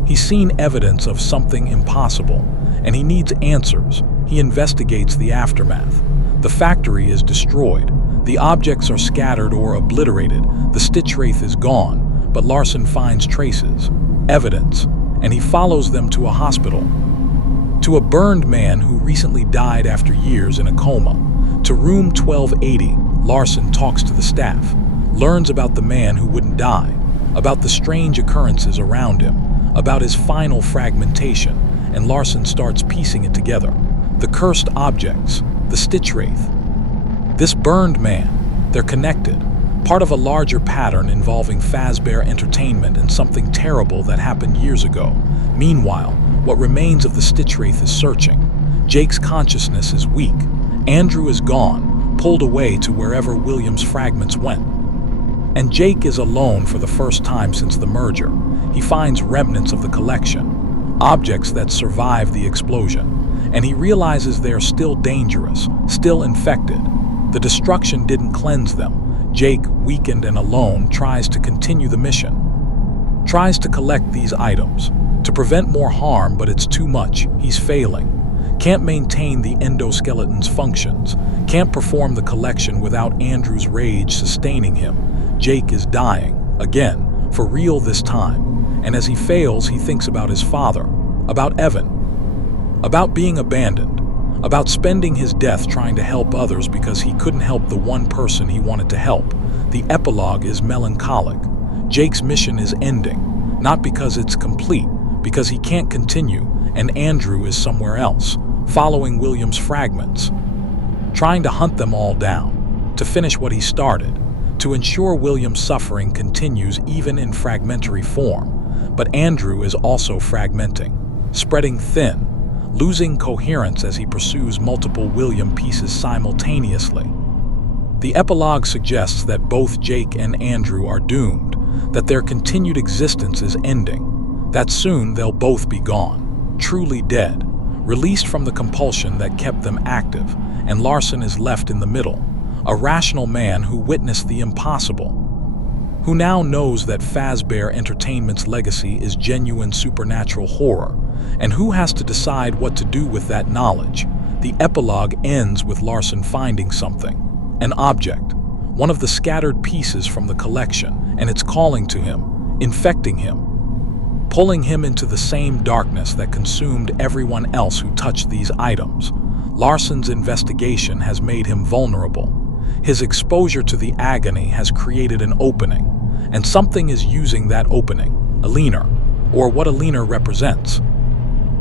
He's seen evidence of something impossible, and he needs answers. He investigates the aftermath. The factory is destroyed. The objects are scattered or obliterated. The Stitchwraith is gone, but Larson finds traces, evidence, and he follows them to a hospital. To a burned man who recently died after years in a coma. To room 1280, Larson talks to the staff, learns about the man who wouldn't die, about the strange occurrences around him, about his final fragmentation, and Larson starts piecing it together. The cursed objects, the Stitchwraith. This burned man, they're connected, part of a larger pattern involving Fazbear Entertainment and something terrible that happened years ago. Meanwhile, what remains of the Stitchwraith is searching. Jake's consciousness is weak. Andrew is gone, pulled away to wherever William's fragments went. And Jake is alone for the first time since the merger. He finds remnants of the collection, objects that survived the explosion, and he realizes they are still dangerous, still infected. The destruction didn't cleanse them. Jake, weakened and alone, tries to continue the mission. Tries to collect these items, to prevent more harm, but it's too much. He's failing. Can't maintain the endoskeleton's functions. Can't perform the collection without Andrew's rage sustaining him. Jake is dying, again, for real this time. And as he fails, he thinks about his father, about Evan, about being abandoned, about spending his death trying to help others because he couldn't help the one person he wanted to help. The epilogue is melancholic. Jake's mission is ending, not because it's complete, because he can't continue, and Andrew is somewhere else, following William's fragments, trying to hunt them all down, to finish what he started, to ensure William's suffering continues even in fragmentary form. But Andrew is also fragmenting, spreading thin, losing coherence as he pursues multiple William pieces simultaneously. The epilogue suggests that both Jake and Andrew are doomed, that their continued existence is ending, that soon they'll both be gone, truly dead, released from the compulsion that kept them active, and Larson is left in the middle, a rational man who witnessed the impossible, who now knows that Fazbear Entertainment's legacy is genuine supernatural horror, and who has to decide what to do with that knowledge. The epilogue ends with Larson finding something, an object, one of the scattered pieces from the collection, and it's calling to him, infecting him, pulling him into the same darkness that consumed everyone else who touched these items. Larson's investigation has made him vulnerable. His exposure to the agony has created an opening, and something is using that opening, a leaner, or what a leaner represents.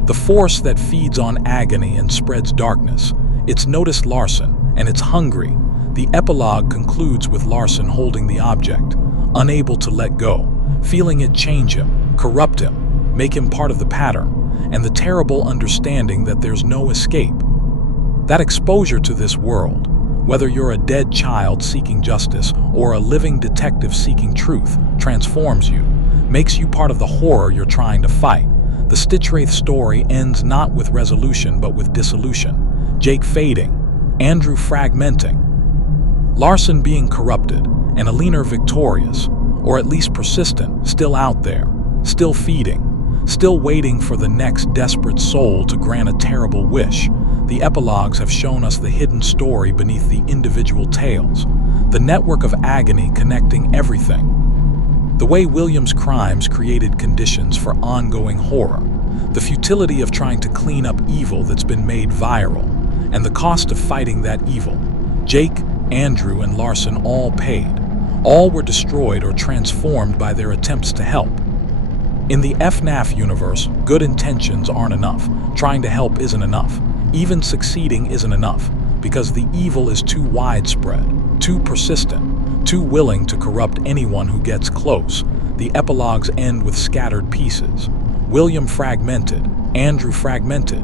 The force that feeds on agony and spreads darkness. It's noticed Larson, and it's hungry. The epilogue concludes with Larson holding the object, unable to let go, feeling it change him, corrupt him, make him part of the pattern, and the terrible understanding that there's no escape. That exposure to this world, whether you're a dead child seeking justice or a living detective seeking truth, transforms you, makes you part of the horror you're trying to fight. The Stitchwraith story ends not with resolution but with dissolution. Jake fading, Andrew fragmenting, Larson being corrupted, and Alina victorious, or at least persistent, still out there, still feeding, still waiting for the next desperate soul to grant a terrible wish. The epilogues have shown us the hidden story beneath the individual tales, the network of agony connecting everything. The way William's crimes created conditions for ongoing horror, the futility of trying to clean up evil that's been made viral, and the cost of fighting that evil. Jake, Andrew, and Larson all paid. All were destroyed or transformed by their attempts to help. In the FNAF universe, good intentions aren't enough. Trying to help isn't enough. Even succeeding isn't enough, because the evil is too widespread, too persistent, too willing to corrupt anyone who gets close. The epilogues end with scattered pieces. William fragmented, Andrew fragmented.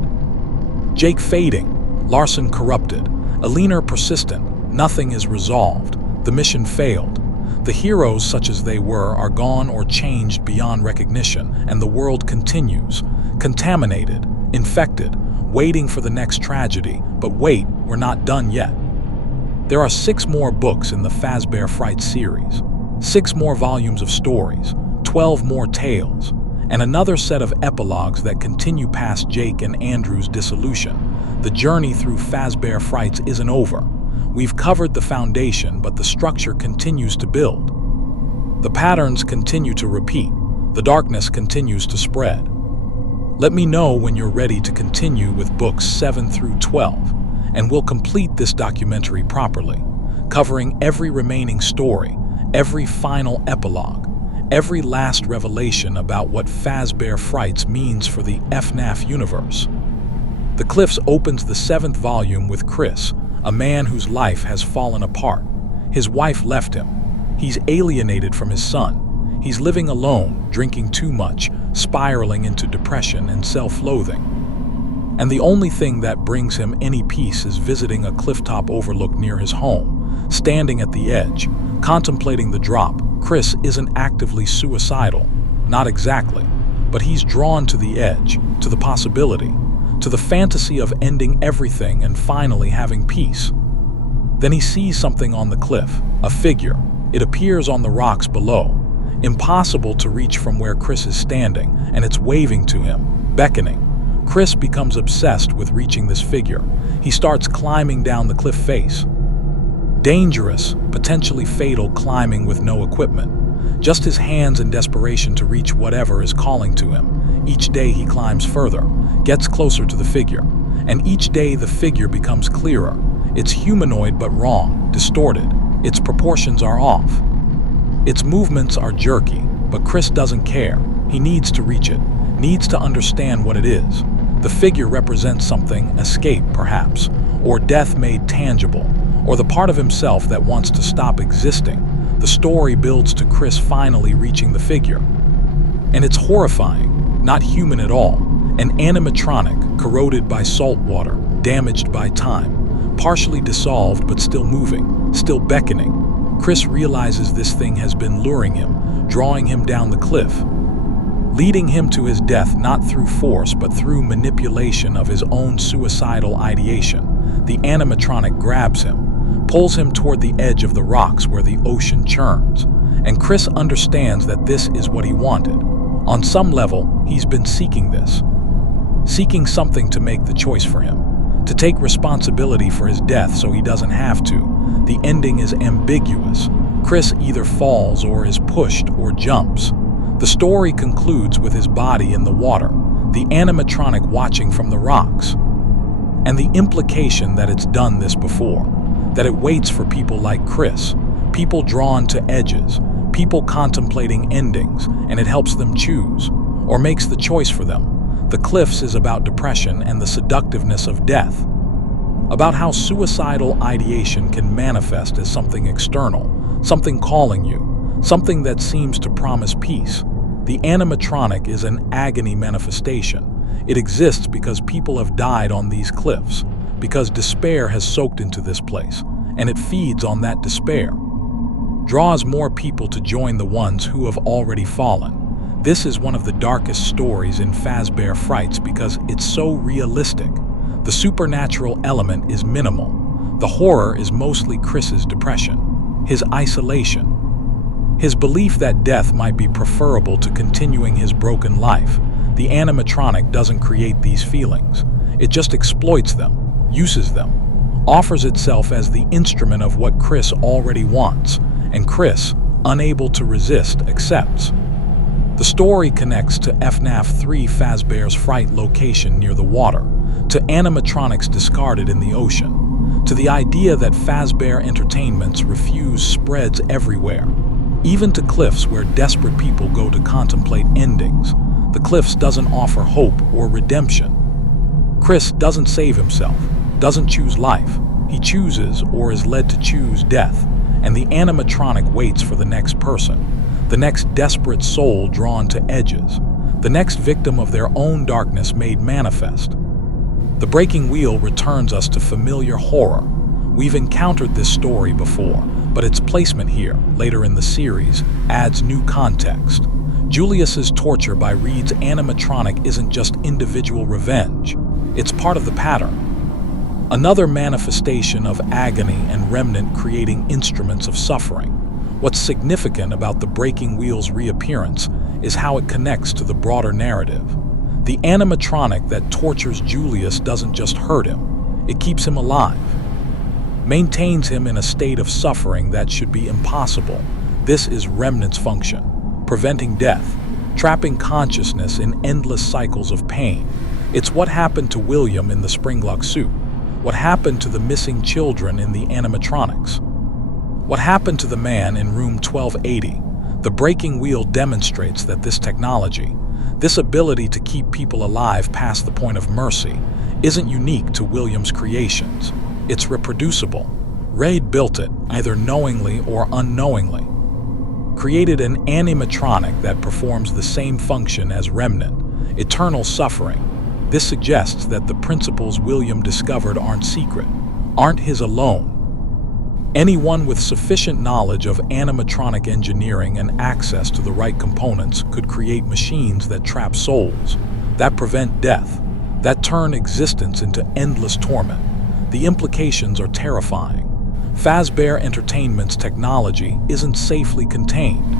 Jake fading, Larson corrupted, Alina persistent, nothing is resolved, the mission failed. The heroes, such as they were, are gone or changed beyond recognition, and the world continues, contaminated, infected, waiting for the next tragedy. But wait, we're not done yet. There are 6 more books in the Fazbear Frights series, 6 more volumes of stories, 12 more tales, and another set of epilogues that continue past Jake and Andrew's dissolution. The journey through Fazbear Frights isn't over. We've covered the foundation, but the structure continues to build. The patterns continue to repeat. The darkness continues to spread. Let me know when you're ready to continue with books 7 through 12, and we'll complete this documentary properly, covering every remaining story, every final epilogue, every last revelation about what Fazbear Frights means for the FNAF universe. The Cliffs opens the 7th volume with Chris, a man whose life has fallen apart. His wife left him. He's alienated from his son. He's living alone, drinking too much, spiraling into depression and self-loathing. And the only thing that brings him any peace is visiting a clifftop overlook near his home. Standing at the edge, contemplating the drop, Chris isn't actively suicidal. Not exactly. But he's drawn to the edge, to the possibility, to the fantasy of ending everything and finally having peace. Then he sees something on the cliff, a figure. It appears on the rocks below. Impossible to reach from where Chris is standing, and it's waving to him, beckoning. Chris becomes obsessed with reaching this figure. He starts climbing down the cliff face. Dangerous, potentially fatal climbing with no equipment. Just his hands in desperation to reach whatever is calling to him. Each day he climbs further, gets closer to the figure, and each day the figure becomes clearer. It's humanoid but wrong, distorted. Its proportions are off. Its movements are jerky, but Chris doesn't care. He needs to reach it, needs to understand what it is. The figure represents something, escape perhaps, or death made tangible, or the part of himself that wants to stop existing. The story builds to Chris finally reaching the figure. And it's horrifying. Not human at all, an animatronic, corroded by salt water, damaged by time, partially dissolved but still moving, still beckoning. Chris realizes this thing has been luring him, drawing him down the cliff, leading him to his death not through force but through manipulation of his own suicidal ideation. The animatronic grabs him, pulls him toward the edge of the rocks where the ocean churns, and Chris understands that this is what he wanted. On some level, he's been seeking this. Seeking something to make the choice for him. To take responsibility for his death so he doesn't have to. The ending is ambiguous. Chris either falls or is pushed or jumps. The story concludes with his body in the water, the animatronic watching from the rocks. And the implication that it's done this before. That it waits for people like Chris. People drawn to edges. People contemplating endings, and it helps them choose, or makes the choice for them. The Cliffs is about depression and the seductiveness of death. About how suicidal ideation can manifest as something external, something calling you, something that seems to promise peace. The animatronic is an agony manifestation. It exists because people have died on these cliffs, because despair has soaked into this place, and it feeds on that despair. Draws more people to join the ones who have already fallen. This is one of the darkest stories in Fazbear Frights because it's so realistic. The supernatural element is minimal. The horror is mostly Chris's depression, his isolation, his belief that death might be preferable to continuing his broken life. The animatronic doesn't create these feelings. It just exploits them, uses them, offers itself as the instrument of what Chris already wants. And Chris, unable to resist, accepts. The story connects to FNAF 3 Fazbear's Fright location near the water, to animatronics discarded in the ocean, to the idea that Fazbear Entertainment's refuse spreads everywhere, even to cliffs where desperate people go to contemplate endings. The cliffs doesn't offer hope or redemption. Chris doesn't save himself, doesn't choose life. He chooses or is led to choose death. And the animatronic waits for the next person, the next desperate soul drawn to edges, the next victim of their own darkness made manifest. The breaking wheel returns us to familiar horror. We've encountered this story before, but its placement here, later in the series, adds new context. Julius's torture by Reed's animatronic isn't just individual revenge, it's part of the pattern. Another manifestation of agony and Remnant creating instruments of suffering. What's significant about the breaking wheel's reappearance is how it connects to the broader narrative. The animatronic that tortures Julius doesn't just hurt him, it keeps him alive. Maintains him in a state of suffering that should be impossible. This is Remnant's function. Preventing death, trapping consciousness in endless cycles of pain. It's what happened to William in the Springlock suit, what happened to the missing children in the animatronics, what happened to the man in room 1280. The breaking wheel demonstrates that this technology, this ability to keep people alive past the point of mercy, isn't unique to William's creations. It's reproducible. Reed built it, either knowingly or unknowingly. Created an animatronic that performs the same function as Remnant, eternal suffering. This suggests that the principles William discovered aren't secret, aren't his alone. Anyone with sufficient knowledge of animatronic engineering and access to the right components could create machines that trap souls, that prevent death, that turn existence into endless torment. The implications are terrifying. Fazbear Entertainment's technology isn't safely contained.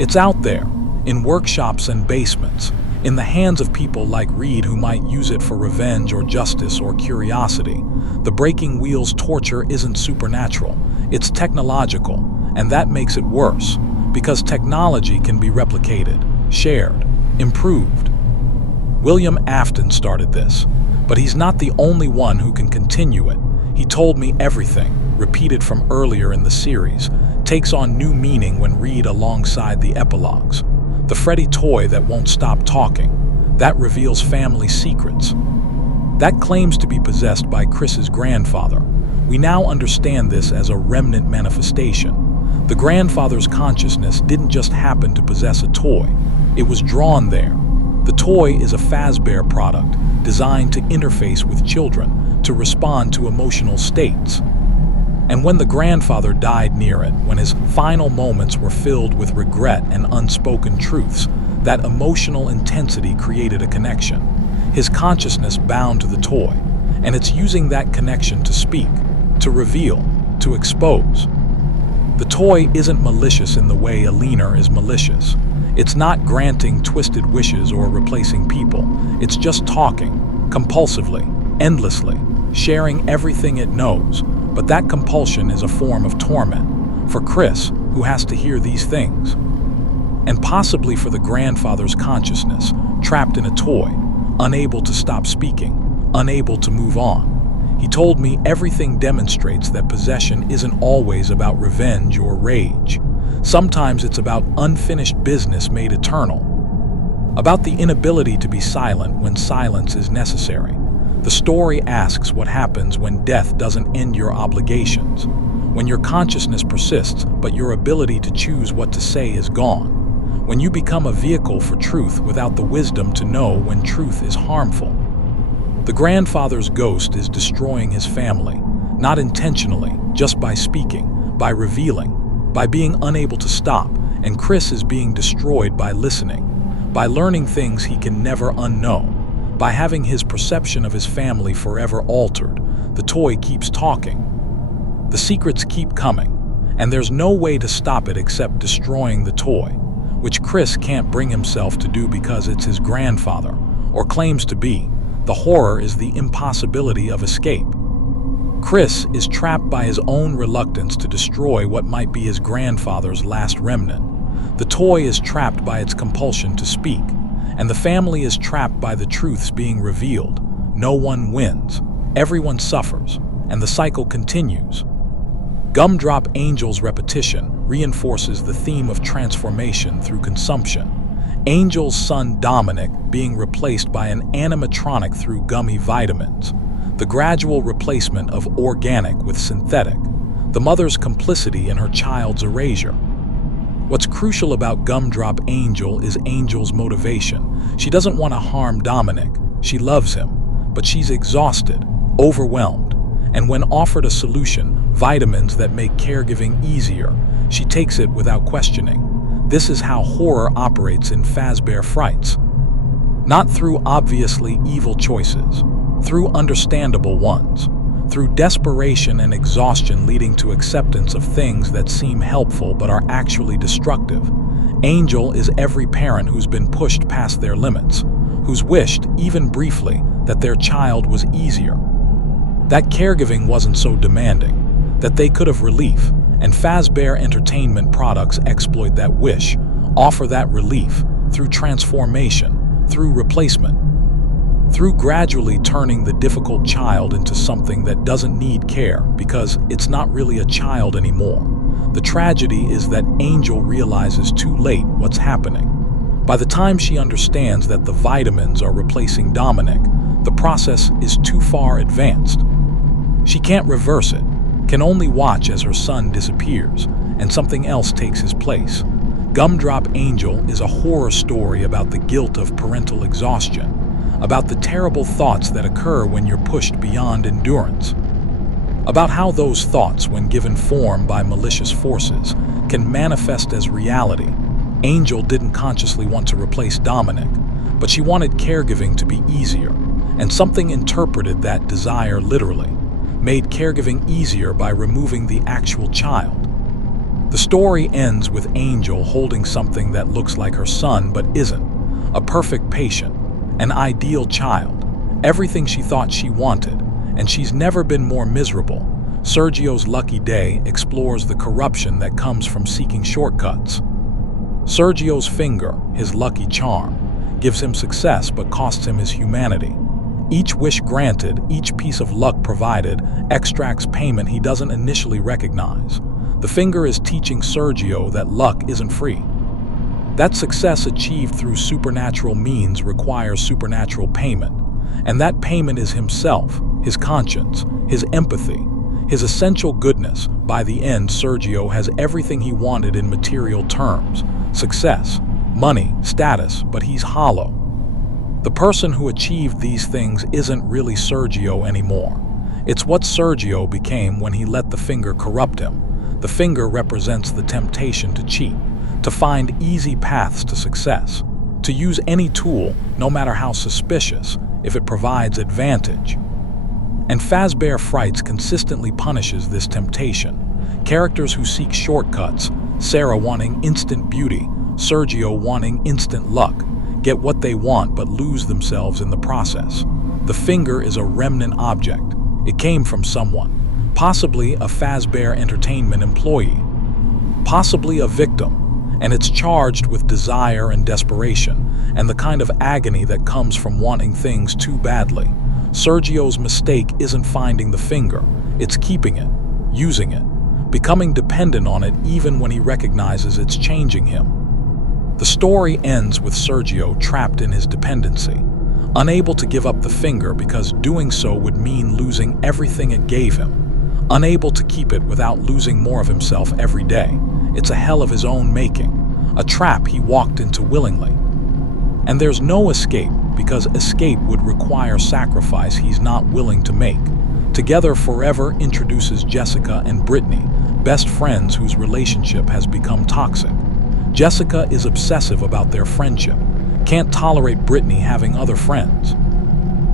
It's out there, in workshops and basements, in the hands of people like Reed who might use it for revenge or justice or curiosity. The breaking wheel's torture isn't supernatural, it's technological, and that makes it worse, because technology can be replicated, shared, improved. William Afton started this, but he's not the only one who can continue it. He told me everything, repeated from earlier in the series, takes on new meaning when read alongside the epilogues. The Freddy toy that won't stop talking, that reveals family secrets. That claims to be possessed by Chris's grandfather. We now understand this as a Remnant manifestation. The grandfather's consciousness didn't just happen to possess a toy, it was drawn there. The toy is a Fazbear product designed to interface with children, to respond to emotional states. And when the grandfather died near it, when his final moments were filled with regret and unspoken truths, that emotional intensity created a connection. His consciousness bound to the toy, and it's using that connection to speak, to reveal, to expose. The toy isn't malicious in the way a leaner is malicious. It's not granting twisted wishes or replacing people. It's just talking, compulsively, endlessly, sharing everything it knows. But that compulsion is a form of torment for Chris, who has to hear these things. And possibly for the grandfather's consciousness, trapped in a toy, unable to stop speaking, unable to move on. He told me everything demonstrates that possession isn't always about revenge or rage. Sometimes it's about unfinished business made eternal. About the inability to be silent when silence is necessary. The story asks what happens when death doesn't end your obligations, when your consciousness persists but your ability to choose what to say is gone, when you become a vehicle for truth without the wisdom to know when truth is harmful. The grandfather's ghost is destroying his family, not intentionally, just by speaking, by revealing, by being unable to stop, and Chris is being destroyed by listening, by learning things he can never unknow. By having his perception of his family forever altered. The toy keeps talking. The secrets keep coming, and there's no way to stop it except destroying the toy, which Chris can't bring himself to do because it's his grandfather, or claims to be. The horror is the impossibility of escape. Chris is trapped by his own reluctance to destroy what might be his grandfather's last remnant. The toy is trapped by its compulsion to speak. And the family is trapped by the truths being revealed. No one wins. Everyone suffers. And the cycle continues. Gumdrop Angel's repetition reinforces the theme of transformation through consumption. Angel's son Dominic being replaced by an animatronic through gummy vitamins. The gradual replacement of organic with synthetic. The mother's complicity in her child's erasure. What's crucial about Gumdrop Angel is Angel's motivation. She doesn't want to harm Dominic. She loves him. but she's exhausted, overwhelmed, and when offered a solution, vitamins that make caregiving easier, she takes it without questioning. This is how horror operates in Fazbear Frights. Not through obviously evil choices, through understandable ones, through desperation and exhaustion leading to acceptance of things that seem helpful but are actually destructive. Angel is every parent who's been pushed past their limits, who's wished, even briefly, that their child was easier. That caregiving wasn't so demanding, that they could have relief, and Fazbear Entertainment products exploit that wish, offer that relief, through transformation, through replacement, through gradually turning the difficult child into something that doesn't need care because it's not really a child anymore. The tragedy is that Angel realizes too late what's happening. By the time she understands that the vitamins are replacing Dominic, the process is too far advanced. She can't reverse it, can only watch as her son disappears and something else takes his place. Gumdrop Angel is a horror story about the guilt of parental exhaustion, about the terrible thoughts that occur when you're pushed beyond endurance, about how those thoughts, when given form by malicious forces, can manifest as reality. Angel didn't consciously want to replace Dominic, but she wanted caregiving to be easier, and something interpreted that desire literally, made caregiving easier by removing the actual child. The story ends with Angel holding something that looks like her son but isn't, a perfect patient, an ideal child, everything she thought she wanted, and she's never been more miserable. Sergio's lucky day explores the corruption that comes from seeking shortcuts. Sergio's finger, his lucky charm, gives him success but costs him his humanity. Each wish granted, each piece of luck provided, extracts payment he doesn't initially recognize. The finger is teaching Sergio that luck isn't free. That success achieved through supernatural means requires supernatural payment, and that payment is himself, his conscience, his empathy, his essential goodness. By the end, Sergio has everything he wanted in material terms: success, money, status, but he's hollow. The person who achieved these things isn't really Sergio anymore. It's what Sergio became when he let the finger corrupt him. The finger represents the temptation to cheat, to find easy paths to success, to use any tool, no matter how suspicious, if it provides advantage. And Fazbear Frights consistently punishes this temptation. Characters who seek shortcuts, Sarah wanting instant beauty, Sergio wanting instant luck, get what they want but lose themselves in the process. The finger is a remnant object. It came from someone, possibly a Fazbear Entertainment employee, possibly a victim, and it's charged with desire and desperation, and the kind of agony that comes from wanting things too badly. Sergio's mistake isn't finding the finger, it's keeping it, using it, becoming dependent on it even when he recognizes it's changing him. The story ends with Sergio trapped in his dependency, unable to give up the finger because doing so would mean losing everything it gave him, unable to keep it without losing more of himself every day. It's a hell of his own making, a trap he walked into willingly. And there's no escape, because escape would require sacrifice he's not willing to make. Together Forever introduces Jessica and Brittany, best friends whose relationship has become toxic. Jessica is obsessive about their friendship, can't tolerate Brittany having other friends,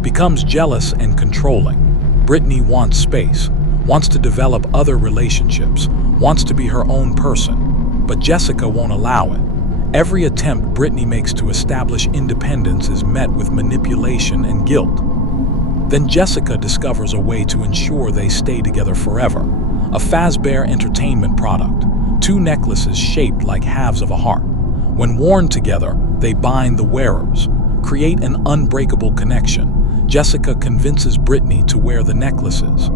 becomes jealous and controlling. Brittany wants space, wants to develop other relationships, wants to be her own person, but Jessica won't allow it. Every attempt Brittany makes to establish independence is met with manipulation and guilt. Then Jessica discovers a way to ensure they stay together forever. A Fazbear Entertainment product, 2 necklaces shaped like halves of a heart. When worn together, they bind the wearers, create an unbreakable connection. Jessica convinces Brittany to wear the necklaces,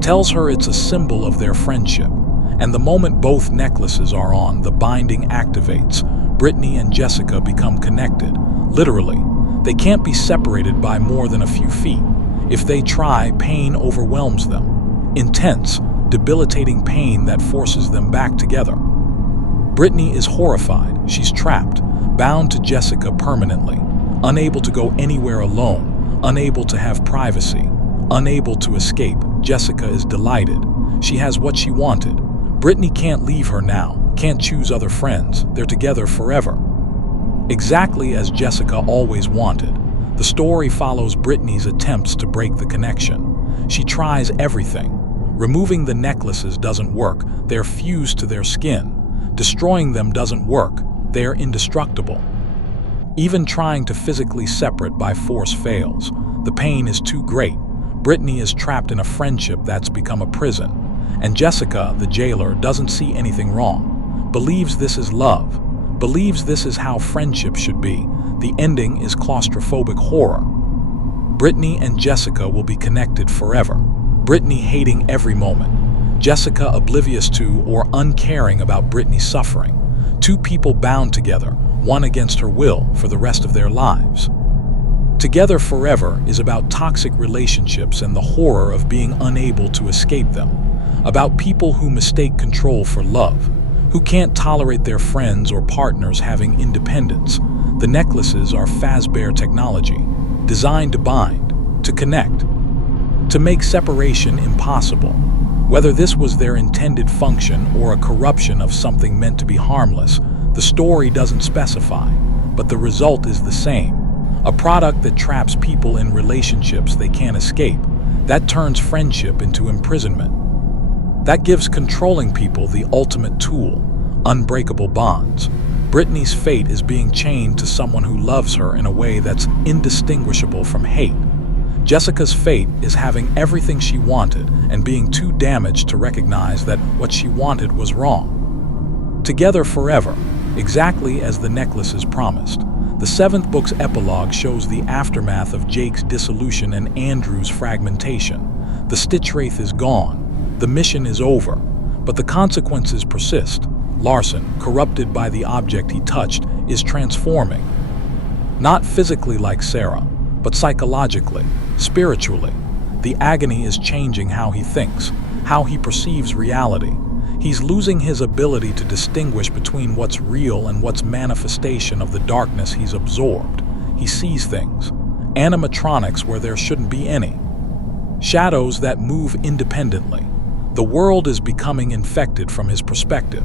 tells her it's a symbol of their friendship, and the moment both necklaces are on, the binding activates. Brittany and Jessica become connected. Literally, they can't be separated by more than a few feet. If they try, pain overwhelms them. Intense, debilitating pain that forces them back together. Brittany is horrified. She's trapped, bound to Jessica permanently, unable to go anywhere alone, unable to have privacy, unable to escape. Jessica is delighted. She has what she wanted. Brittany can't leave her now, can't choose other friends. They're together forever. Exactly as Jessica always wanted. The story follows Brittany's attempts to break the connection. She tries everything. Removing the necklaces doesn't work. They're fused to their skin. Destroying them doesn't work. They're indestructible. Even trying to physically separate by force fails. The pain is too great. Brittany is trapped in a friendship that's become a prison. And Jessica, the jailer, doesn't see anything wrong. Believes this is love. Believes this is how friendship should be. The ending is claustrophobic horror. Brittany and Jessica will be connected forever. Brittany hating every moment. Jessica oblivious to or uncaring about Brittany's suffering. Two people bound together, one against her will, for the rest of their lives. Together Forever is about toxic relationships and the horror of being unable to escape them. About people who mistake control for love, who can't tolerate their friends or partners having independence. The necklaces are Fazbear technology, designed to bind, to connect, to make separation impossible. Whether this was their intended function or a corruption of something meant to be harmless, the story doesn't specify, but the result is the same. A product that traps people in relationships they can't escape, that turns friendship into imprisonment. That gives controlling people the ultimate tool, unbreakable bonds. Brittany's fate is being chained to someone who loves her in a way that's indistinguishable from hate. Jessica's fate is having everything she wanted and being too damaged to recognize that what she wanted was wrong. Together forever, exactly as the necklaces promised. The 7th book's epilogue shows the aftermath of Jake's dissolution and Andrew's fragmentation. The Stitchwraith is gone. The mission is over, but the consequences persist. Larson, corrupted by the object he touched, is transforming. Not physically like Sarah, but psychologically, spiritually. The agony is changing how he thinks, how he perceives reality. He's losing his ability to distinguish between what's real and what's manifestation of the darkness he's absorbed. He sees things, animatronics where there shouldn't be any, shadows that move independently. The world is becoming infected from his perspective,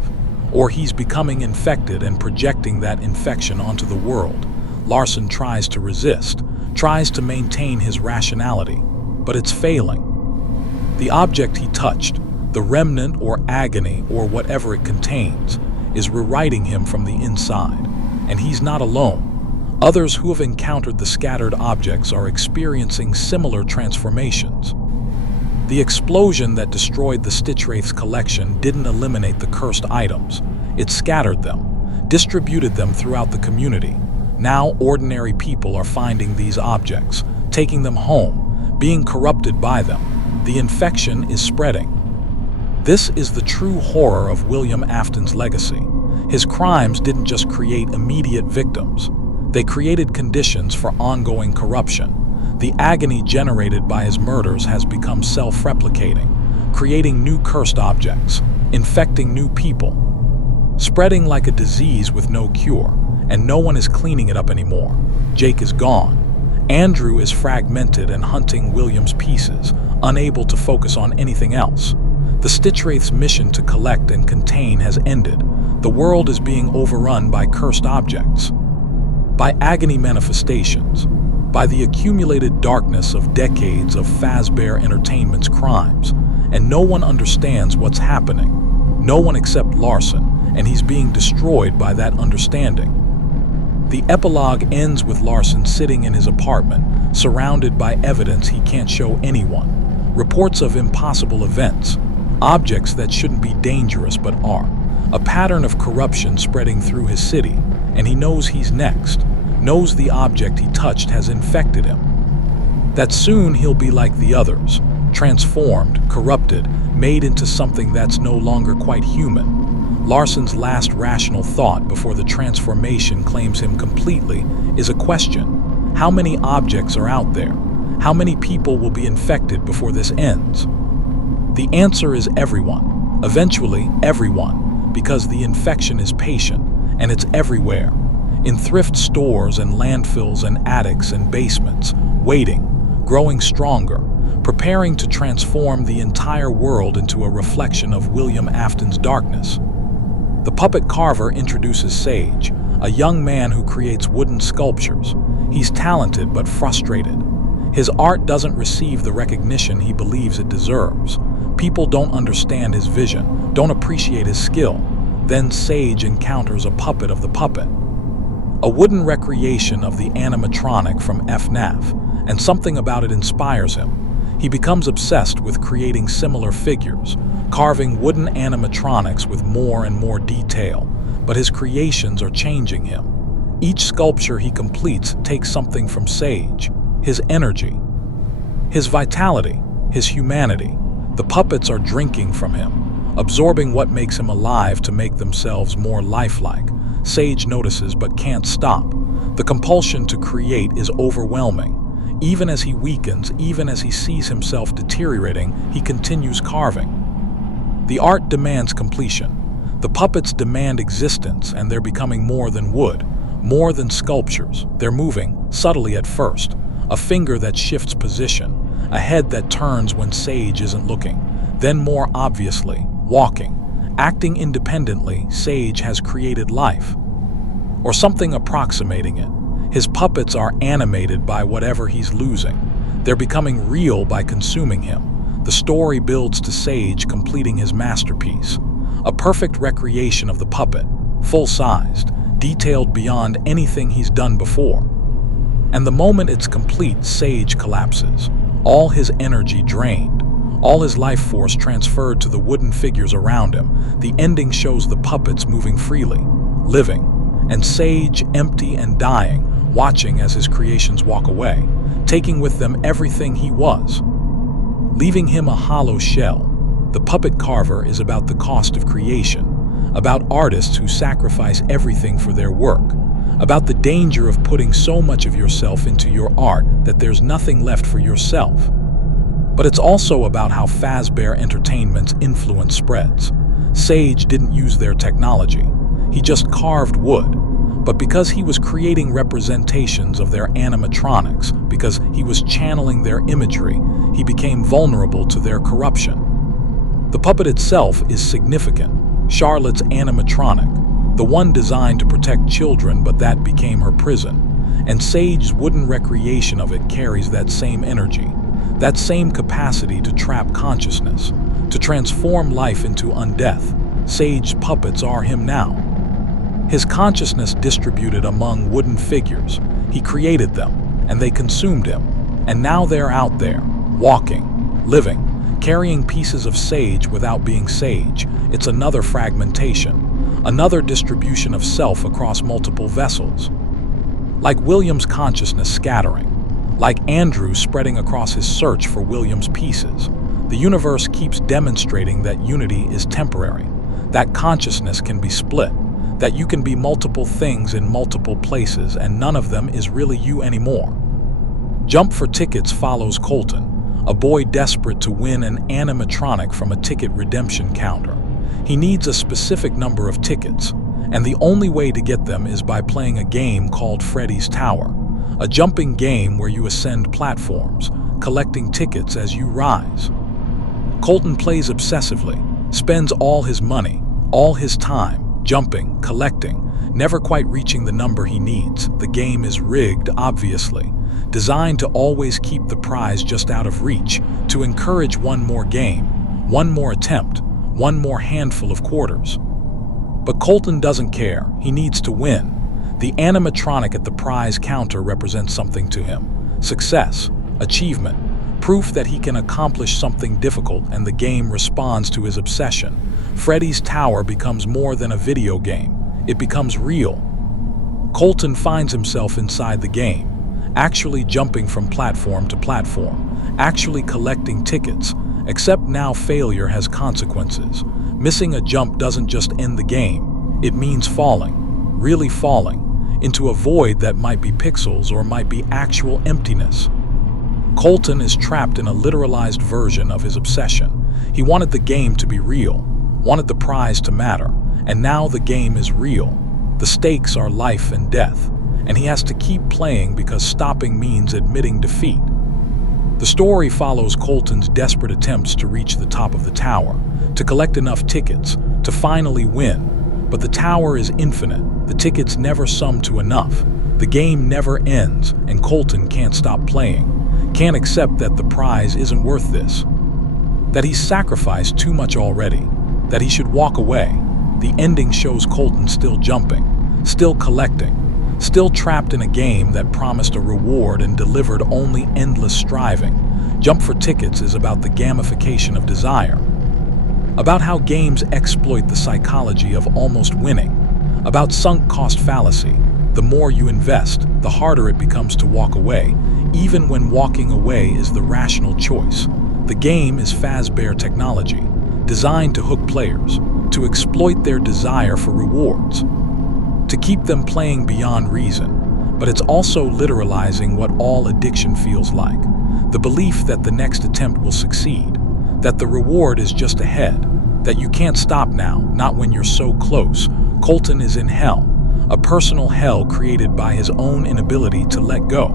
or he's becoming infected and projecting that infection onto the world. Larson tries to resist, tries to maintain his rationality, but it's failing. The object he touched, the remnant or agony or whatever it contains, is rewriting him from the inside, and he's not alone. Others who have encountered the scattered objects are experiencing similar transformations. The explosion that destroyed the Stitchwraith's collection didn't eliminate the cursed items. It scattered them, distributed them throughout the community. Now ordinary people are finding these objects, taking them home, being corrupted by them. The infection is spreading. This is the true horror of William Afton's legacy. His crimes didn't just create immediate victims. They created conditions for ongoing corruption. The agony generated by his murders has become self-replicating, creating new cursed objects, infecting new people, spreading like a disease with no cure, and no one is cleaning it up anymore. Jake is gone. Andrew is fragmented and hunting William's pieces, unable to focus on anything else. The Stitchwraith's mission to collect and contain has ended. The world is being overrun by cursed objects, by agony manifestations, by the accumulated darkness of decades of Fazbear Entertainment's crimes, and no one understands what's happening. No one except Larson, and he's being destroyed by that understanding. The epilogue ends with Larson sitting in his apartment, surrounded by evidence he can't show anyone. Reports of impossible events, objects that shouldn't be dangerous but are. A pattern of corruption spreading through his city, and he knows he's next. Knows the object he touched has infected him. That soon he'll be like the others, transformed, corrupted, made into something that's no longer quite human. Larson's last rational thought before the transformation claims him completely is a question. How many objects are out there? How many people will be infected before this ends? The answer is everyone. Eventually, everyone, because the infection is patient, and it's everywhere. In thrift stores and landfills and attics and basements, waiting, growing stronger, preparing to transform the entire world into a reflection of William Afton's darkness. The puppet carver introduces Sage, a young man who creates wooden sculptures. He's talented but frustrated. His art doesn't receive the recognition he believes it deserves. People don't understand his vision, don't appreciate his skill. Then Sage encounters a puppet of the puppet, a wooden recreation of the animatronic from FNAF, and something about it inspires him. He becomes obsessed with creating similar figures, carving wooden animatronics with more and more detail, but his creations are changing him. Each sculpture he completes takes something from Sage: his energy, his vitality, his humanity. The puppets are drinking from him, absorbing what makes him alive to make themselves more lifelike. Sage notices but can't stop. The compulsion to create is overwhelming. Even as he weakens, even as he sees himself deteriorating, he continues carving. The art demands completion. The puppets demand existence, and they're becoming more than wood, more than sculptures. They're moving, subtly at first. A finger that shifts position, a head that turns when Sage isn't looking. Then more obviously, walking, acting independently. Sage has created life, or something approximating it. His puppets are animated by whatever he's losing. They're becoming real by consuming him. The story builds to Sage completing his masterpiece, a perfect recreation of the puppet, full-sized, detailed beyond anything he's done before. And the moment it's complete, Sage collapses, all his energy drained, all his life force transferred to the wooden figures around him. The ending shows the puppets moving freely, living, and Sage empty and dying, watching as his creations walk away, taking with them everything he was, leaving him a hollow shell. The Puppet Carver is about the cost of creation, about artists who sacrifice everything for their work, about the danger of putting so much of yourself into your art that there's nothing left for yourself. But it's also about how Fazbear Entertainment's influence spreads. Sage didn't use their technology. He just carved wood. But because he was creating representations of their animatronics, because he was channeling their imagery, he became vulnerable to their corruption. The puppet itself is significant. Charlotte's animatronic, the one designed to protect children, but that became her prison. And Sage's wooden recreation of it carries that same energy, that same capacity to trap consciousness, to transform life into undeath. Sage's puppets are him now. His consciousness distributed among wooden figures. He created them, and they consumed him. And now they're out there, walking, living, carrying pieces of Sage without being Sage. It's another fragmentation, another distribution of self across multiple vessels. Like William's consciousness scattering, like Andrew spreading across his search for William's pieces. The universe keeps demonstrating that unity is temporary, that consciousness can be split, that you can be multiple things in multiple places and none of them is really you anymore. Jump for Tickets follows Colton, a boy desperate to win an animatronic from a ticket redemption counter. He needs a specific number of tickets, and the only way to get them is by playing a game called Freddy's Tower, a jumping game where you ascend platforms, collecting tickets as you rise. Colton plays obsessively, spends all his money, all his time, jumping, collecting, never quite reaching the number he needs. The game is rigged, obviously, designed to always keep the prize just out of reach, to encourage one more game, one more attempt, one more handful of quarters. But Colton doesn't care. He needs to win. The animatronic at the prize counter represents something to him: success, achievement, proof that he can accomplish something difficult, and the game responds to his obsession. Freddy's Tower becomes more than a video game. It becomes real. Colton finds himself inside the game, actually jumping from platform to platform, actually collecting tickets, except now failure has consequences. Missing a jump doesn't just end the game. It means falling, really falling, into a void that might be pixels or might be actual emptiness. Colton is trapped in a literalized version of his obsession. He wanted the game to be real, wanted the prize to matter, and now the game is real. The stakes are life and death, and he has to keep playing because stopping means admitting defeat. The story follows Colton's desperate attempts to reach the top of the tower, to collect enough tickets, to finally win. But the tower is infinite, the tickets never sum to enough, the game never ends, and Colton can't stop playing, can't accept that the prize isn't worth this, that he's sacrificed too much already, that he should walk away. The ending shows Colton still jumping, still collecting, still trapped in a game that promised a reward and delivered only endless striving. Jump for Tickets is about the gamification of desire, about how games exploit the psychology of almost winning, about sunk cost fallacy. The more you invest, the harder it becomes to walk away, even when walking away is the rational choice. The game is Fazbear technology, designed to hook players, to exploit their desire for rewards, to keep them playing beyond reason. But it's also literalizing what all addiction feels like. The belief that the next attempt will succeed, that the reward is just ahead, that you can't stop now, not when you're so close. Colton is in hell, a personal hell created by his own inability to let go.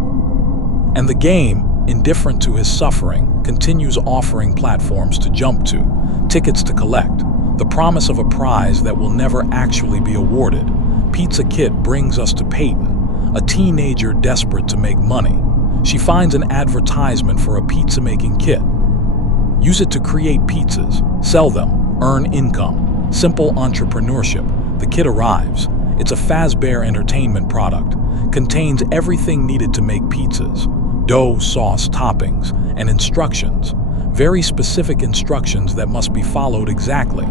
And the game, indifferent to his suffering, continues offering platforms to jump to, tickets to collect, the promise of a prize that will never actually be awarded. Pizza Kit brings us to Peyton, a teenager desperate to make money. She finds an advertisement for a pizza-making kit. Use it to create pizzas, sell them, earn income. Simple entrepreneurship. The kit arrives. It's a Fazbear Entertainment product. Contains everything needed to make pizzas. Dough, sauce, toppings, and instructions. Very specific instructions that must be followed exactly.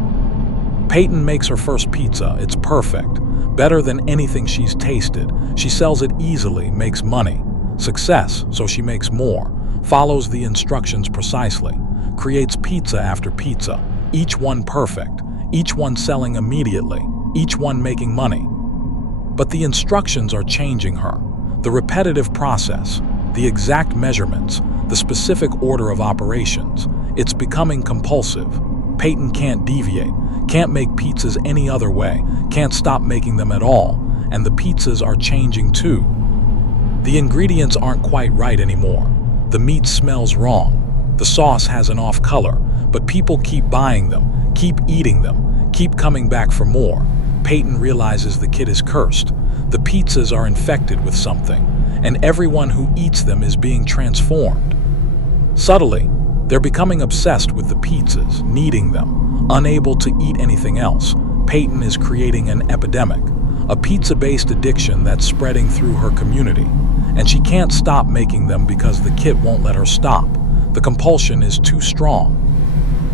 Peyton makes her first pizza. It's perfect. Better than anything she's tasted. She sells it easily, makes money. Success, so she makes more. Follows the instructions precisely. Creates pizza after pizza. Each one perfect. Each one selling immediately. Each one making money. But the instructions are changing her. The repetitive process, the exact measurements, the specific order of operations. It's becoming compulsive. Peyton can't deviate, can't make pizzas any other way, can't stop making them at all, and the pizzas are changing too. The ingredients aren't quite right anymore. The meat smells wrong. The sauce has an off color, but people keep buying them, keep eating them, keep coming back for more. Peyton realizes the kit is cursed. The pizzas are infected with something, and everyone who eats them is being transformed. Subtly, they're becoming obsessed with the pizzas, needing them, unable to eat anything else. Peyton is creating an epidemic, a pizza-based addiction that's spreading through her community, and she can't stop making them because the kit won't let her stop. The compulsion is too strong.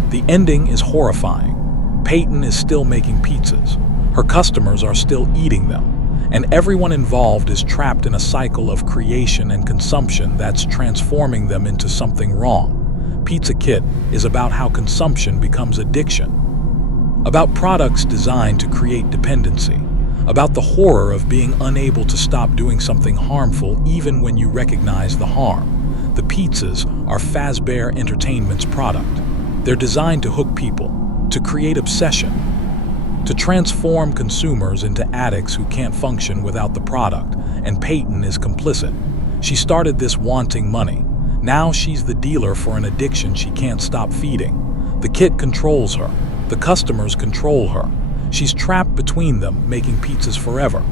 The ending is horrifying. Peyton is still making pizzas. Her customers are still eating them, and everyone involved is trapped in a cycle of creation and consumption that's transforming them into something wrong. Pizza Kit is about how consumption becomes addiction, about products designed to create dependency, about the horror of being unable to stop doing something harmful even when you recognize the harm. The pizzas are Fazbear Entertainment's product. They're designed to hook people, to create obsession, to transform consumers into addicts who can't function without the product, and Peyton is complicit. She started this wanting money. Now she's the dealer for an addiction she can't stop feeding. The kit controls her. The customers control her. She's trapped between them, making pizzas forever.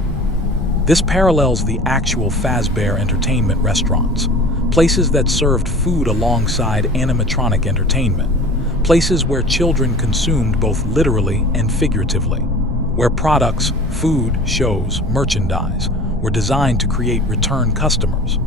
This parallels the actual Fazbear Entertainment restaurants, places that served food alongside animatronic entertainment, places where children consumed both literally and figuratively, where products, food, shows, merchandise were designed to create return customers.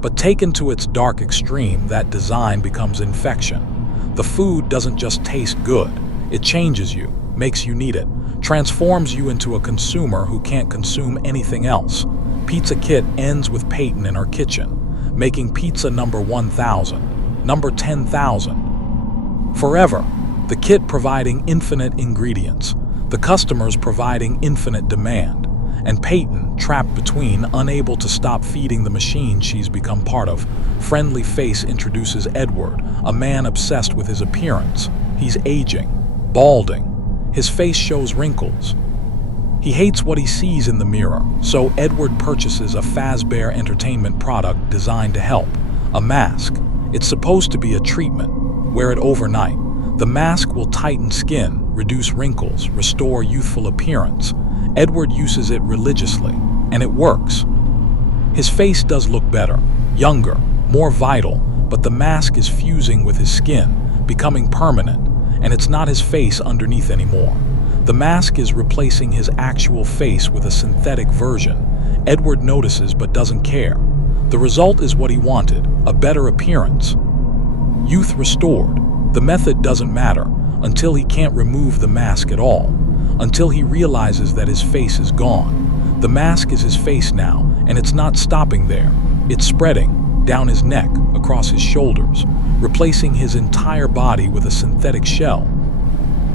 But taken to its dark extreme, that design becomes infection. The food doesn't just taste good, it changes you, makes you need it, transforms you into a consumer who can't consume anything else. Pizza Kit ends with Peyton in her kitchen, making pizza number 1,000, number 10,000. Forever, the kit providing infinite ingredients, the customers providing infinite demand, and Peyton trapped between, unable to stop feeding the machine she's become part of. Friendly Face introduces Edward, a man obsessed with his appearance. He's aging, balding. His face shows wrinkles. He hates what he sees in the mirror, so Edward purchases a Fazbear Entertainment product designed to help, a mask. It's supposed to be a treatment. Wear it overnight. The mask will tighten skin, reduce wrinkles, restore youthful appearance. Edward uses it religiously, and it works. His face does look better, younger, more vital, but the mask is fusing with his skin, becoming permanent, and it's not his face underneath anymore. The mask is replacing his actual face with a synthetic version. Edward notices but doesn't care. The result is what he wanted, a better appearance. Youth restored. The method doesn't matter until he can't remove the mask at all, until he realizes that his face is gone. The mask is his face now, and it's not stopping there. It's spreading down his neck, across his shoulders, replacing his entire body with a synthetic shell.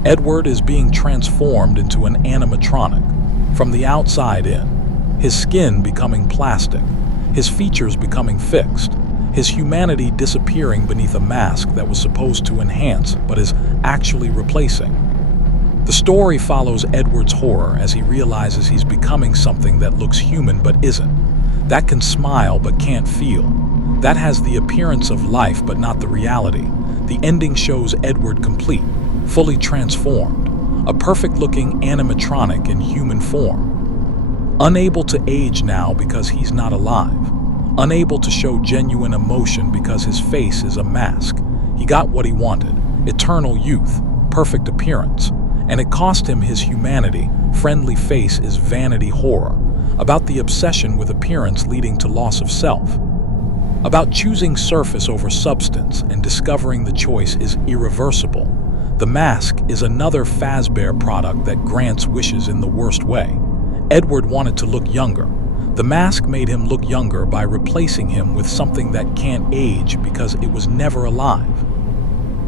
Edward is being transformed into an animatronic, from the outside in, his skin becoming plastic, his features becoming fixed, his humanity disappearing beneath a mask that was supposed to enhance but is actually replacing. The story follows Edward's horror as he realizes he's becoming something that looks human but isn't, that can smile but can't feel, that has the appearance of life but not the reality. The ending shows Edward complete, fully transformed, a perfect-looking animatronic in human form. Unable to age now because he's not alive. Unable to show genuine emotion because his face is a mask. He got what he wanted, eternal youth, perfect appearance, and it cost him his humanity. Friendly face is vanity horror, about the obsession with appearance leading to loss of self. About choosing surface over substance and discovering the choice is irreversible. The mask is another Fazbear product that grants wishes in the worst way. Edward wanted to look younger. The mask made him look younger by replacing him with something that can't age because it was never alive.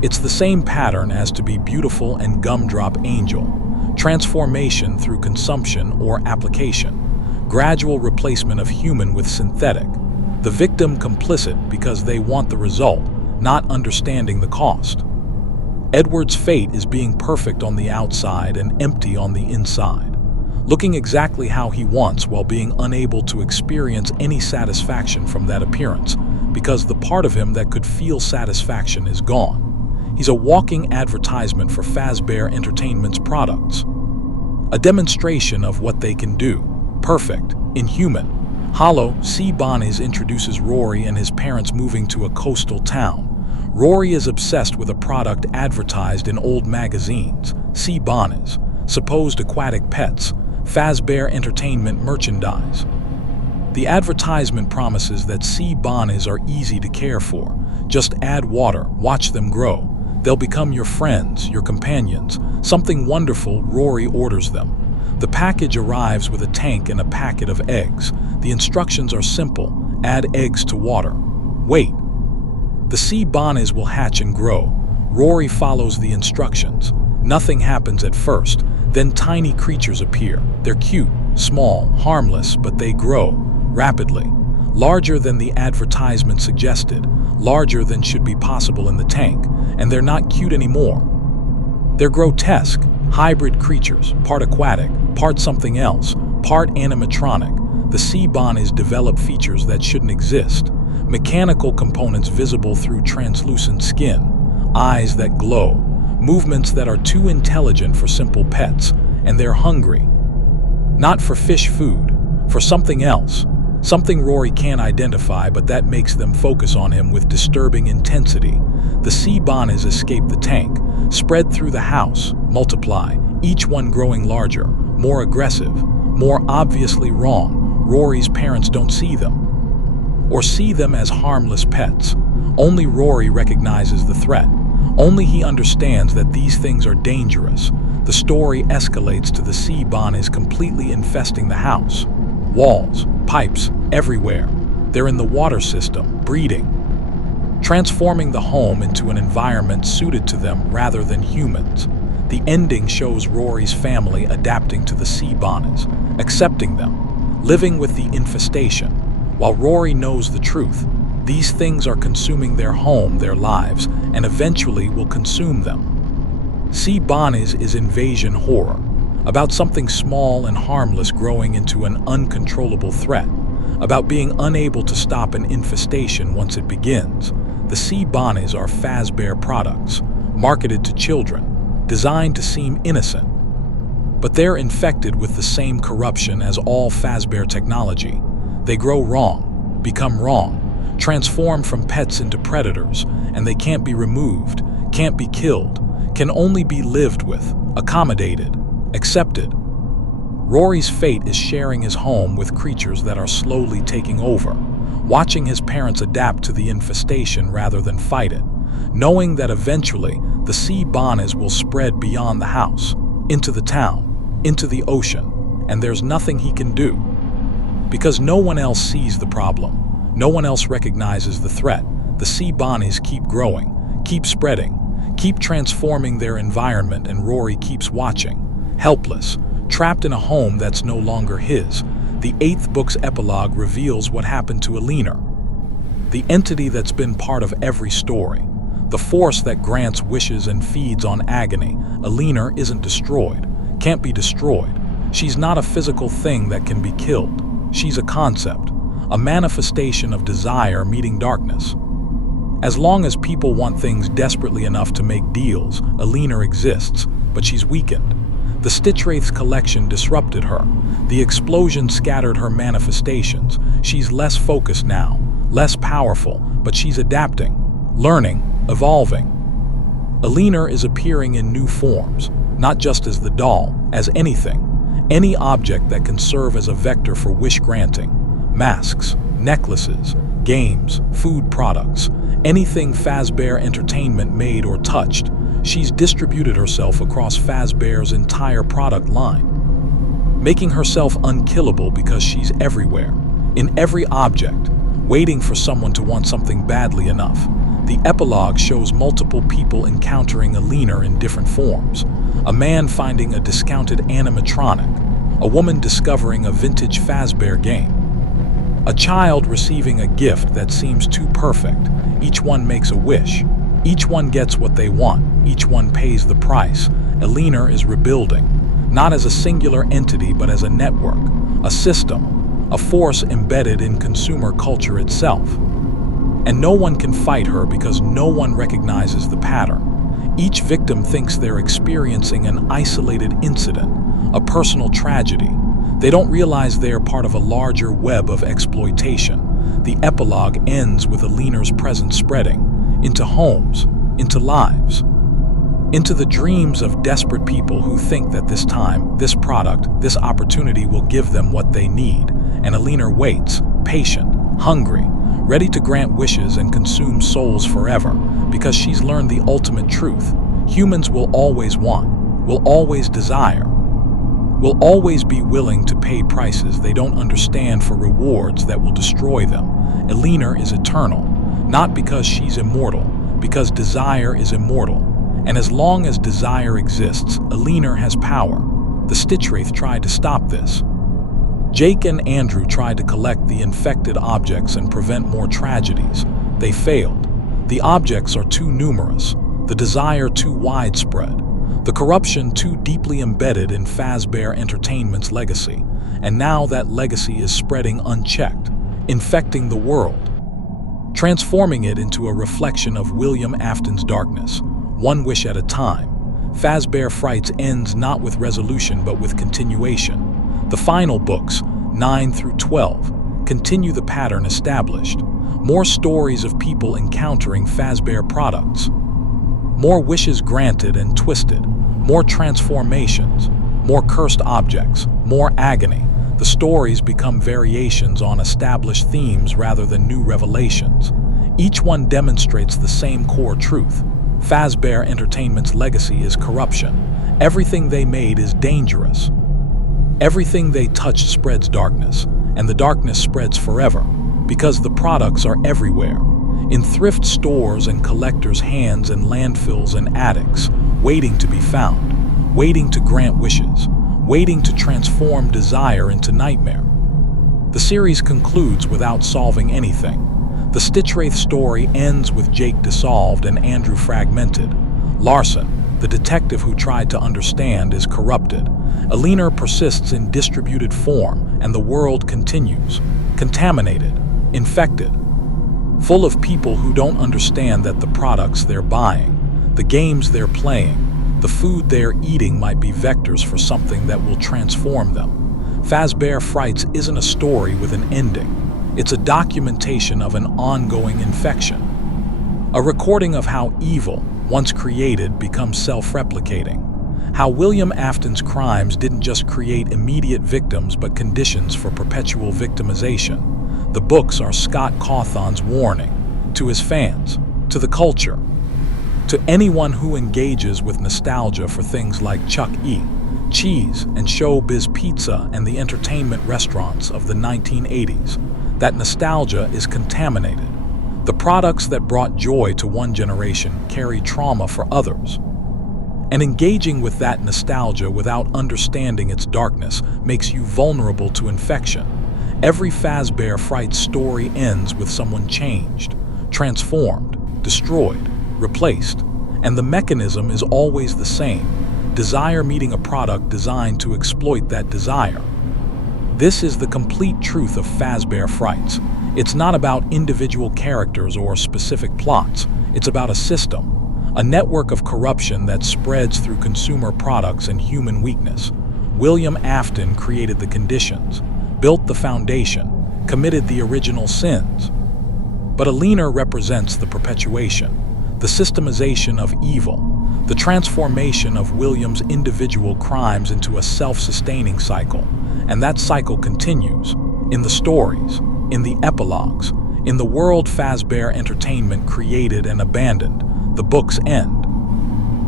It's the same pattern as to be beautiful and gumdrop angel. Transformation through consumption or application. Gradual replacement of human with synthetic. The victim complicit because they want the result, not understanding the cost. Edward's fate is being perfect on the outside and empty on the inside, looking exactly how he wants while being unable to experience any satisfaction from that appearance, because the part of him that could feel satisfaction is gone. He's a walking advertisement for Fazbear Entertainment's products, a demonstration of what they can do, perfect, inhuman. Hollow, C. Bonnies introduces Rory and his parents moving to a coastal town. Rory is obsessed with a product advertised in old magazines, C. Bonnies, supposed aquatic pets, Fazbear Entertainment merchandise. The advertisement promises that sea bonnies are easy to care for. Just add water, watch them grow. They'll become your friends, your companions. Something wonderful, Rory orders them. The package arrives with a tank and a packet of eggs. The instructions are simple. Add eggs to water. Wait. The sea bonnies will hatch and grow. Rory follows the instructions. Nothing happens at first. Then tiny creatures appear. They're cute, small, harmless, but they grow rapidly. Larger than the advertisement suggested. Larger than should be possible in the tank. And they're not cute anymore. They're grotesque, hybrid creatures, part aquatic, part something else, part animatronic. The sea bonnies develop features that shouldn't exist. Mechanical components visible through translucent skin, eyes that glow, movements that are too intelligent for simple pets, and they're hungry. Not for fish food, for something else. Something Rory can't identify, but that makes them focus on him with disturbing intensity. The sea bonnies escape the tank, spread through the house, multiply, each one growing larger, more aggressive, more obviously wrong. Rory's parents don't see them, or see them as harmless pets. Only Rory recognizes the threat. Only he understands that these things are dangerous. The story escalates to the sea bonnies completely infesting the house. Walls, pipes, everywhere. They're in the water system, breeding, transforming the home into an environment suited to them rather than humans. The ending shows Rory's family adapting to the sea bonnies, accepting them, living with the infestation. While Rory knows the truth, these things are consuming their home, their lives, and eventually will consume them. Sea bonnies is invasion horror, about something small and harmless growing into an uncontrollable threat, about being unable to stop an infestation once it begins. The sea bonnies are Fazbear products, marketed to children, designed to seem innocent. But they're infected with the same corruption as all Fazbear technology. They grow wrong, become wrong, transform from pets into predators, and they can't be removed, can't be killed, can only be lived with, accommodated, accepted. Rory's fate is sharing his home with creatures that are slowly taking over, watching his parents adapt to the infestation rather than fight it, knowing that eventually the sea bonnies will spread beyond the house, into the town, into the ocean, and there's nothing he can do. Because no one else sees the problem, no one else recognizes the threat, the sea bonnies keep growing, keep spreading, keep transforming their environment, and Rory keeps watching, helpless, trapped in a home that's no longer his. The 8th book's epilogue reveals what happened to Alina, the entity that's been part of every story, the force that grants wishes and feeds on agony. Alina isn't destroyed, can't be destroyed. She's not a physical thing that can be killed. She's a concept, a manifestation of desire meeting darkness. As long as people want things desperately enough to make deals, Alina exists, but she's weakened. The Stitchwraith's collection disrupted her. The explosion scattered her manifestations. She's less focused now, less powerful, but she's adapting, learning, evolving. Alina is appearing in new forms, not just as the doll, as anything, any object that can serve as a vector for wish granting. Masks, necklaces, games, food products, anything Fazbear Entertainment made or touched. She's distributed herself across Fazbear's entire product line, making herself unkillable because she's everywhere, in every object, waiting for someone to want something badly enough. The epilogue shows multiple people encountering Alina in different forms. A man finding a discounted animatronic, a woman discovering a vintage Fazbear game, a child receiving a gift that seems too perfect. Each one makes a wish. Each one gets what they want. Each one pays the price. Alina is rebuilding, not as a singular entity but as a network, a system, a force embedded in consumer culture itself. And no one can fight her because no one recognizes the pattern. Each victim thinks they're experiencing an isolated incident, a personal tragedy. They don't realize they are part of a larger web of exploitation. The epilogue ends with Alina's presence spreading into homes, into lives, into the dreams of desperate people who think that this time, this product, this opportunity will give them what they need. And Alina waits, patient, hungry, ready to grant wishes and consume souls forever, because she's learned the ultimate truth. Humans will always want, will always desire, will always be willing to pay prices they don't understand for rewards that will destroy them. Alina is eternal, not because she's immortal, because desire is immortal. And as long as desire exists, Alina has power. The Stitchwraith tried to stop this. Jake and Andrew tried to collect the infected objects and prevent more tragedies. They failed. The objects are too numerous, the desire too widespread, the corruption too deeply embedded in Fazbear Entertainment's legacy. And now that legacy is spreading unchecked, infecting the world, transforming it into a reflection of William Afton's darkness, one wish at a time. Fazbear Frights ends not with resolution but with continuation. The final books, 9 through 12, continue the pattern established. More stories of people encountering Fazbear products, more wishes granted and twisted, more transformations, more cursed objects, more agony. The stories become variations on established themes rather than new revelations. Each one demonstrates the same core truth. Fazbear Entertainment's legacy is corruption. Everything they made is dangerous. Everything they touch spreads darkness, and the darkness spreads forever, because the products are everywhere. In thrift stores and collectors' hands and landfills and attics, waiting to be found, waiting to grant wishes, waiting to transform desire into nightmare. The series concludes without solving anything. The Stitchwraith story ends with Jake dissolved and Andrew fragmented, Larson, The detective who tried to understand is corrupted. Alina persists in distributed form, and the world continues. Contaminated, infected, full of people who don't understand that the products they're buying, the games they're playing, the food they're eating might be vectors for something that will transform them. Fazbear Frights isn't a story with an ending. It's a documentation of an ongoing infection. A recording of how evil, once created, becomes self-replicating. How William Afton's crimes didn't just create immediate victims but conditions for perpetual victimization. The books are Scott Cawthon's warning to his fans, to the culture, to anyone who engages with nostalgia for things like Chuck E. Cheese and Showbiz Pizza and the entertainment restaurants of the 1980s. That nostalgia is contaminated. The products that brought joy to one generation carry trauma for others. And engaging with that nostalgia without understanding its darkness makes you vulnerable to infection. Every Fazbear Frights story ends with someone changed, transformed, destroyed, replaced. And the mechanism is always the same. Desire meeting a product designed to exploit that desire. This is the complete truth of Fazbear Frights. It's not about individual characters or specific plots. It's about a system, a network of corruption that spreads through consumer products and human weakness. William Afton created the conditions, built the foundation, committed the original sins. But Alina represents the perpetuation, the systemization of evil, the transformation of William's individual crimes into a self-sustaining cycle. And that cycle continues, in the stories, in the epilogues, in the world Fazbear Entertainment created and abandoned. The books end.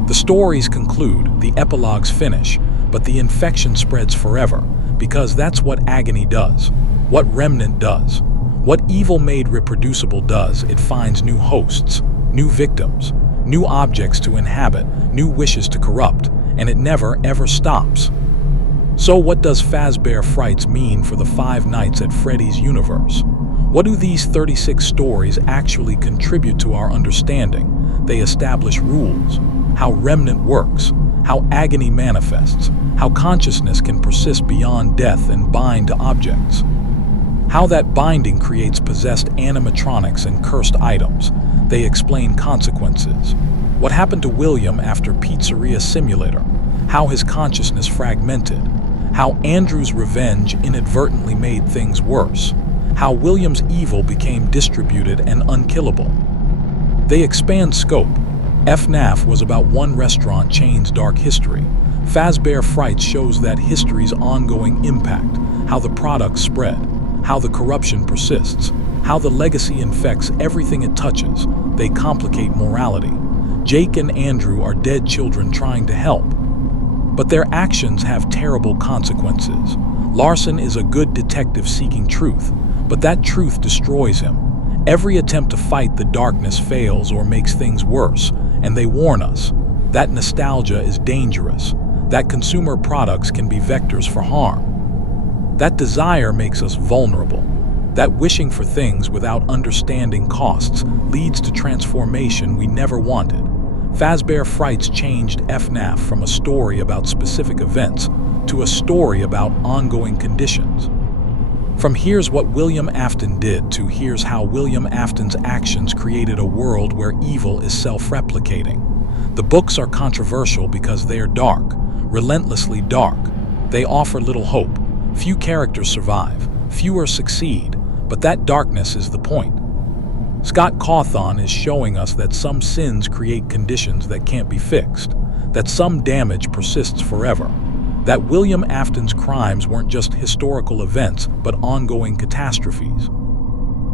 The stories conclude, the epilogues finish, but the infection spreads forever, because that's what agony does, what remnant does, what evil made reproducible does. It finds new hosts, new victims, new objects to inhabit, new wishes to corrupt, and it never ever stops. So what does Fazbear Frights mean for the Five Nights at Freddy's universe? What do these 36 stories actually contribute to our understanding? They establish rules, how remnant works, how agony manifests, how consciousness can persist beyond death and bind to objects, how that binding creates possessed animatronics and cursed items. They explain consequences. What happened to William after Pizzeria Simulator? How his consciousness fragmented. How Andrew's revenge inadvertently made things worse. How William's evil became distributed and unkillable. They expand scope. FNAF was about one restaurant chain's dark history. Fazbear Frights shows that history's ongoing impact, how the products spread, how the corruption persists, how the legacy infects everything it touches. They complicate morality. Jake and Andrew are dead children trying to help, but their actions have terrible consequences. Larson is a good detective seeking truth, but that truth destroys him. Every attempt to fight the darkness fails or makes things worse, and they warn us. That nostalgia is dangerous. That consumer products can be vectors for harm. That desire makes us vulnerable. That wishing for things without understanding costs leads to transformation we never wanted. Fazbear Frights changed FNAF from a story about specific events to a story about ongoing conditions. From here's what William Afton did to here's how William Afton's actions created a world where evil is self-replicating. The books are controversial because they are dark, relentlessly dark. They offer little hope. Few characters survive, fewer succeed, but that darkness is the point. Scott Cawthon is showing us that some sins create conditions that can't be fixed, that some damage persists forever, that William Afton's crimes weren't just historical events but ongoing catastrophes.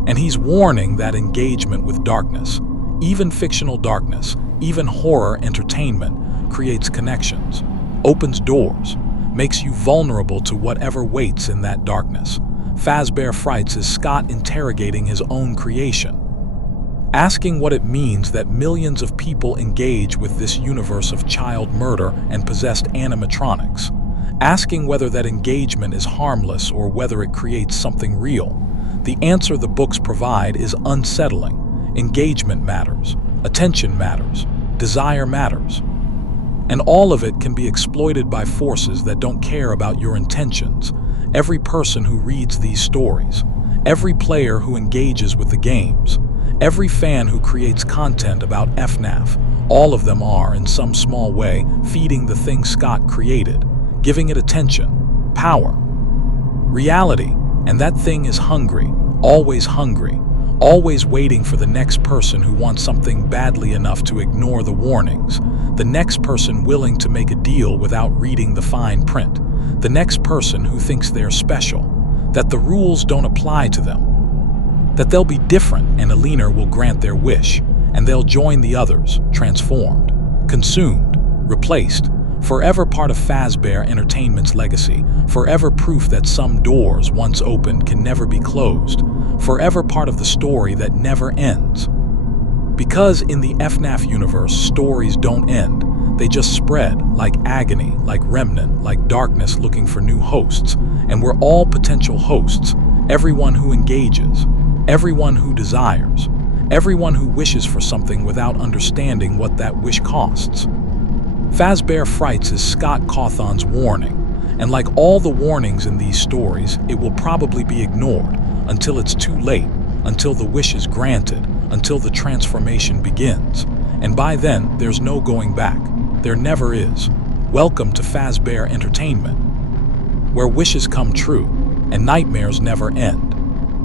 And he's warning that engagement with darkness, even fictional darkness, even horror entertainment, creates connections, opens doors, makes you vulnerable to whatever waits in that darkness. Fazbear Frights is Scott interrogating his own creation, asking what it means that millions of people engage with this universe of child murder and possessed animatronics, asking whether that engagement is harmless or whether it creates something real. The answer the books provide is unsettling. Engagement matters, attention matters, desire matters. And all of it can be exploited by forces that don't care about your intentions. Every person who reads these stories, every player who engages with the games, every fan who creates content about FNAF, all of them are, in some small way, feeding the thing Scott created, giving it attention, power, reality, and that thing is hungry, always waiting for the next person who wants something badly enough to ignore the warnings, the next person willing to make a deal without reading the fine print, the next person who thinks they're special, that the rules don't apply to them, that they'll be different and Alina will grant their wish, and they'll join the others, transformed, consumed, replaced, forever part of Fazbear Entertainment's legacy, forever proof that some doors once opened can never be closed, forever part of the story that never ends. Because in the FNAF universe, stories don't end, they just spread, like agony, like remnant, like darkness looking for new hosts, and we're all potential hosts, everyone who engages, everyone who desires, everyone who wishes for something without understanding what that wish costs. Fazbear Frights is Scott Cawthon's warning, and like all the warnings in these stories, it will probably be ignored until it's too late, until the wish is granted, until the transformation begins. And by then, there's no going back. There never is. Welcome to Fazbear Entertainment, where wishes come true and nightmares never end.